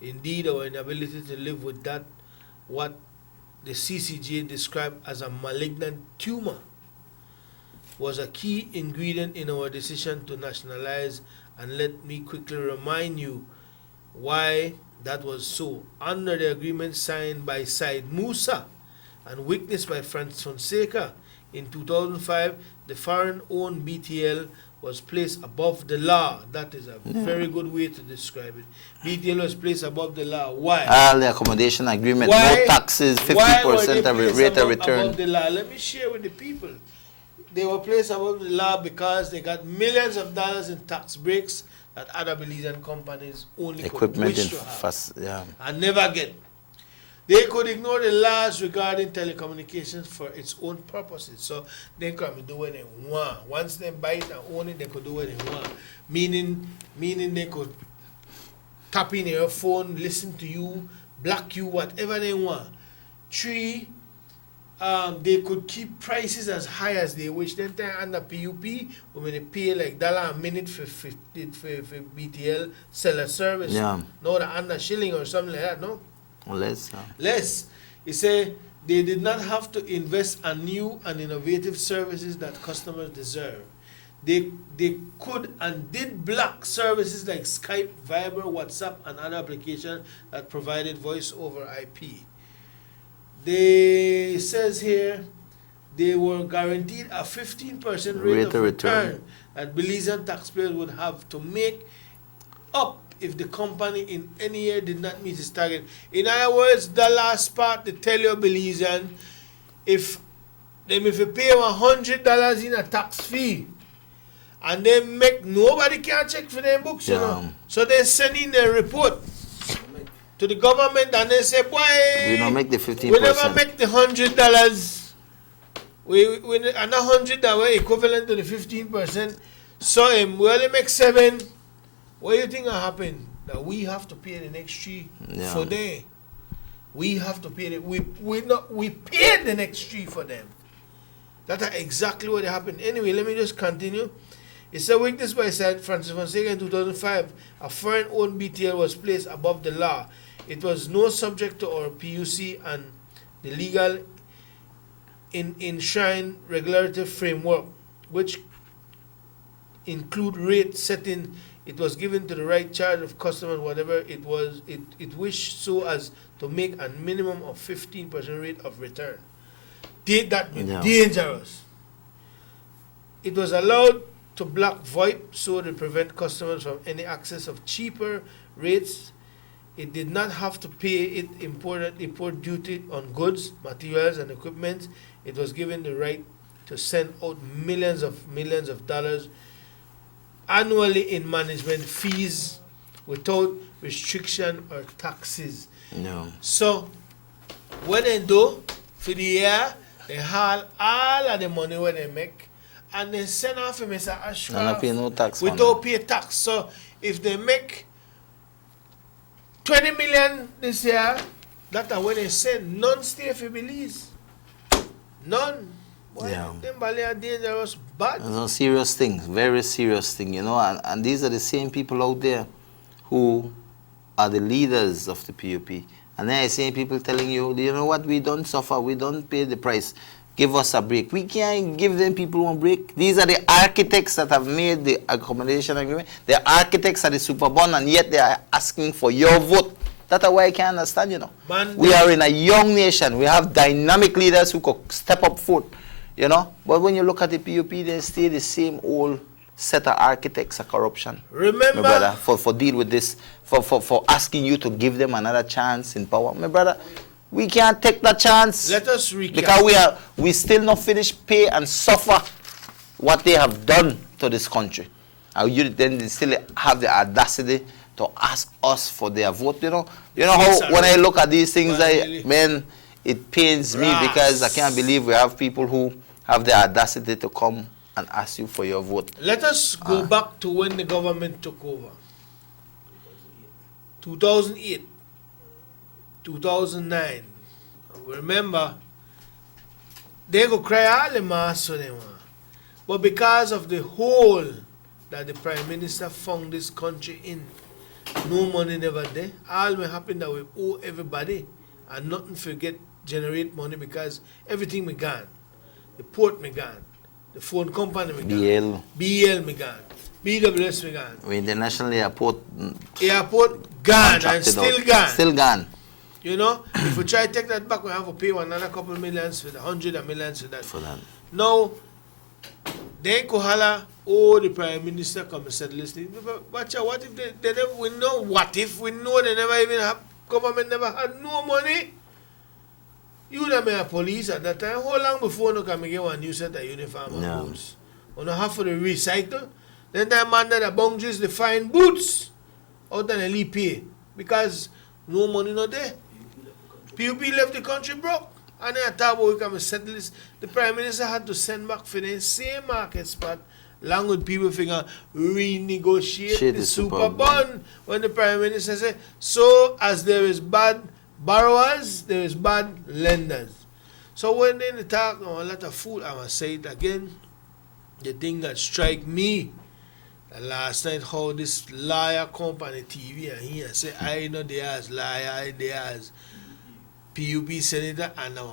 Indeed, our inability to live with that, what the CCJ described as a malignant tumor, was a key ingredient in our decision to nationalize. And let me quickly remind you why that was so. Under the agreement signed by Said Musa and witnessed by Francis Fonseca in 2005, the foreign-owned BTL was placed above the law. That is a very good way to describe it. BTL was placed above the law. Why? All the accommodation agreement, no taxes, 50% of rate of return. Above the law? Let me share with the people. They were placed above the law because they got millions of dollars in tax breaks that other Belizean companies only equipment could wish to have and never get. They could ignore the laws regarding telecommunications for its own purposes. So they can do what they want. Once they buy it and own it, they could do what they want. Meaning they could tap in your phone, listen to you, block you, whatever they want. 3, they could keep prices as high as they wish. Then under PUP, when they pay like $1 a minute for BTL seller service. Yeah. No, the under shilling or something like that, no? Less. Less. He said they did not have to invest in new and innovative services that customers deserve. They could and did block services like Skype, Viber, WhatsApp, and other applications that provided voice over IP. They says here they were guaranteed a 15% rate of return that Belizean taxpayers would have to make up if the company in any year did not meet its target. In other words, the last part, they tell you Belizean, if you pay $100 in a tax fee, and they make, nobody can check for their books, you know. So they send in their report to the government and they say, boy, we don't make the 15%. We never make the $100. And $100 were equivalent to the 15%. So we only make 7. What do you think will happen? That we have to pay the next 3 for them. We have to pay we paid the next 3 for them. That's exactly what happened. Anyway, let me just continue. It's a witness by said Francis Fonseca in 2005. A foreign-owned BTL was placed above the law. It was no subject to our PUC and the legal enshrined regulatory framework, which include rate setting. It was given to the right charge of customer whatever it wished, so as to make a minimum of 15% rate of return. That means dangerous. It was allowed to block VoIP so to prevent customers from any access of cheaper rates. It did not have to pay import duty on goods, materials, and equipment. It was given the right to send out millions of dollars annually in management fees without restriction or taxes. So what they do for the year, they haul all of the money what they make and they send off him Mr. And Ashcroft not pay no tax. man. without pay tax. So if they make 20 million this year, that's when they send none stay for Belize. None. Boy, Yeah. them Bali are dangerous, bad. Those are serious things, very serious thing, you know, and these are the same people out there who are the leaders of the PUP. And then I see people telling you, you know what, we don't suffer, we don't pay the price. Give us a break. We can't give them people one break. These are the architects that have made the accommodation agreement. The architects are the super bond, and yet they are asking for your vote. That's why I can't understand, you know. We are in a young nation. We have dynamic leaders who could step up foot, you know. But when you look at the PUP, they stay the same old set of architects of corruption. Remember, my brother, for deal with this, for asking you to give them another chance in power. My brother, we can't take that chance. Let us recap. Because we still not finished pay and suffer what they have done to this country. And you then they still have the audacity to ask us for their vote, you know. You know how when I look at these things, man, it pains me because I can't believe we have people who have the audacity to come and ask you for your vote. Let us go back to when the government took over. 2008, 2009. Remember, they go cry all the mass for them. But because of the hole that the Prime Minister found this country in, no money never there. All may happen that we owe everybody and nothing forget generate money because everything me gone. The port me gone. The phone company me gone. BL me gone. BWS me gone. We the national airport. Airport gone and still gone. Still gone. You know, if we try to take that back, we have to pay another couple millions for the 100 millions for that. Now, they Kohala, the Prime Minister come and said, listen, what if they never, we know what if, we know they never even have, government never had no money. You know, me police at that time, how long before you can get one new set of uniform and boots? You know, half for the recycle. Then that man that the boundaries, they find boots out and they pay because no money not there. PUP left the country broke. And then I thought about we can settle this. The Prime Minister had to send back for the same market spot along with people figure renegotiate the super bond. When the Prime Minister said, so as there is bad borrowers, there is bad lenders. So when they talk a lot of food, I must say it again, the thing that strike me last night, how this liar company TV and here say, I know they as liar, they as PUP senator, and a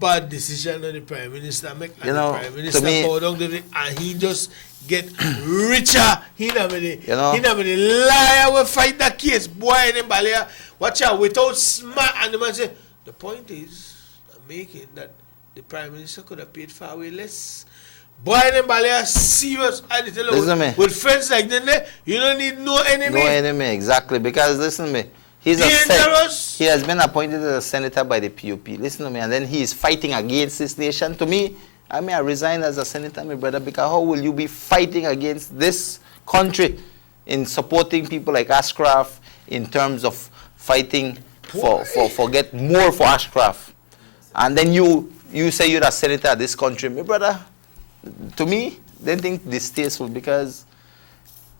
bad decision on the Prime Minister make, and the Prime Minister go down to it, and he just get richer. He never the liar will fight that case. Boy, and Balia, watch out, without smart, and the man say, the point is, I'm making that the Prime Minister could have paid far way less. Boy, and Balia, serious. I tell you, with friends like that, you don't need no enemy. No enemy, exactly, because listen to me. He has been appointed as a senator by the PUP. Listen to me. And then he is fighting against this nation. To me, I mean, I resign as a senator, my brother, because how will you be fighting against this country in supporting people like Ashcroft in terms of fighting for get more for Ashcroft? And then you say you're a senator of this country. My brother, to me, they think distasteful because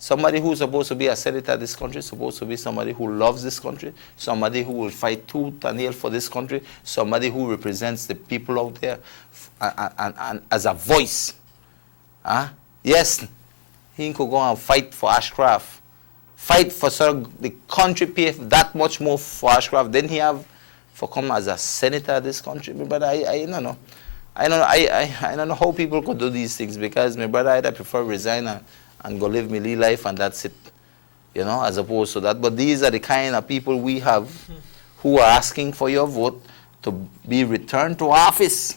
somebody who's supposed to be a senator of this country is supposed to be somebody who loves this country, somebody who will fight tooth and nail for this country, somebody who represents the people out there and as a voice. Yes, he could go and fight for Ashcroft, fight for the country, pay that much more for Ashcroft than he have for come as a senator of this country. But I don't know. I don't know how people could do these things because my brother, I'd prefer resign and go live my life and that's it, you know, as opposed to that. But these are the kind of people we have who are asking for your vote to be returned to office.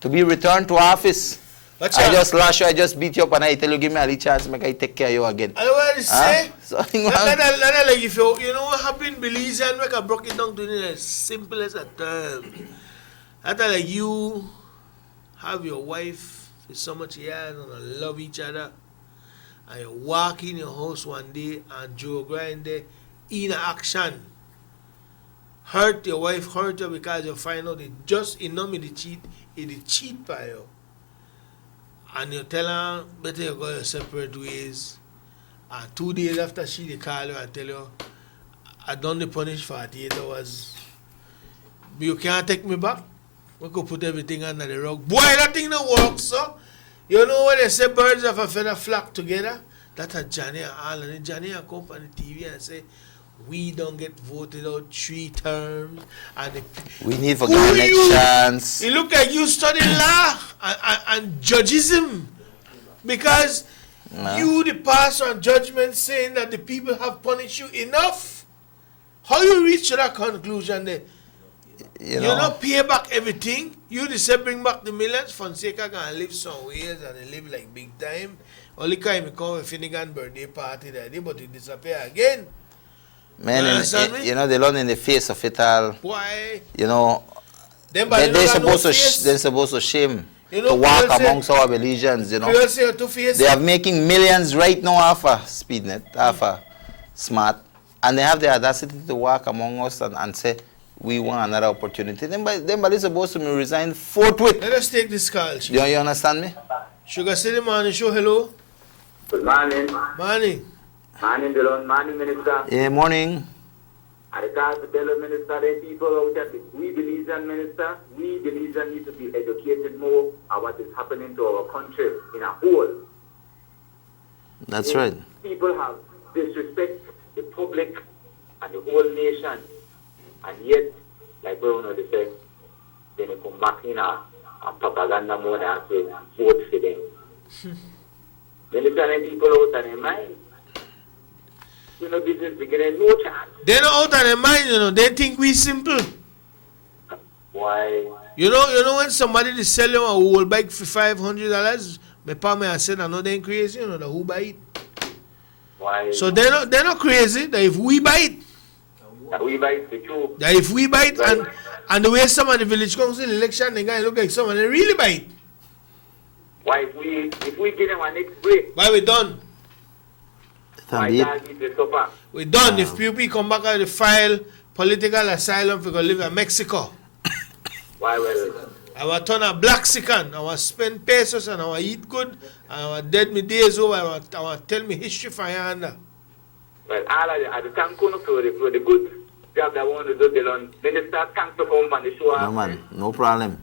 To be returned to office. I just lash you, I just beat you up and I tell you, give me a chance, make I take care of you again. I want to say, like if you know what happened, Belize, and make I broke it down to the as simple as a term. That's like you have your wife for so much years and love each other, and you walk in your house one day and Joe grind there in action. Hurt your wife, hurt her because you find out it just enough me the cheat by you. and you tell her, better you go your separate ways. And 2 days after they call you and tell you, I done the punish for 48 hours. You can't take me back. We could put everything under the rug. Boy, that thing don't work, so. You know when they say birds of a feather flock together? That's a Johnny and all. And Johnny come on the TV and say, we don't get voted out 3 terms. And we need for elections. It look like you study law and judgism. Because you, the pastor and judgment, saying that the people have punished you enough. How you reach to that conclusion then? You not pay back everything. You just say bring back the millions. Fonseca can live somewhere and they live like big time. Only time he come with Finnegan birthday party there, but he disappear again. Man, they learn in the face of it all. Why? They're supposed to shame to walk amongst our Belizeans, They are making millions right now off of SpeedNet, off of Smart, and they have the audacity to walk among us and say, we want another opportunity. Then they're supposed to resign forthwith. Let us take this call. You understand me? Sugar City Morning Show, hello. Good morning. Morning. Morning, Dylan. Morning, Minister. Yeah, morning. I got to tell the Minister that people out there, we Belizean Minister, we Belizean need to be educated more on what is happening to our country in a whole. That's right. People have disrespect the public and the whole nation. And yet, like we know they say, then they come back in a propaganda mode and say, vote for them. Minister and people out of their mind. You know, business beginning no chance. They're not out of their mind, They think we simple. Why? You know when somebody is selling a whole bike for $500, my pa me I said, I know they ain't crazy, the who buy it. Why? So they're not crazy. That if we buy it, we buy it for true. That if we buy it and the way some of the village council election, the guy look like someone they really buy it. Why if we give them a next break? Why we done? We done. If people come back out the file political asylum, we gonna live in Mexico. Why well? I will turn a Blaxican. I will spend pesos and I will eat good. And I will dead me days over. I will tell me history for yonder. Well, all of the thank you for the good job that I want to do, Dylan. Minister, thanks for coming on the show. No, man. No problem.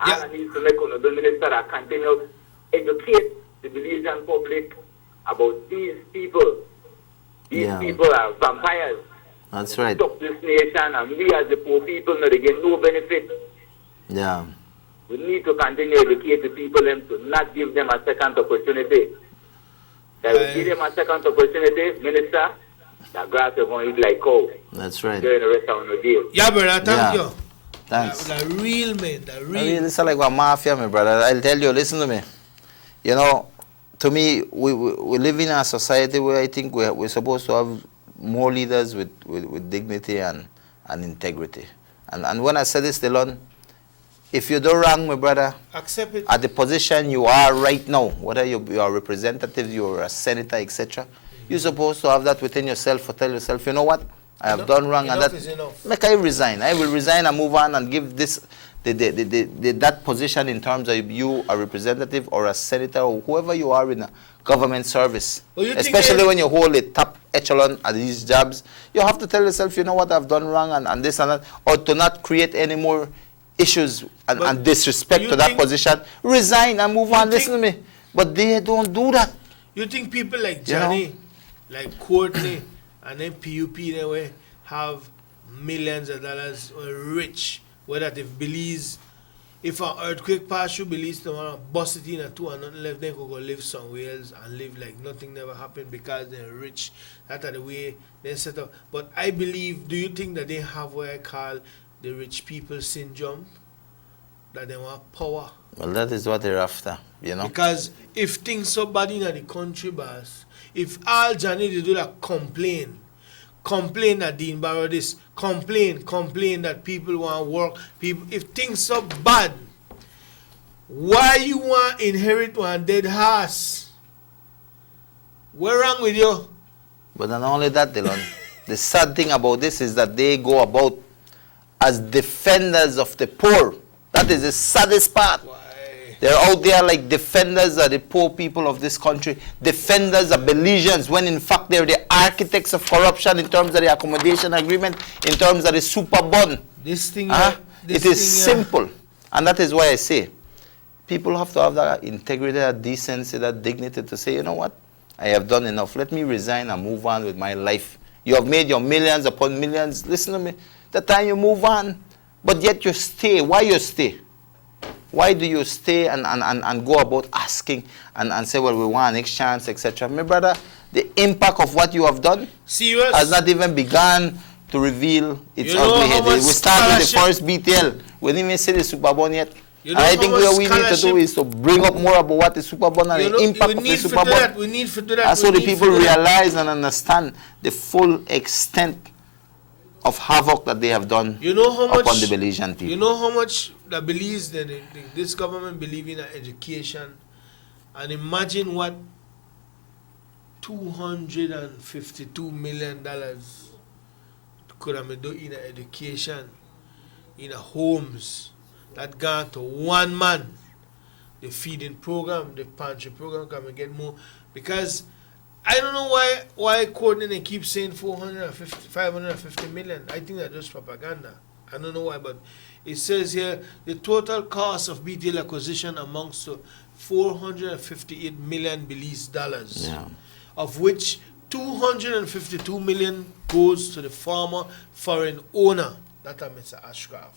All I need to make on the minister that continue educate the Belizean public about these people. These people are vampires. That's right. Stop this nation, and we as the poor people, they get no benefit. Yeah. We need to continue to educate the people and to not give them a second opportunity. That we give them a second opportunity, Minister, the grass is going to eat like cow. That's right. During the rest of the day. Yeah, brother, thank you. Thanks. The real man, the real. This is like a mafia, my brother. I'll tell you, listen to me. To me, we live in a society where I think we're supposed to have more leaders with dignity and integrity. And when I say this, Dylan, if you do wrong, my brother, accept it. At the position you are right now, whether you are a representative, you're a senator, etc., you're supposed to have that within yourself or tell yourself, you know what, I have done wrong, and that I resign. I will resign and move on and give this that position in terms of you a representative or a senator or whoever you are in a government service, especially when you hold a top echelon at these jobs. You have to tell yourself, you know what, I've done wrong and this and that, or to not create any more issues and disrespect to that position. Resign and move on. Listen to me. But they don't do that. You think people like Johnny, like Courtney, and then PUP in a way have millions of dollars or rich, whether they've Belize, if an earthquake pass through Belize tomorrow, bust it in a two and nothing left, they could go live somewhere else and live like nothing never happened because they're rich. That's the way they set up. But I believe, do you think that they have what I call the rich people syndrome? That they want power? Well, that is what they're after, Because if things so bad in the country, boss, if all Johnny they do that complain that Dean Barrow this, complain that people want work, if things so bad, why you want inherit one dead horse? What's wrong with you? But not only that, Dylan, the sad thing about this is that they go about as defenders of the poor. That is the saddest part. Why? They're out there like defenders of the poor people of this country, defenders of Belizeans, when in fact they're the architects of corruption in terms of the accommodation agreement, in terms of the super bond. This thing, it is simple. And that is why I say, people have to have that integrity, that decency, that dignity to say, you know what, I have done enough. Let me resign and move on with my life. You have made your millions upon millions. Listen to me. The time you move on, but yet you stay. Why you stay? Why do you stay and go about asking and say, well, we want next chance, etc.? My brother, the impact of what you have done has not even begun to reveal its ugly head. We start with the first BTL. We didn't even see the Super Bowl yet. And I think what we need to do is to bring up more about what the Super Bowl and the impact of the Super Bowl. We need to do that. And so the people realize and understand the full extent of havoc that they have done upon the Belizean people. You know how much the Belize, this government believe in education, and imagine what $252 million could have been done in education, in homes that gone to one man. The feeding program, the pantry program can get more, because I don't know why coordinating keeps saying 550 million. I think that's just propaganda. I don't know why, but it says here the total cost of BTL acquisition amounts to $458 million Belize dollars, of which 252 million goes to the former foreign owner, that is Mr. Ashcroft,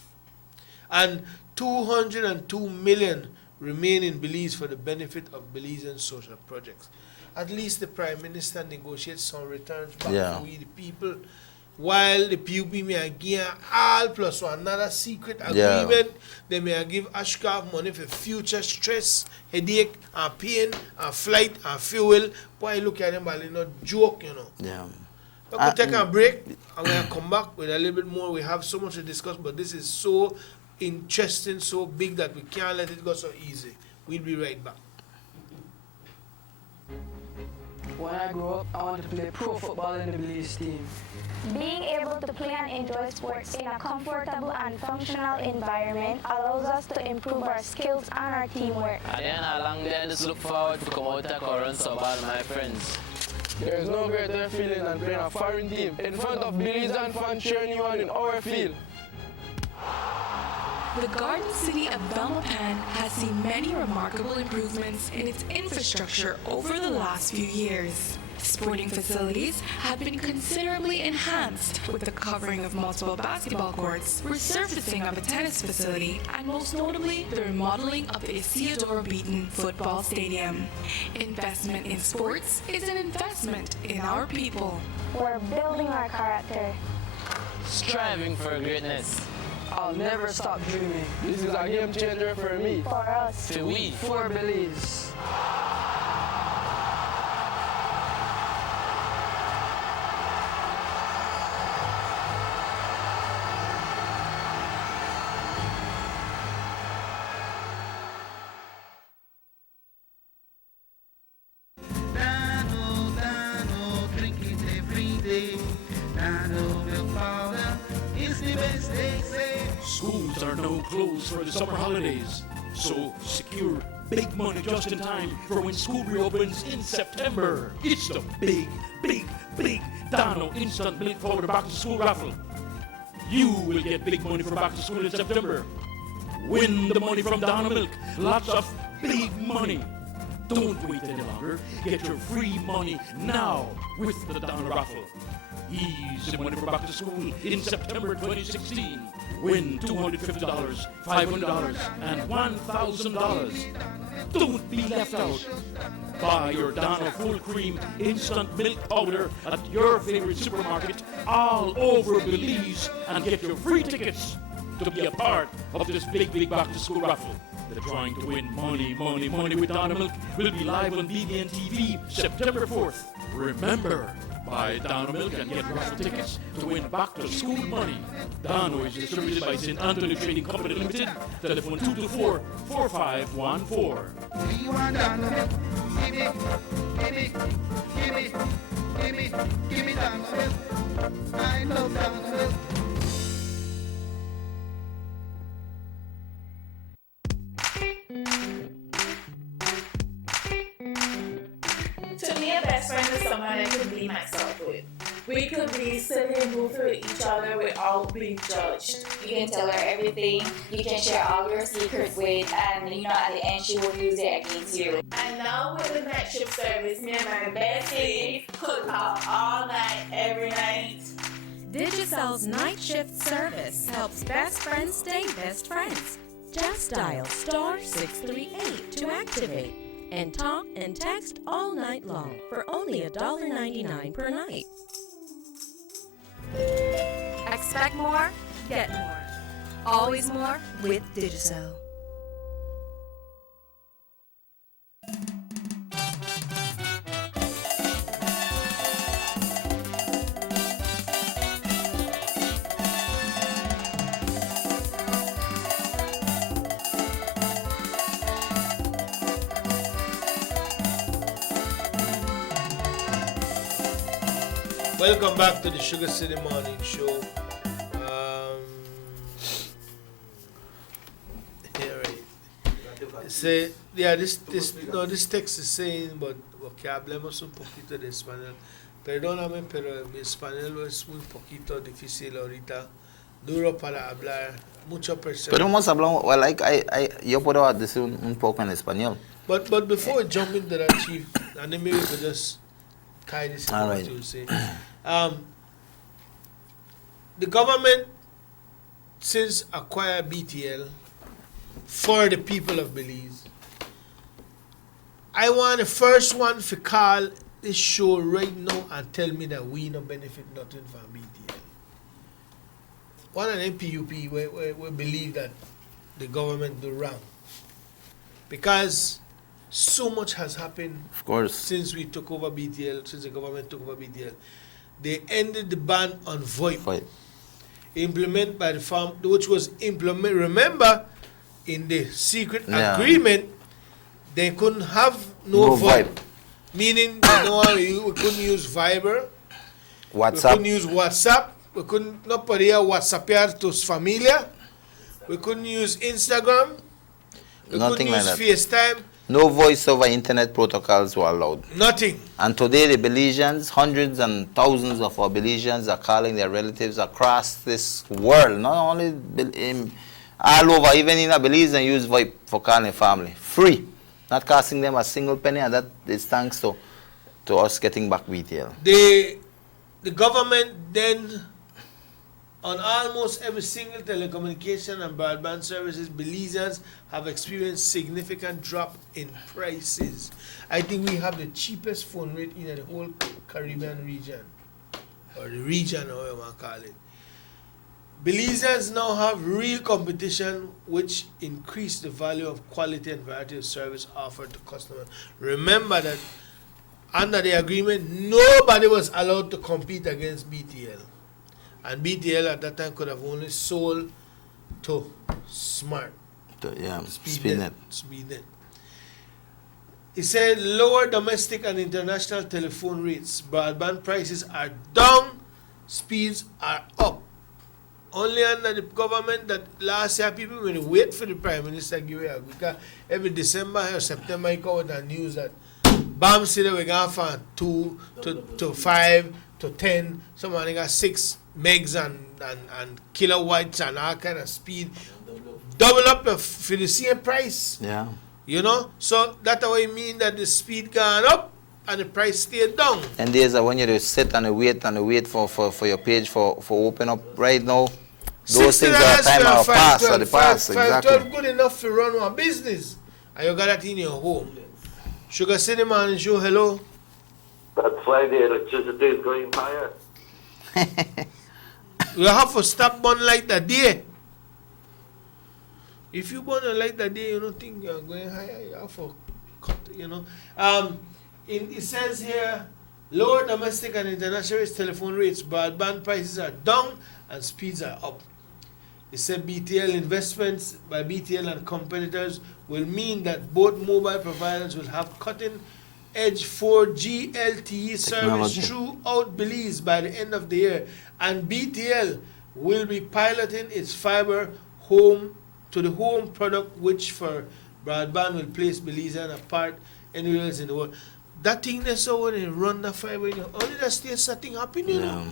and 202 million remain in Belize for the benefit of Belizean social projects. At least the Prime Minister negotiates some returns back to we the people, while the PUP may give all plus another secret agreement. They may give Ashcroft money for future stress, headache, and pain, and flight, and fuel. Boy, look at them, but it's not joke, you know. But we'll take a break, and we'll come back with a little bit more. We have so much to discuss, but this is so interesting, so big that we can't let it go so easy. We'll be right back. When I grew up, I wanted to play pro football in the Belize team. Being able to play and enjoy sports in a comfortable and functional environment allows us to improve our skills and our teamwork. And then along there, I just look forward to come out to current suburb with my friends. There is no greater feeling than playing a foreign team in front of Belizean fans cheering you on in our field. The Garden City of Belmopan has seen many remarkable improvements in its infrastructure over the last few years. Sporting facilities have been considerably enhanced with the covering of multiple basketball courts, resurfacing of a tennis facility, and most notably the remodeling of the Isidore Beaton Football Stadium. Investment in sports is an investment in our people. We're building our character. Striving for greatness. I'll never stop dreaming. This is a game changer for me. For us. For we. For Belize. Dano, drink it every day. Dano milk powder is the best they say. Schools are now closed for the summer holidays, so secure big money just in time for when school reopens in September. It's the big Dano Instant Milk Powder Back to School raffle. You will get big money for back to school in September. Win the money from Dano Milk. Lots of big money. Don't wait any longer. Get your free money now with the Dano raffle. Easy money for back to school in September 2016. Win $250, $500, and $1,000. Don't be left out. Buy your Dano Full Cream Instant Milk Powder at your favorite supermarket all over Belize and get your free tickets to be a part of this big back to school raffle. The drawing to win money with Dano Milk will be live on BBN TV September 4th. Remember, buy Dano Milk and get raffle tickets to win back to school money. Dano is distributed by St. Anthony Trading Company Limited. Telephone 224-4514. We want Dano milk. Give me Dano milk. I love Dano milk. best friend is someone I could be myself with. We could be silly and goofy with each other without being judged. You can tell her everything. You can share all your secrets with, and at the end she will use it against you. And now with the night shift service, me and my bestie could talk all night, every night. Digicel's night shift service helps best friends stay best friends. Just dial *638 to activate and talk and text all night long for only $1.99 per night. Expect more, get more. Always more with Digicel. Welcome back to the Sugar City Morning Show. This text is saying, but que hablemos un poquito de español. Perdóname, pero mi español es muy poquito difícil ahorita, duro para hablar. Muchas personas. Pero vamos a hablar, well, yo puedo decir un poco en español. But before we jump into that, Chief, and then maybe we could just carry this in what you say. The government since acquired BTL for the people of Belize. I want the first one to call this show right now and tell me that we no benefit nothing from BTL. One of them PUP we believe that the government do wrong. Because so much has happened of course since we took over BTL, since the government took over BTL. They ended the ban on VoIP. Implemented by the farm, which was implemented. Remember, in the secret agreement, they couldn't have no VoIP. Meaning, we couldn't use Viber, WhatsApp. We couldn't use WhatsApp. We couldn't no podía WhatsAppear tus familia. We couldn't use Instagram. We Nothing couldn't like use that. FaceTime. No voice over internet protocols were allowed. Nothing. And today the Belizeans, hundreds and thousands of our Belizeans are calling their relatives across this world. Not only all over, even in Belize, and use VoIP for calling family. Free. Not costing them a single penny, and that is thanks to us getting back BTL. The government then, on almost every single telecommunication and broadband services, Belizeans have experienced significant drop in prices. I think we have the cheapest phone rate in the whole Caribbean region, or the region, or you want to call it. Belizeans now have real competition, which increase the value of quality and variety of service offered to customers. Remember that under the agreement, nobody was allowed to compete against BTL. And BTL at that time could have only sold to Smart. SpeedNet. It said lower domestic and international telephone rates. Broadband prices are down, speeds are up. Only under the government that last year people will wait for the Prime Minister to give it out. Because every December or September he come out the news that BAM City we're going from 2 to 5 to 10. Someone got 6 megs and kilowatts and all kind of speed. Double up for the same price. Yeah. So that's what I mean that the speed gone up and the price stayed down. And there's when you sit and wait for your page for open up right now. Those things are time of pass or the pass. Exactly. 512 good enough to run one business. And you got that in your home. Sugar City Morning Show, hello. That's why the electricity is going higher. You have to stop burn like that day. If you burn a light that day, you don't think you're going higher, you have to cut, It says here, lower domestic and international telephone rates, broadband prices are down and speeds are up. It said BTL investments by BTL and competitors will mean that both mobile providers will have cutting-edge 4G LTE service throughout Belize by the end of the year. And BTL will be piloting its fiber to the home product, which for broadband will place Belizean apart anywhere else in the world. that thing that's so when they run the fiber, only that states that thing happen, you know.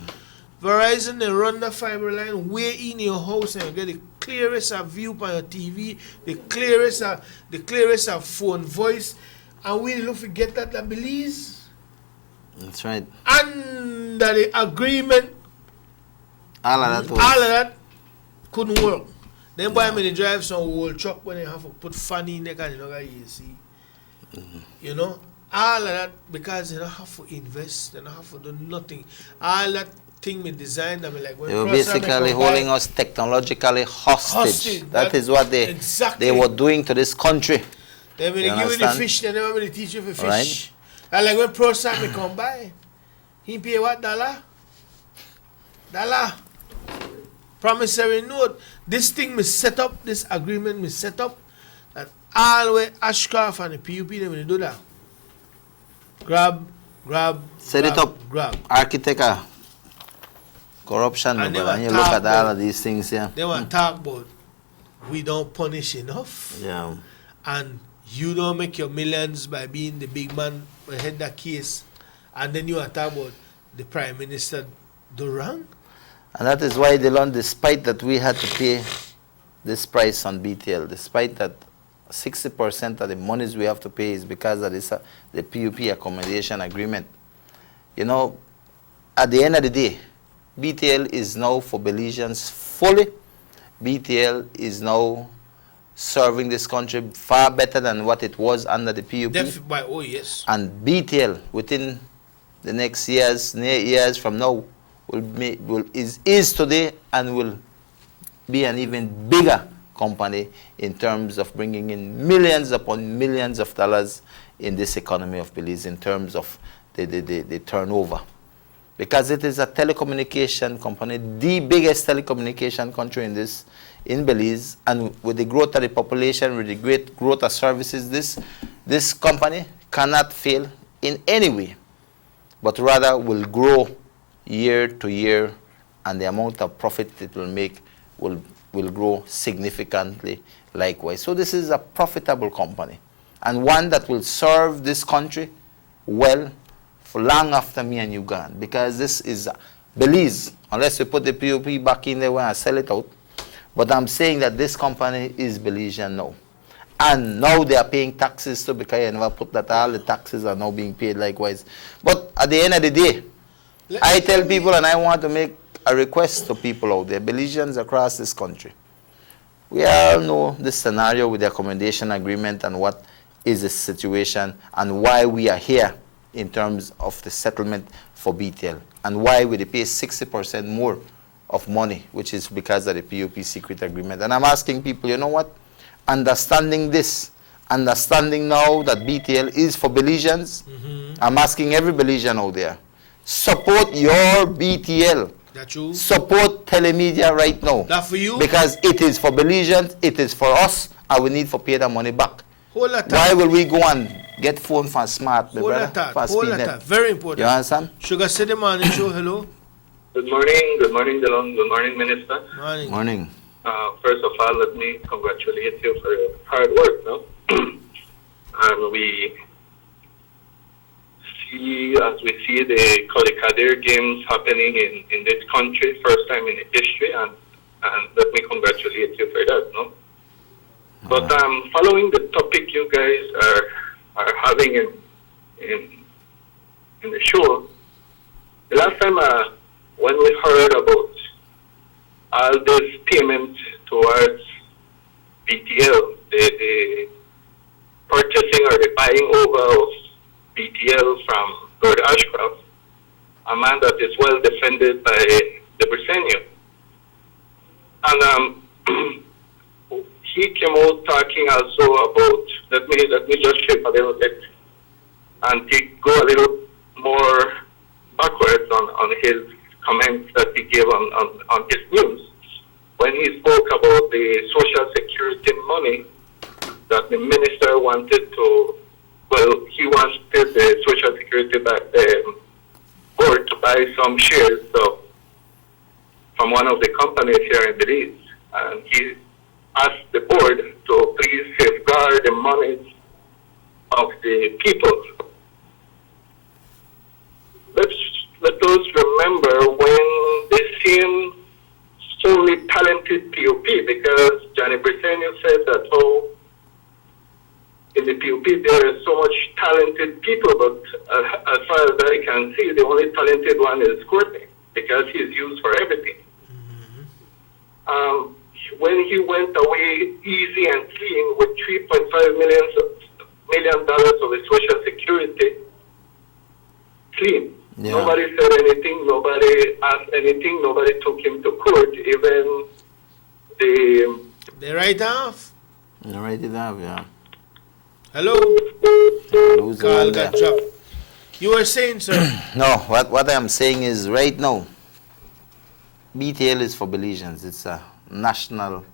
Verizon, they run the fiber line way in your house and you get the clearest of view by your TV, the clearest of phone voice, and we don't forget that Belize. That's right. Under the agreement, all of that couldn't work. Then why when they drive some old truck when they have to put fan in there and you know got AC. You know, all of that because they don't have to invest, they don't have to do nothing. All that thing we designed, I mean, like when they were basically holding us technologically hostage. That is what they were doing to this country. Then when they give you the fish, they never really teach you for fish. Right. And like when ProSat come by, he pay what, $1? Promissory note. This thing we set up, this agreement we set up, that all the way Ashcroft and the PUP, they will do that. Grab. Set it up. Grab. Architect, corruption, and you look at all of these things here. They want to talk about we don't punish enough. Yeah. And you don't make your millions by being the big man who head that case. And then you want to talk about the Prime Minister do wrong. And that is why, Delon, despite that we had to pay this price on BTL, despite that 60% of the monies we have to pay is because of this, the PUP accommodation agreement. You know, at the end of the day, BTL is now for Belizeans fully. BTL is now serving this country far better than what it was under the PUP. Oh, yes. And BTL, within the next years from now, is today and will be an even bigger company in terms of bringing in millions upon millions of dollars in this economy of Belize in terms of the turnover. Because it is a telecommunication company, the biggest telecommunication country in Belize, and with the growth of the population, with the great growth of services, this company cannot fail in any way, but rather will grow year to year, and the amount of profit it will make will grow significantly likewise. So this is a profitable company, and one that will serve this country well for long after me and you gone, because this is Belize, unless we put the PUP back in there and sell it out. But I'm saying that this company is Belizean now. And now they are paying taxes too, because I never put that all the taxes are now being paid likewise. But at the end of the day, I tell people, and I want to make a request to people out there, Belizeans across this country. We all know the scenario with the accommodation agreement and what is the situation and why we are here in terms of the settlement for BTL, and why we pay 60% more of money, which is because of the PUP secret agreement. And I'm asking people, you know what? Understanding this, understanding now that BTL is for Belizeans, I'm asking every Belizean out there, support your BTL. That's you. Support Telemedia right now. That for you? Because it is for Belizeans, it is for us, and we need to pay the money back. Hold that Why will we go and get phone for smart, Hold that thought. Very important. You understand? Sugar City Morning Show, hello. Good morning, Delon. Good morning, Minister. Morning. First of all, let me congratulate you for your hard work, no? And we see the Kodikadir games happening in this country, first time in history, and let me congratulate you for that, no? But following the topic you guys are having in the show, the last time when we heard about all this payment towards BTL, the purchasing or the buying over of BTL from Lord Ashcroft, a man that is well defended by the Briseño. And he came out talking also about, let me just shift a little bit and go a little more backwards on his comments that he gave on his news. When he spoke about the Social Security money that the minister wanted to, he wanted the Social Security board to buy some shares from one of the companies here in Belize. And he asked the board to please safeguard the monies of the people. us remember when the same solely talented POP, because Johnny Briseño said that in the POP there are so much talented people, but as far as I can see, the only talented one is Courtney, because he's used for everything. When he went away easy and clean with $3.5 million of his Social Security, clean. Yeah. Nobody said anything, nobody asked anything, nobody took him to court, even They write off. They write it off, yeah. Hello? Who's the Call one got there? dropped. You were saying, sir? No, what I'm saying is right now, BTL is for Belizeans. It's a national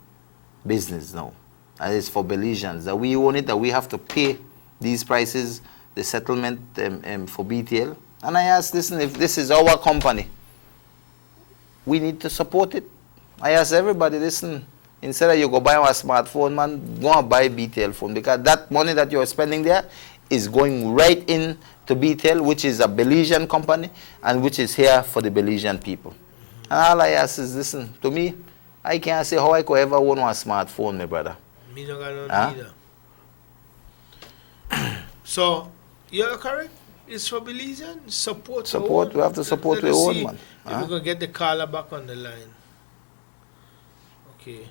business now. And it's for Belizeans. That we own it, that we have to pay these prices, the settlement for BTL. And I asked, listen, if this is our company, we need to support it. I asked everybody, listen, instead of you go buy a smartphone, man, go and buy BTL phone, because that money that you're spending there is going right in to BTL, which is a Belizean company, and which is here for the Belizean people. And all I ask is, listen, to me, I can't say how I could ever own a smartphone, my brother. Me no got none Huh? either. So, you're correct. It's for Belizean. Support. Support, we have to support Let us our own, see man. If Huh? we can get the caller back on the line. Okay.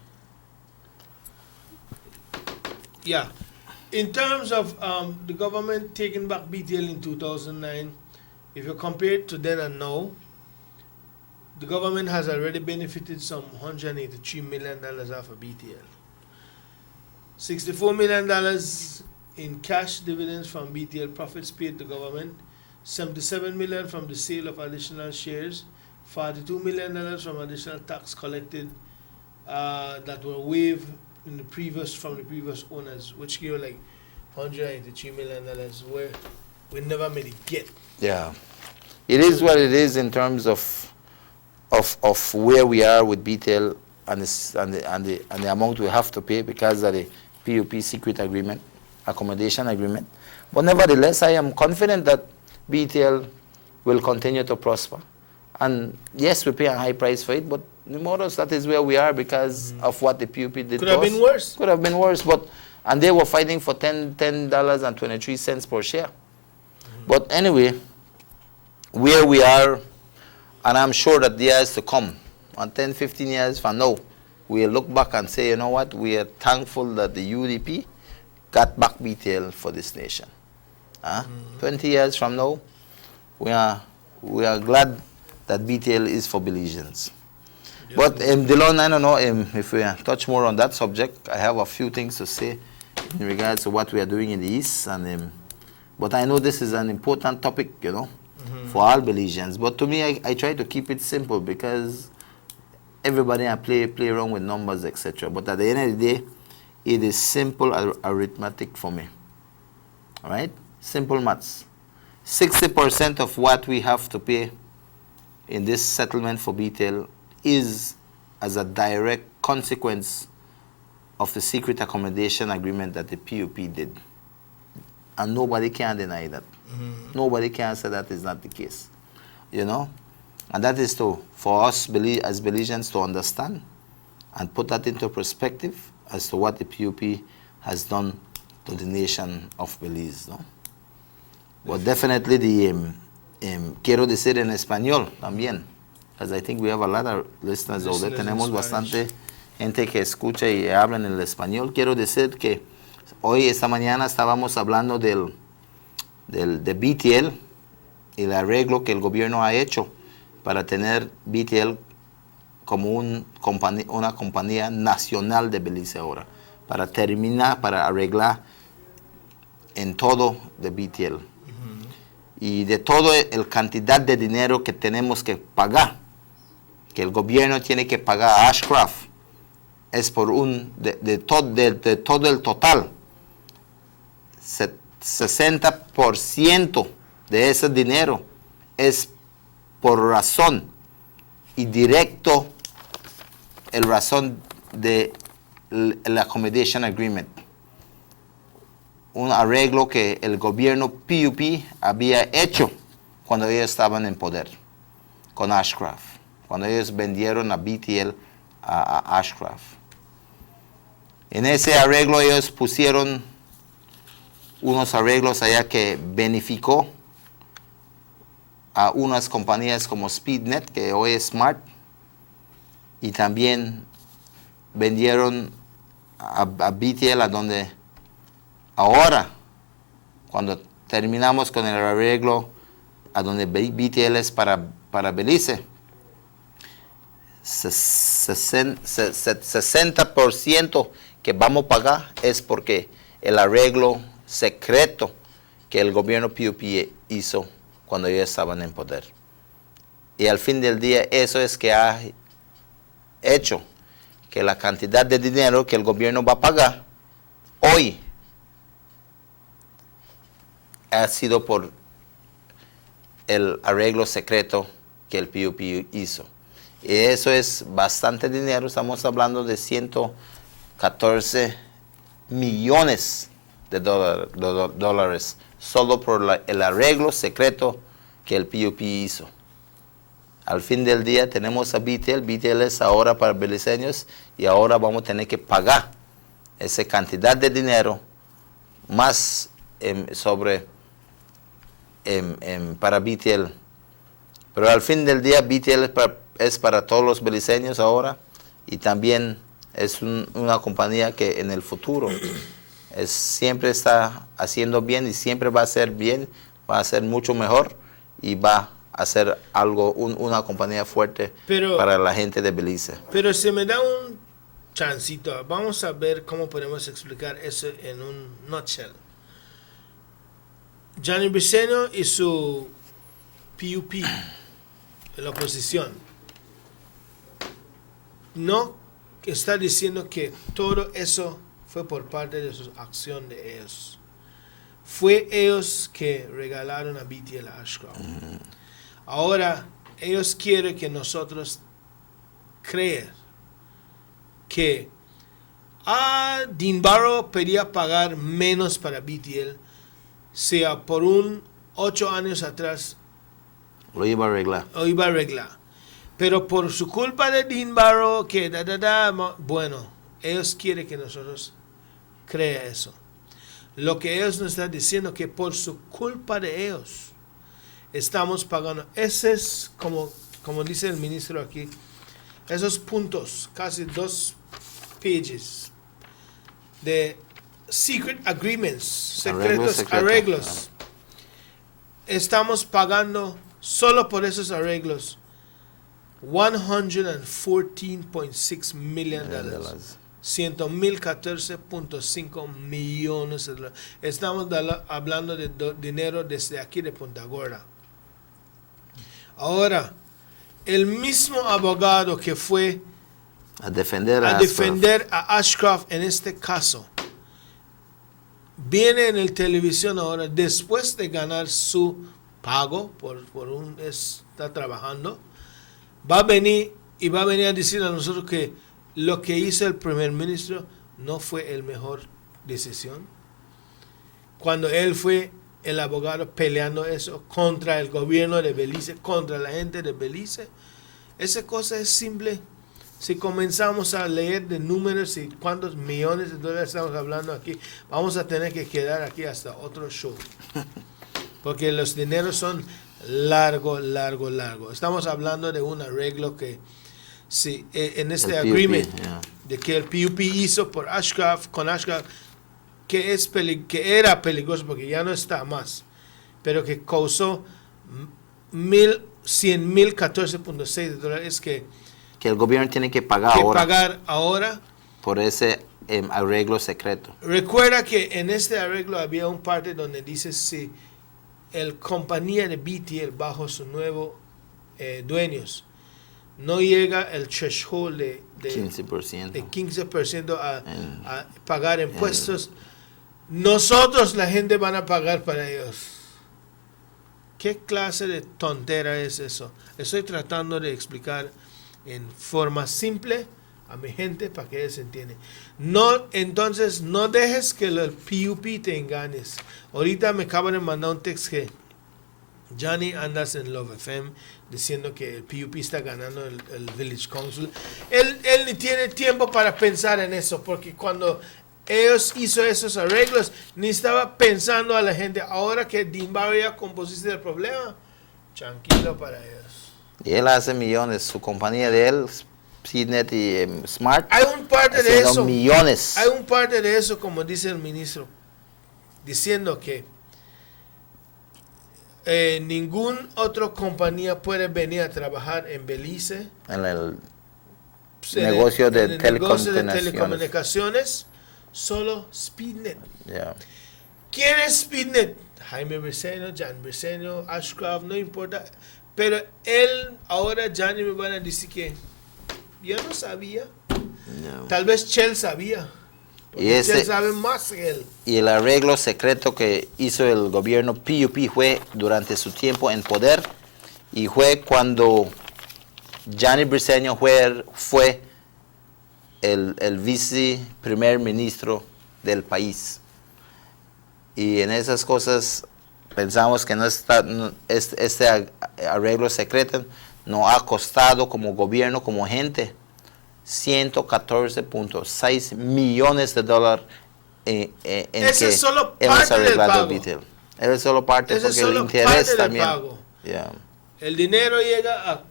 Yeah. In terms of the government taking back BTL in 2009, if you compare it to then and now, the government has already benefited some $183 million off of BTL. $64 million in cash dividends from BTL profits paid to government, $77 million from the sale of additional shares, $42 million from additional tax collected that were waived in the previous owners, which gave like $183 million where we never made it get. Yeah. It is what it is in terms of where we are with BTL and the amount we have to pay because of the PUP secret agreement, accommodation agreement. But nevertheless, I am confident that BTL will continue to prosper. And yes, we pay a high price for it, but more or less that is where we are because of what the PUP did. Could have been worse. Could have been worse, and they were fighting for $10.23 per share. But anyway, where we are, and I'm sure that the years to come, on 10, 15 years from now, we'll look back and say, you know what, we are thankful that the UDP got back BTL for this nation. 20 years from now, we are glad that BTL is for Belizeans. But Delon, I don't know if we touch more on that subject. I have a few things to say in regards to what we are doing in the East. But I know this is an important topic, you know, for all Belizeans. But to me, I try to keep it simple because everybody play around with numbers, etc. But at the end of the day, it is simple arithmetic for me. All right? Simple maths. 60% of what we have to pay in this settlement for BTL is as a direct consequence of the secret accommodation agreement that the PUP did. And nobody can deny that. Nobody can say that is not the case. You know? And that is for us as Belizeans to understand and put that into perspective as to what the PUP has done to the nation of Belize. No? But definitely quiero decir en español también, because I think we have a lot of listeners out there. Tenemos bastante gente que escucha y habla en el español. Quiero decir que hoy, esta mañana, estábamos hablando de BTL y el arreglo que el gobierno ha hecho para tener BTL como una compañía nacional de Belice ahora, para terminar, para arreglar en todo de BTL. Y de todo el cantidad de dinero que tenemos que pagar, que el gobierno tiene que pagar a Ashcroft, es por de todo el total, 60% de ese dinero es por razón y directo el razón de el accommodation agreement, un arreglo que el gobierno PUP había hecho cuando ellos estaban en poder. con Ashcraft, cuando ellos vendieron a BTL a Ashcraft. En ese arreglo ellos pusieron unos arreglos allá que beneficó a unas compañías como Speednet, que hoy es Smart, y también vendieron a BTL, a donde ahora, cuando terminamos con el arreglo, a donde BTL es para Belice, 60% que vamos a pagar es porque el arreglo secreto que el gobierno PUP hizo cuando ellos estaban en poder. Y al fin del día, eso es que ha hecho que la cantidad de dinero que el gobierno va a pagar hoy ha sido por el arreglo secreto que el PUP hizo. Y eso es bastante dinero. Estamos hablando de 114 millones de dólares solo por el arreglo secreto que el PUP hizo. Al fin del día tenemos a BTL. BTL es ahora para beliceños y ahora vamos a tener que pagar esa cantidad de dinero más para BTL. Pero al fin del día BTL es para todos los beliceños ahora, y también es una compañía que en el futuro siempre está haciendo bien y siempre va a hacer bien, va a ser mucho mejor y va a ser una compañía fuerte para la gente de Belice. Pero si me da un chancito, vamos a ver cómo podemos explicar eso en un nutshell. Johnny Briceño y su PUP en la oposición no está diciendo que todo eso fue por parte de su acción de ellos. Fue ellos que regalaron a BTL a Ashcraft. Ahora ellos quieren que nosotros creer que Dean Barrow pedía pagar menos para BTL, sea por 8 años atrás lo iba a arreglar. Pero por su culpa de Dean Barrow, que bueno, ellos quieren que nosotros crea eso. Lo que ellos nos están diciendo que por su culpa de ellos estamos pagando. Ese es, como dice el ministro aquí, esos puntos, casi 2 pages de secret agreements, secretos arreglos. Estamos pagando solo por esos arreglos $114.6 million. 114.5 millones de dólares. Estamos hablando de dinero desde aquí de Punta Gorda. Ahora, el mismo abogado que fue a defender a Ashcraft en este caso, viene en la televisión ahora, después de ganar su pago está trabajando, va a venir a decir a nosotros que lo que hizo el primer ministro no fue la mejor decisión. Cuando él fue el abogado peleando eso contra el gobierno de Belice, contra la gente de Belice, esa cosa es simple. Si comenzamos a leer de números y cuántos millones de dólares estamos hablando aquí, vamos a tener que quedar aquí hasta otro show. Porque los dineros son largo. Estamos hablando de un arreglo que en este agreement de que el PUP hizo por Ashcraft, con Ashcraft, que era peligroso porque ya no está más, pero que causó 100.014.6 dólares que el gobierno tiene que pagar ahora por ese arreglo secreto. Recuerda que en este arreglo había un parte donde dice si el compañía de BTL bajo su nuevo dueños no llega el threshold de 15% a pagar impuestos, nosotros, la gente, van a pagar para ellos. ¿Qué clase de tontera es eso? Estoy tratando de explicar en forma simple a mi gente para que ellos entiendan. Entonces, no dejes que el PUP te engañes. Ahorita me acaban de mandar un texto que Johnny, andas en Love FM, diciendo que el PUP está ganando el Village Council. Él ni tiene tiempo para pensar en eso, porque cuando ellos hizo esos arreglos, ni estaba pensando a la gente. Ahora que Dean Barrow ya compusiste el problema, tranquilo para ellos. Y él hace millones, su compañía de él, Speednet y Smart, hay un parte de eso, millones. Hay un parte de eso, como dice el ministro, diciendo que ninguna otra compañía puede venir a trabajar en Belice. En el negocio de telecomunicaciones, solo Speednet. Yeah. ¿Quién es Speednet? Jaime Briceño, Jan Briceño, Ashcroft, no importa. Pero ahora Johnny me van a decir que yo no sabía. No. Tal vez Chell sabía. Y Chell sabe más que él. Y el arreglo secreto que hizo el gobierno PUP fue durante su tiempo en poder, y fue cuando Johnny Briceño fue el vice primer ministro del país. Y en esas cosas pensamos que este arreglo secreto nos ha costado como gobierno, como gente, $114.6 millones en ese que es solo hemos parte del arreglado pago. BTL. Ese es solo parte, Ese es porque el solo interés parte del también. pago. Yeah. El dinero llega a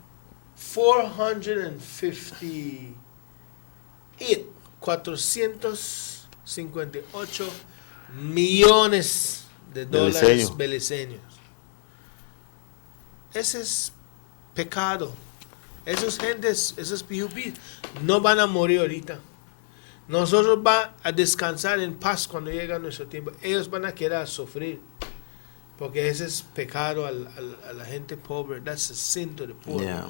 458 millones de dólares beliceños. Ese es pecado. Esos gentes, esos PUP, no van a morir ahorita. Nosotros vamos a descansar en paz cuando llega nuestro tiempo. Ellos van a querer sufrir. Porque ese es pecado a la gente pobre. That's a sin to the poor. Yeah.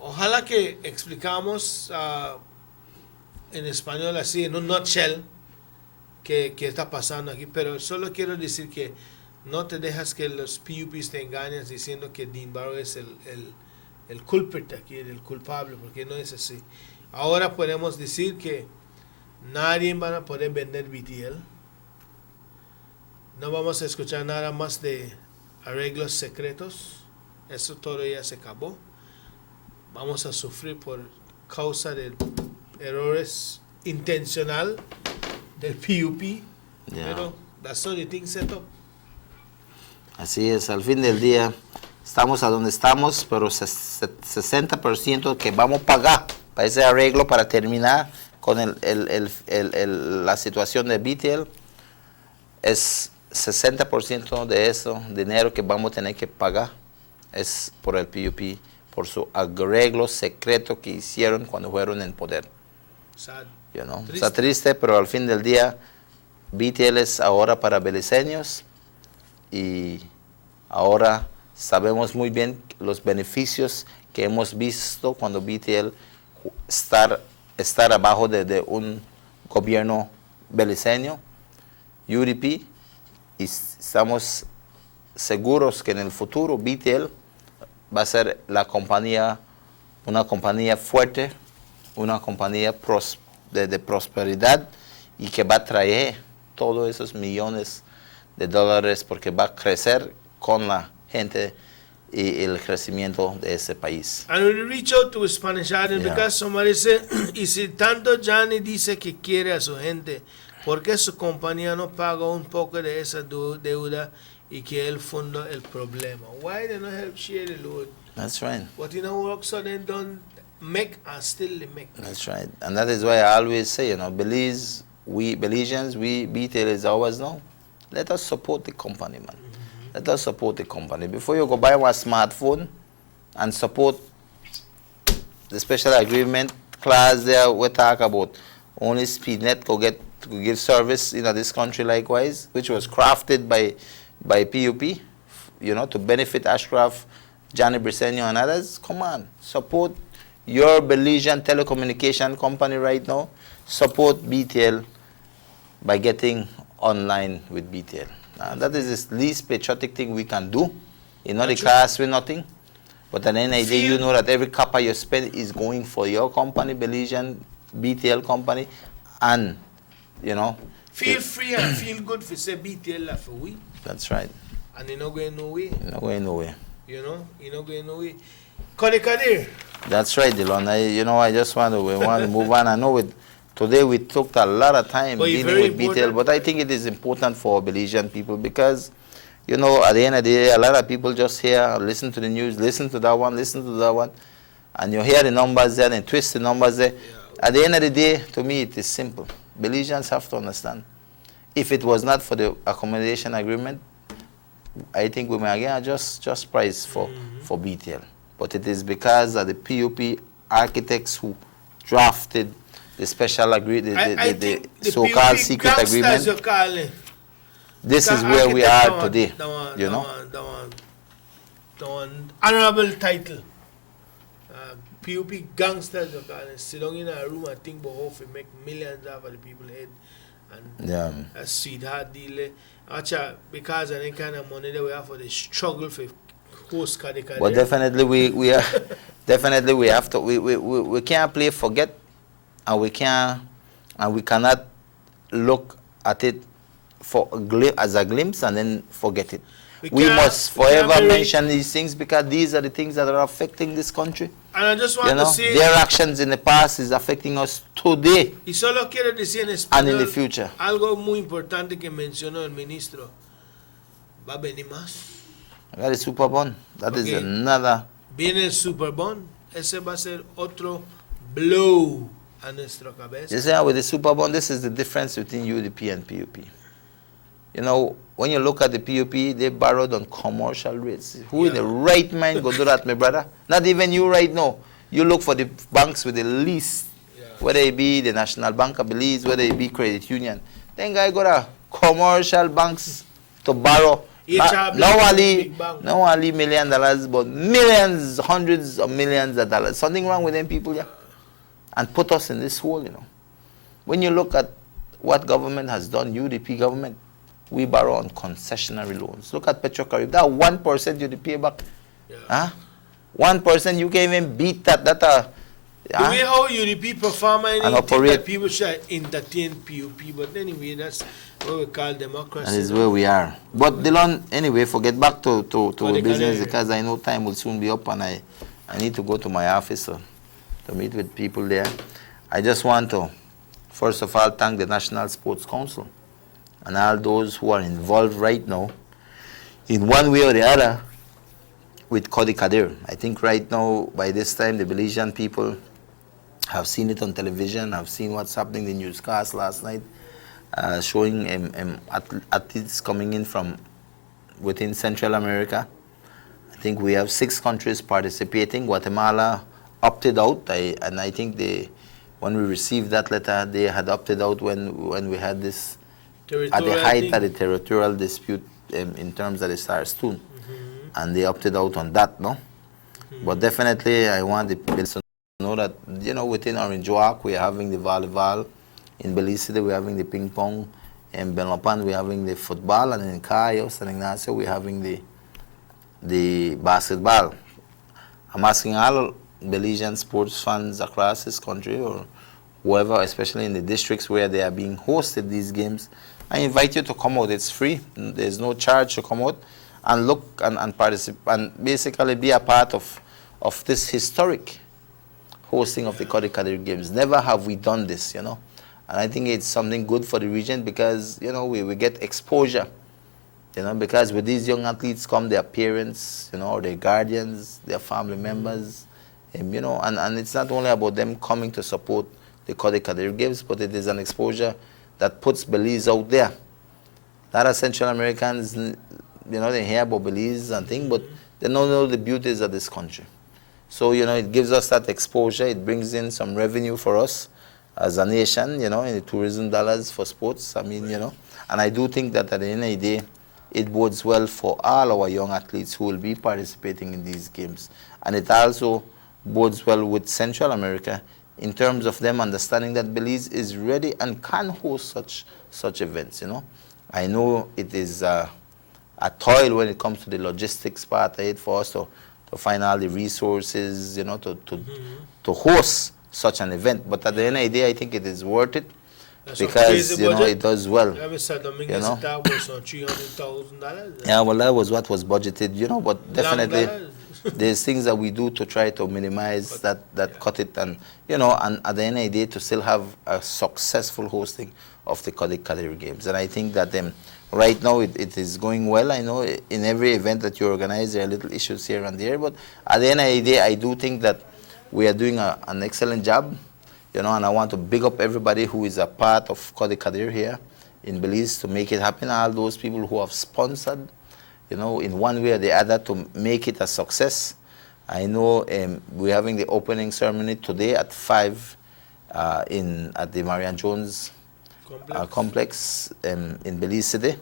Ojalá que explicamos en español así, en un nutshell, qué está pasando aquí. Pero solo quiero decir que no te dejas que los PUPs te engañen diciendo que Dean Barrow es el culprit aquí, el culpable, porque no es así. Ahora podemos decir que nadie va a poder vender BTL. No vamos a escuchar nada más de arreglos secretos. Eso todo ya se acabó. Vamos a sufrir por causa de errores intencional del PUP. Yeah. Pero that's all the things set up. Así es, al fin del día estamos a donde estamos, pero 60% que vamos a pagar para ese arreglo para terminar con la situación de BTL es 60% de eso dinero que vamos a tener que pagar es por el PUP, por su arreglo secreto que hicieron cuando fueron en poder. Sad. You know? Triste. Está triste, pero al fin del día BTL es ahora para beliceños, y ahora sabemos muy bien los beneficios que hemos visto cuando BTL estar abajo de un gobierno beliceño, UDP, y estamos seguros que en el futuro BTL va a ser una compañía fuerte, una compañía de prosperidad, y que va a traer todos esos millones de dólares, porque va a crecer con la gente y el crecimiento de ese país. And we reach out to Spanish Island because somebody said, y si tanto Johnny dice que quiere a su gente, ¿por qué su compañía no paga un poco de esa deuda y que él fundó el problema? Why they not help share the load? That's right. What work so they don't make and still they make. That's right. And that is why I always say, Belizeans, BTL is always known. Let us support the company, man. Let us support the company. Before you go buy one smartphone and support the special agreement clause there, we talk about only Speednet to give service in this country likewise, which was crafted by PUP, to benefit Ashcroft, Johnny Briceño and others. Come on, support your Belizean telecommunication company right now. Support BTL by getting online with BTL. That is the least patriotic thing we can do. It costs with nothing. But at the end of the day, you know that every copper you spend is going for your company, Belizean BTL company, and, Feel free and feel good for say BTL for we. That's right. And you're not going nowhere. Not going nowhere. You know, going away. Kodi Kadir. That's right, Dylan. I just want to move on. I know today we took a lot of time dealing with BTL, but I think it is important for Belizean people because, at the end of the day, a lot of people just hear, listen to the news, listen to that one, and you hear the numbers there and twist the numbers there. Yeah. At the end of the day, to me, it is simple. Belizeans have to understand. If it was not for the accommodation agreement, I think we may again just price for BTL. But it is because of the PUP architects who drafted the special agreement, the so-called secret agreement. This is where we are today, The one honorable title. PUP gangsters, you call it. Sit down in a room and think about how to make millions out of the people's head. And a sweetheart deal. Actually, because of any kind of money that we have for the struggle for host Kodi Kadir. But definitely we are definitely we have to we can't play forget, and we cannot look at it as a glimpse and then forget it. We must forever mention these things because these are the things that are affecting this country. And I just want to say their actions in the past is affecting us today y solo quiero decir en español, and in the future. Algo muy importante que mencionó el ministro. Va a venir más. That is Super Bond. That is another. Viene el Super Bond. Ese va a ser otro blow a nuestra cabeza. You see, with the Super Bond, this is the difference between UDP and PUP. When you look at the PUP, they borrowed on commercial rates. Who in the right mind go do that, my brother? Not even you right now. You look for the banks with the least, whether it be the National Bank of Belize, whether it be Credit Union. Then guy got a commercial banks to borrow. Not only $1 million, but millions, hundreds of millions of dollars. Something wrong with them people, and put us in this hole, When you look at what government has done, UDP government, we borrow on concessionary loans. Look at Petrocarib. That 1% you pay back. 1% you can't even beat that. The way how UDP perform and operate. That people should entertain PUP. But anyway, that's what we call democracy. That is where we are. But Dylan, anyway, forget back to the business because I know time will soon be up and I need to go to my office to meet with people there. I just want to, first of all, thank the National Sports Council and all those who are involved right now in one way or the other with Kodi Kadir. I think right now, by this time, the Belizean people have seen it on television, have seen what's happening in the newscast last night, showing athletes coming in from within Central America. I think we have 6 countries participating. Guatemala opted out, and I think when we received that letter, they had opted out when we had this at the height of the territorial dispute in terms of the SARS too. And they opted out on that, no? But definitely I want the people to know that, within Orange Walk, we're having the volleyball. In Belize City, we're having the ping pong. In Benlopan, we're having the football. And in Cayo, San Ignacio, we're having the basketball. I'm asking all Belizean sports fans across this country or whoever, especially in the districts where they are being hosted these games, I invite you to come out. It's free. There's no charge to come out and look and participate and basically be a part of this historic hosting of the Kodi Kadir Games. Never have we done this, And I think it's something good for the region because, we get exposure, because with these young athletes come their parents, or their guardians, their family members, and it's not only about them coming to support the Kodi Kadir Games, but it is an exposure that puts Belize out there. A lot of Central Americans, they hear about Belize and things, but they don't know the beauties of this country. So, it gives us that exposure. It brings in some revenue for us as a nation, in the tourism dollars for sports. And I do think that at the end of the day, it bodes well for all our young athletes who will be participating in these games. And it also bodes well with Central America in terms of them understanding that Belize is ready and can host such events, I know it is a toil when it comes to the logistics part of it for us to find all the resources, to host such an event. But at the end of the day, I think it is worth it because you know it does well. Yeah, Mr. Dominguez, you know? that was on $300,000. Yeah, well, that was what was budgeted, you know, but definitely there's things that we do to try to minimize cut it, and, you know, and at the end of the day to still have a successful hosting of the Kadiri Games. And I think that right now it is going well. I know in every event that you organize, there are little issues here and there, but at the end of the day, I do think that we are doing an excellent job. You know, and I want to big up everybody who is a part of Kodi Kadir here in Belize to make it happen. All those people who have sponsored, you know, in one way or the other to make it a success. I know we're having the opening ceremony today at 5 at the Marian Jones complex in Belize City.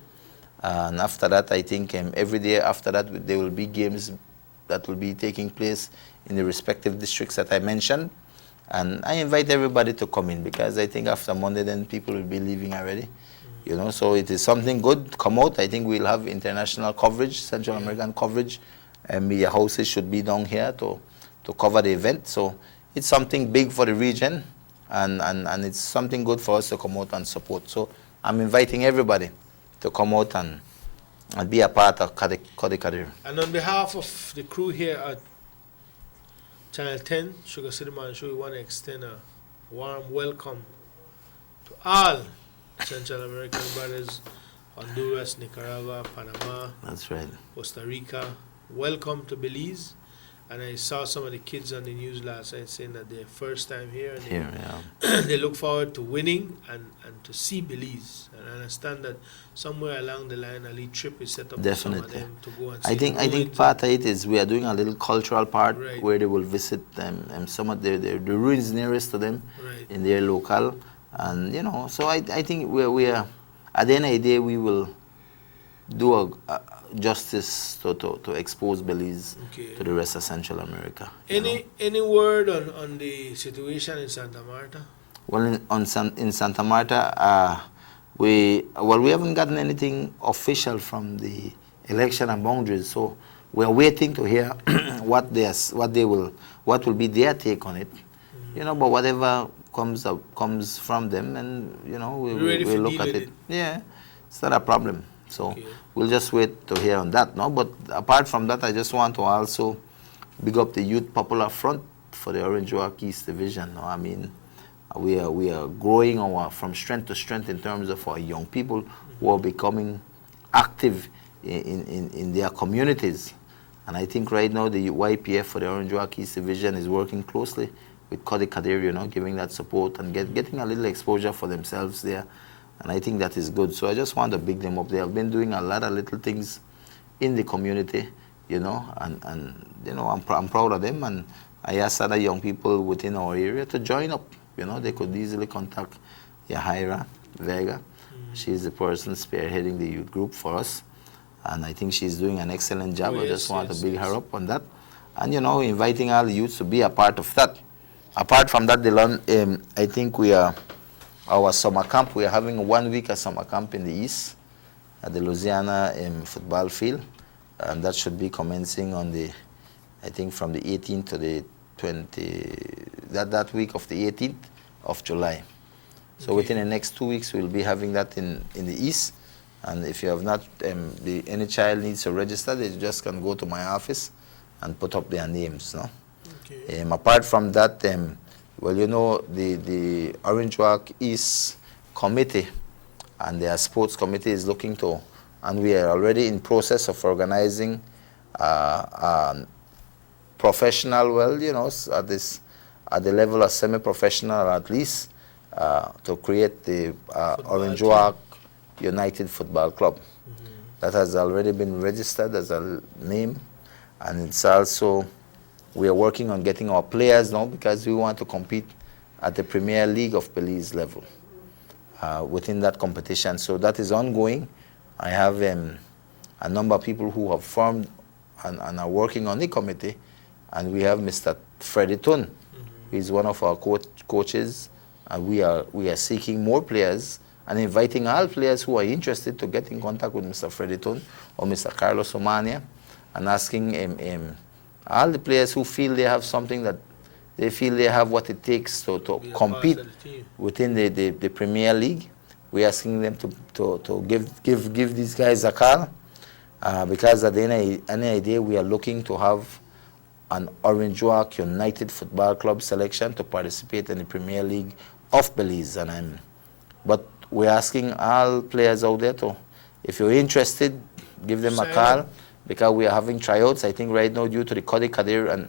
And after that, I think every day after that, there will be games that will be taking place in the respective districts that I mentioned. And I invite everybody to come in because I think after Monday then people will be leaving already. You know, so it is something good. Come out. I think we'll have international coverage, Central American coverage. And media houses should be down here to cover the event. So it's something big for the region and it's something good for us to come out and support. So I'm inviting everybody to come out and be a part of Kodi Kadir. And on behalf of the crew here at Channel 10, Sugar City Morning Show, we want to extend a warm welcome to all Central American brothers, Honduras, Nicaragua, Panama, that's right, Costa Rica. Welcome to Belize. And I saw some of the kids on the news last night saying that their first time here. And they look forward to winning and to see Belize. And I understand that somewhere along the line, a lead trip is set up for some of them to go and see. I think part of it is we are doing a little cultural part where they will visit some of the ruins nearest to them in their local. And, you know, so I think we are, at the end of the day, we will do a justice to expose Belize to the rest of Central America. Any word on the situation in Santa Marta? Well, in Santa Marta, we haven't gotten anything official from the election and boundaries, so we're waiting to hear what will be their take on it. You know, but whatever comes from them, and you know, we'll look at it. Yeah, it's not a problem. So we'll just wait to hear on that. No, but apart from that, I just want to also big up the Youth Popular Front for the Orange Walk East Division. No, I mean, we are growing from strength to strength in terms of our young people who are becoming active in their communities. And I think right now the YPF for the Orange Walk East Division is working closely with Kodi Kadir, you know, giving that support and getting a little exposure for themselves there. And I think that is good. So I just want to big them up. They have been doing a lot of little things in the community, you know, and you know, I'm proud of them. And I asked other young people within our area to join up. You know, they could easily contact Yahaira Vega. She's the person spearheading the youth group for us. And I think she's doing an excellent job. I just want to big her up on that. And, you know, inviting all the youths to be a part of that. Apart from that, I think our summer camp, we are having 1 week of summer camp in the east at the Louisiana football field. And that should be commencing on I think from the 18th to the that week of the 18th of July. So within the next 2 weeks, we'll be having that in the east. And if you have not, any child needs to register, they just can go to my office and put up their names. No? Apart from that, well, you know, the Orange Walk East Committee and their sports committee is looking to, and we are already in process of organizing professional, well, you know, at the level of semi-professional at least, to create the Orange Walk United Football Club. That has already been registered as a name, and it's also, we are working on getting our players now because we want to compete at the Premier League of Belize level within that competition. So that is ongoing. I have a number of people who have formed and are working on the committee, and we have Mr. Freddie Tun. He's one of our coaches, and we are seeking more players and inviting all players who are interested to get in contact with Mr. Freddie Tun or Mr. Carlos Omania, and asking all the players who feel they have something that they feel they have what it takes to compete within the Premier League. We're asking them to give these guys a call, because at the end of the day, we are looking to have an Orange Walk United Football Club selection to participate in the Premier League of Belize. But we're asking all players out there to, if you're interested, give them a call, because we are having tryouts. I think right now, due to the Kodi Kadir and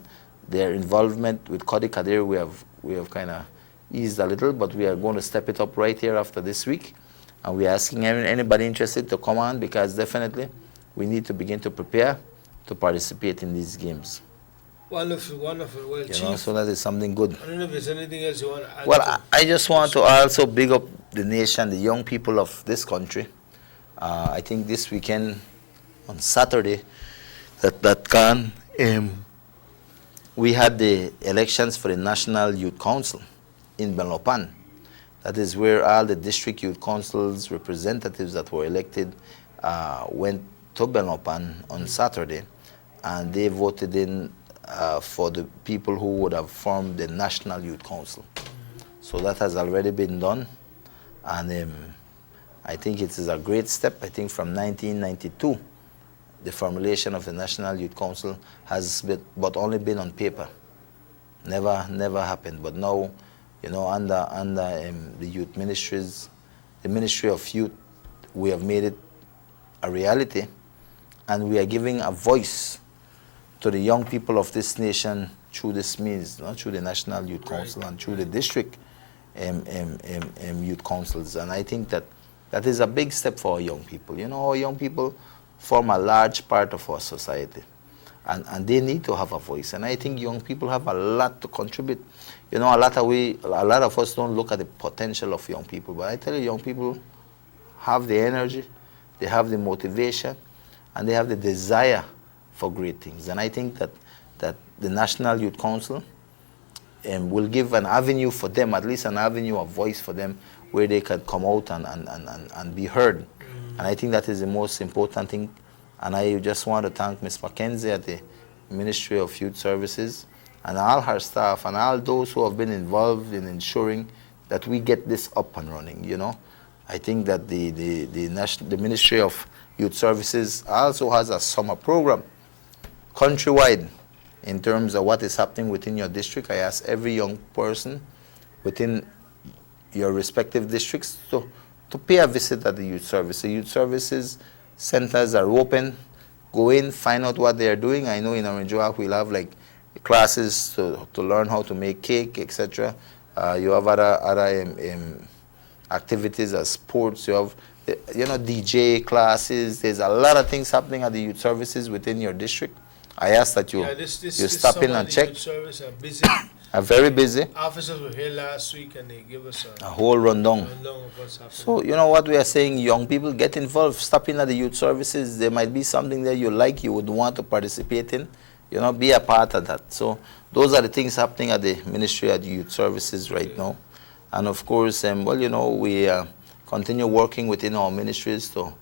their involvement with Kodi Kadir, we have kind of eased a little, but we are going to step it up right here after this week. And we're asking anybody interested to come on, because definitely we need to begin to prepare to participate in these games. Wonderful, wonderful. Well, Chief, so that is something good. I don't know if there's anything else you want to add. Well, I just want to also big up the nation, the young people of this country. I think this weekend, on Saturday, we had the elections for the National Youth Council in Belmopan. That is where all the district youth councils representatives that were elected went to Belmopan on Saturday, and they voted in for the people who would have formed the National Youth Council. So that has already been done, and I think it is a great step. I think from 1992, the formulation of the National Youth Council has been, but only been on paper. Never happened. But now, you know, under the youth ministries, the Ministry of Youth, we have made it a reality, and we are giving a voice to the young people of this nation through this means, through the National Youth Council and through the district youth councils. And I think that is a big step for our young people. You know, our young people form a large part of our society, and they need to have a voice. And I think young people have a lot to contribute. You know, a lot of us don't look at the potential of young people, but I tell you, young people have the energy, they have the motivation, and they have the desire for great things. And I think that the National Youth Council will give an avenue for them, at least an avenue, a voice for them, where they can come out and be heard. And I think that is the most important thing. And I just want to thank Ms. Mackenzie at the Ministry of Youth Services and all her staff and all those who have been involved in ensuring that we get this up and running, you know. I think that the Ministry of Youth Services also has a summer program countrywide in terms of what is happening within your district. I ask every young person within your respective districts to pay a visit at the youth service. The youth services centers are open. Go in, find out what they are doing. I know in Orange Walk we'll have like classes to learn how to make cake, etc. You have other activities as sports. You have DJ classes. There's a lot of things happening at the youth services within your district. I ask that you stop in and check. Youth service are busy. Are very busy. Officers were here last week and they give us a whole rundown. Of what's happening. So, you know what we are saying, young people, get involved. Stop in at the youth services. There might be something that you like, you would want to participate in. You know, be a part of that. So those are the things happening at the Ministry of Youth Services right now. And of course, well, you know, we continue working within our ministries to,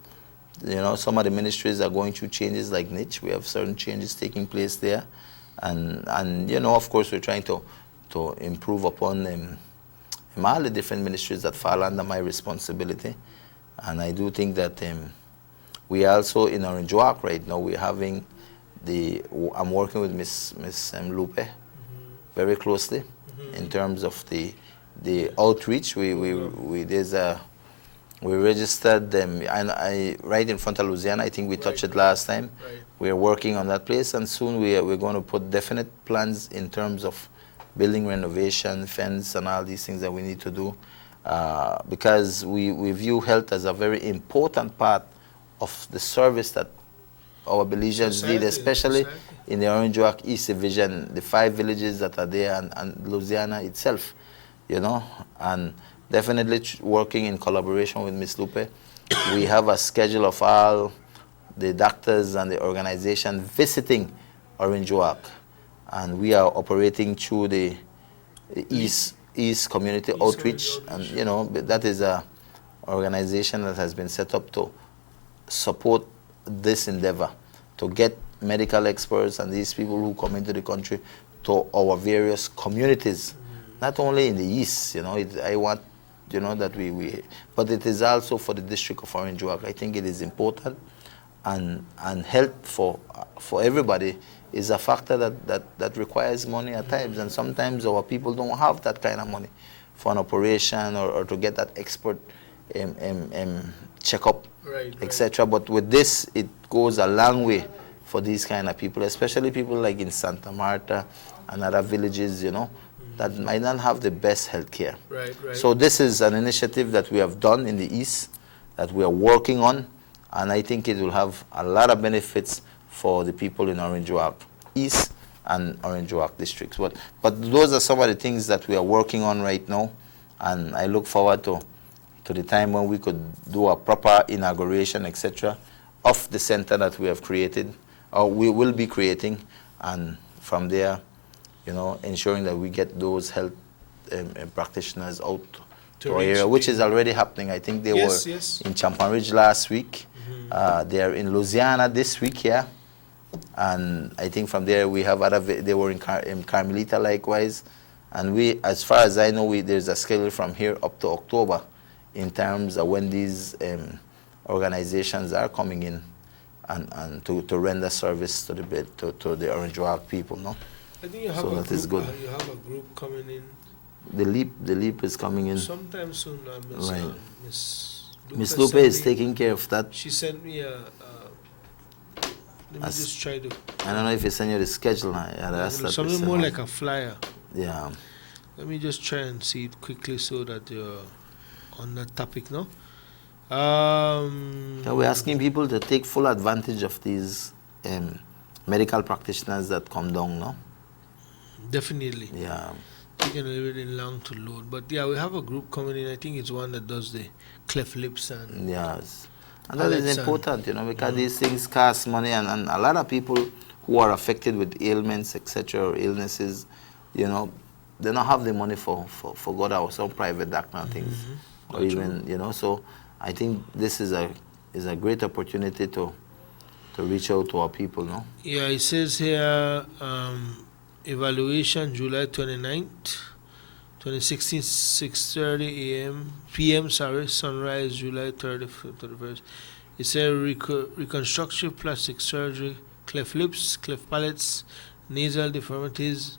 you know, some of the ministries are going through changes like niche. We have certain changes taking place there. And you know, of course, we're trying to improve upon all the different ministries that fall under my responsibility. And I do think that we also, in Orange Walk right now, we're having I'm working with Miss Lupe very closely in terms of the outreach. We registered them, and right in front of Louisiana. I think we touched it last time. Right. We're working on that place, and soon we're going to put definite plans in terms of building renovation, fence, and all these things that we need to do, because we view health as a very important part of the service that our Belizeans need, especially in the Orange Walk East Division, the 5 villages that are there, and Louisiana itself, you know, and definitely working in collaboration with Ms. Lupe. We have a schedule of all the doctors and the organization visiting Orange Walk, and we are operating through the East Community Outreach, and you know, that is a organization that has been set up to support this endeavor, to get medical experts and these people who come into the country to our various communities, not only in the east. I want, that we but it is also for the district of Orange Walk. I think it is important, and health for everybody is a factor that requires money at times, and sometimes our people don't have that kind of money for an operation or to get that expert checkup, etc. But with this, it goes a long way for these kind of people, especially people like in Santa Marta and other villages, that might not have the best health care. Right. So this is an initiative that we have done in the East, that we are working on, and I think it will have a lot of benefits for the people in Orange Walk East and Orange Walk districts. But those are some of the things that we are working on right now, and I look forward to the time when we could do a proper inauguration, etc., of the center that we have created, or we will be creating, and from there, ensuring that we get those health practitioners out to our area, which is already happening. I think they were in Champan Ridge last week. They are in Louisiana this week, and I think from there we have they were in Carmelita likewise. And we, as far as I know, there's a schedule from here up to October in terms of when these organizations are coming in and to render service to the Orange Walk people, no? I think you have so that is good. You have a group coming in. The leap is coming in. Sometime soon, Miss Lupe is taking care of that. She sent me let me just try to. I don't know if you send you the schedule. Something more like a flyer. Yeah. Let me just try and see it quickly so that you're on that topic, no? We're asking people to take full advantage of these medical practitioners that come down, no? Definitely. Yeah. Taking a little bit long to load. But yeah, we have a group coming in. I think it's one that does the cleft lips and... Yes. And that is important, because these things cost money, and a lot of people who are affected with ailments, etc., or illnesses, they don't have the money for go to some private doctor and things. Or even, so I think this is a great opportunity to reach out to our people, no? Yeah, it says here, evaluation July 29th, 2016, 6:30 p.m. Sunrise July 31st. It says reconstructive plastic surgery, cleft lips, cleft palates, nasal deformities,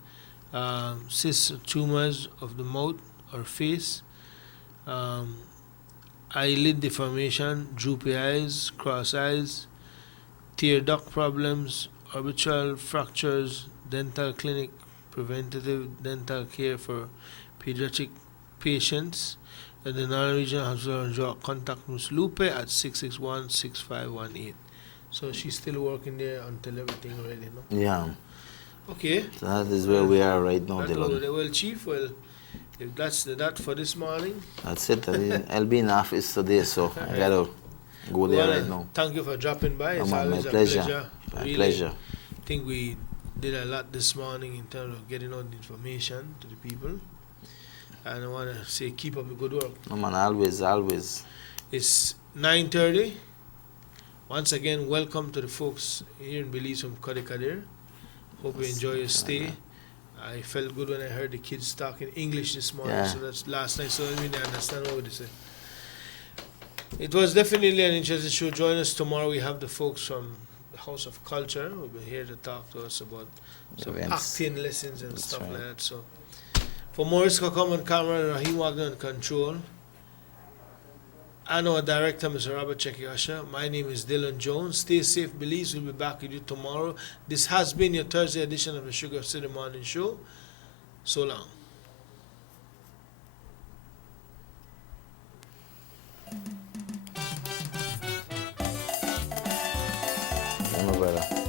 cyst tumors of the mouth or face, eyelid deformation, droopy eyes, cross eyes, tear duct problems, orbital fractures, dental clinic, preventative dental care for pediatric patients at the Northern Regional Hospital in York. Contact Ms. Lupe at 661-6518. So she's still working there until everything ready, no? Yeah. Okay. So that is where we are right now, Dylan. Well, Chief, if that's that for this morning. That's it. I'll be in office today, so I got to go there right now. Thank you for dropping by. It's always my pleasure. My really, pleasure. I think we did a lot this morning in terms of getting out the information to the people. And I want to say keep up the good work. No, man, always. It's 9:30. Once again, welcome to the folks here in Belize from Kodikadir. Hope you enjoy your stay. I felt good when I heard the kids talking English this morning, so that's last night, so I really understand what they say. It was definitely an interesting show. Join us tomorrow. We have the folks from the House of Culture who will be here to talk to us about some acting lessons and stuff like that. So, for Maurice Kokom on camera and Rahim Wagner on control, and our director, Mr. Robert Chekiyasha. My name is Dylan Jones. Stay safe, Belize. We'll be back with you tomorrow. This has been your Thursday edition of the Sugar City Morning Show. So long. Yeah, my brother.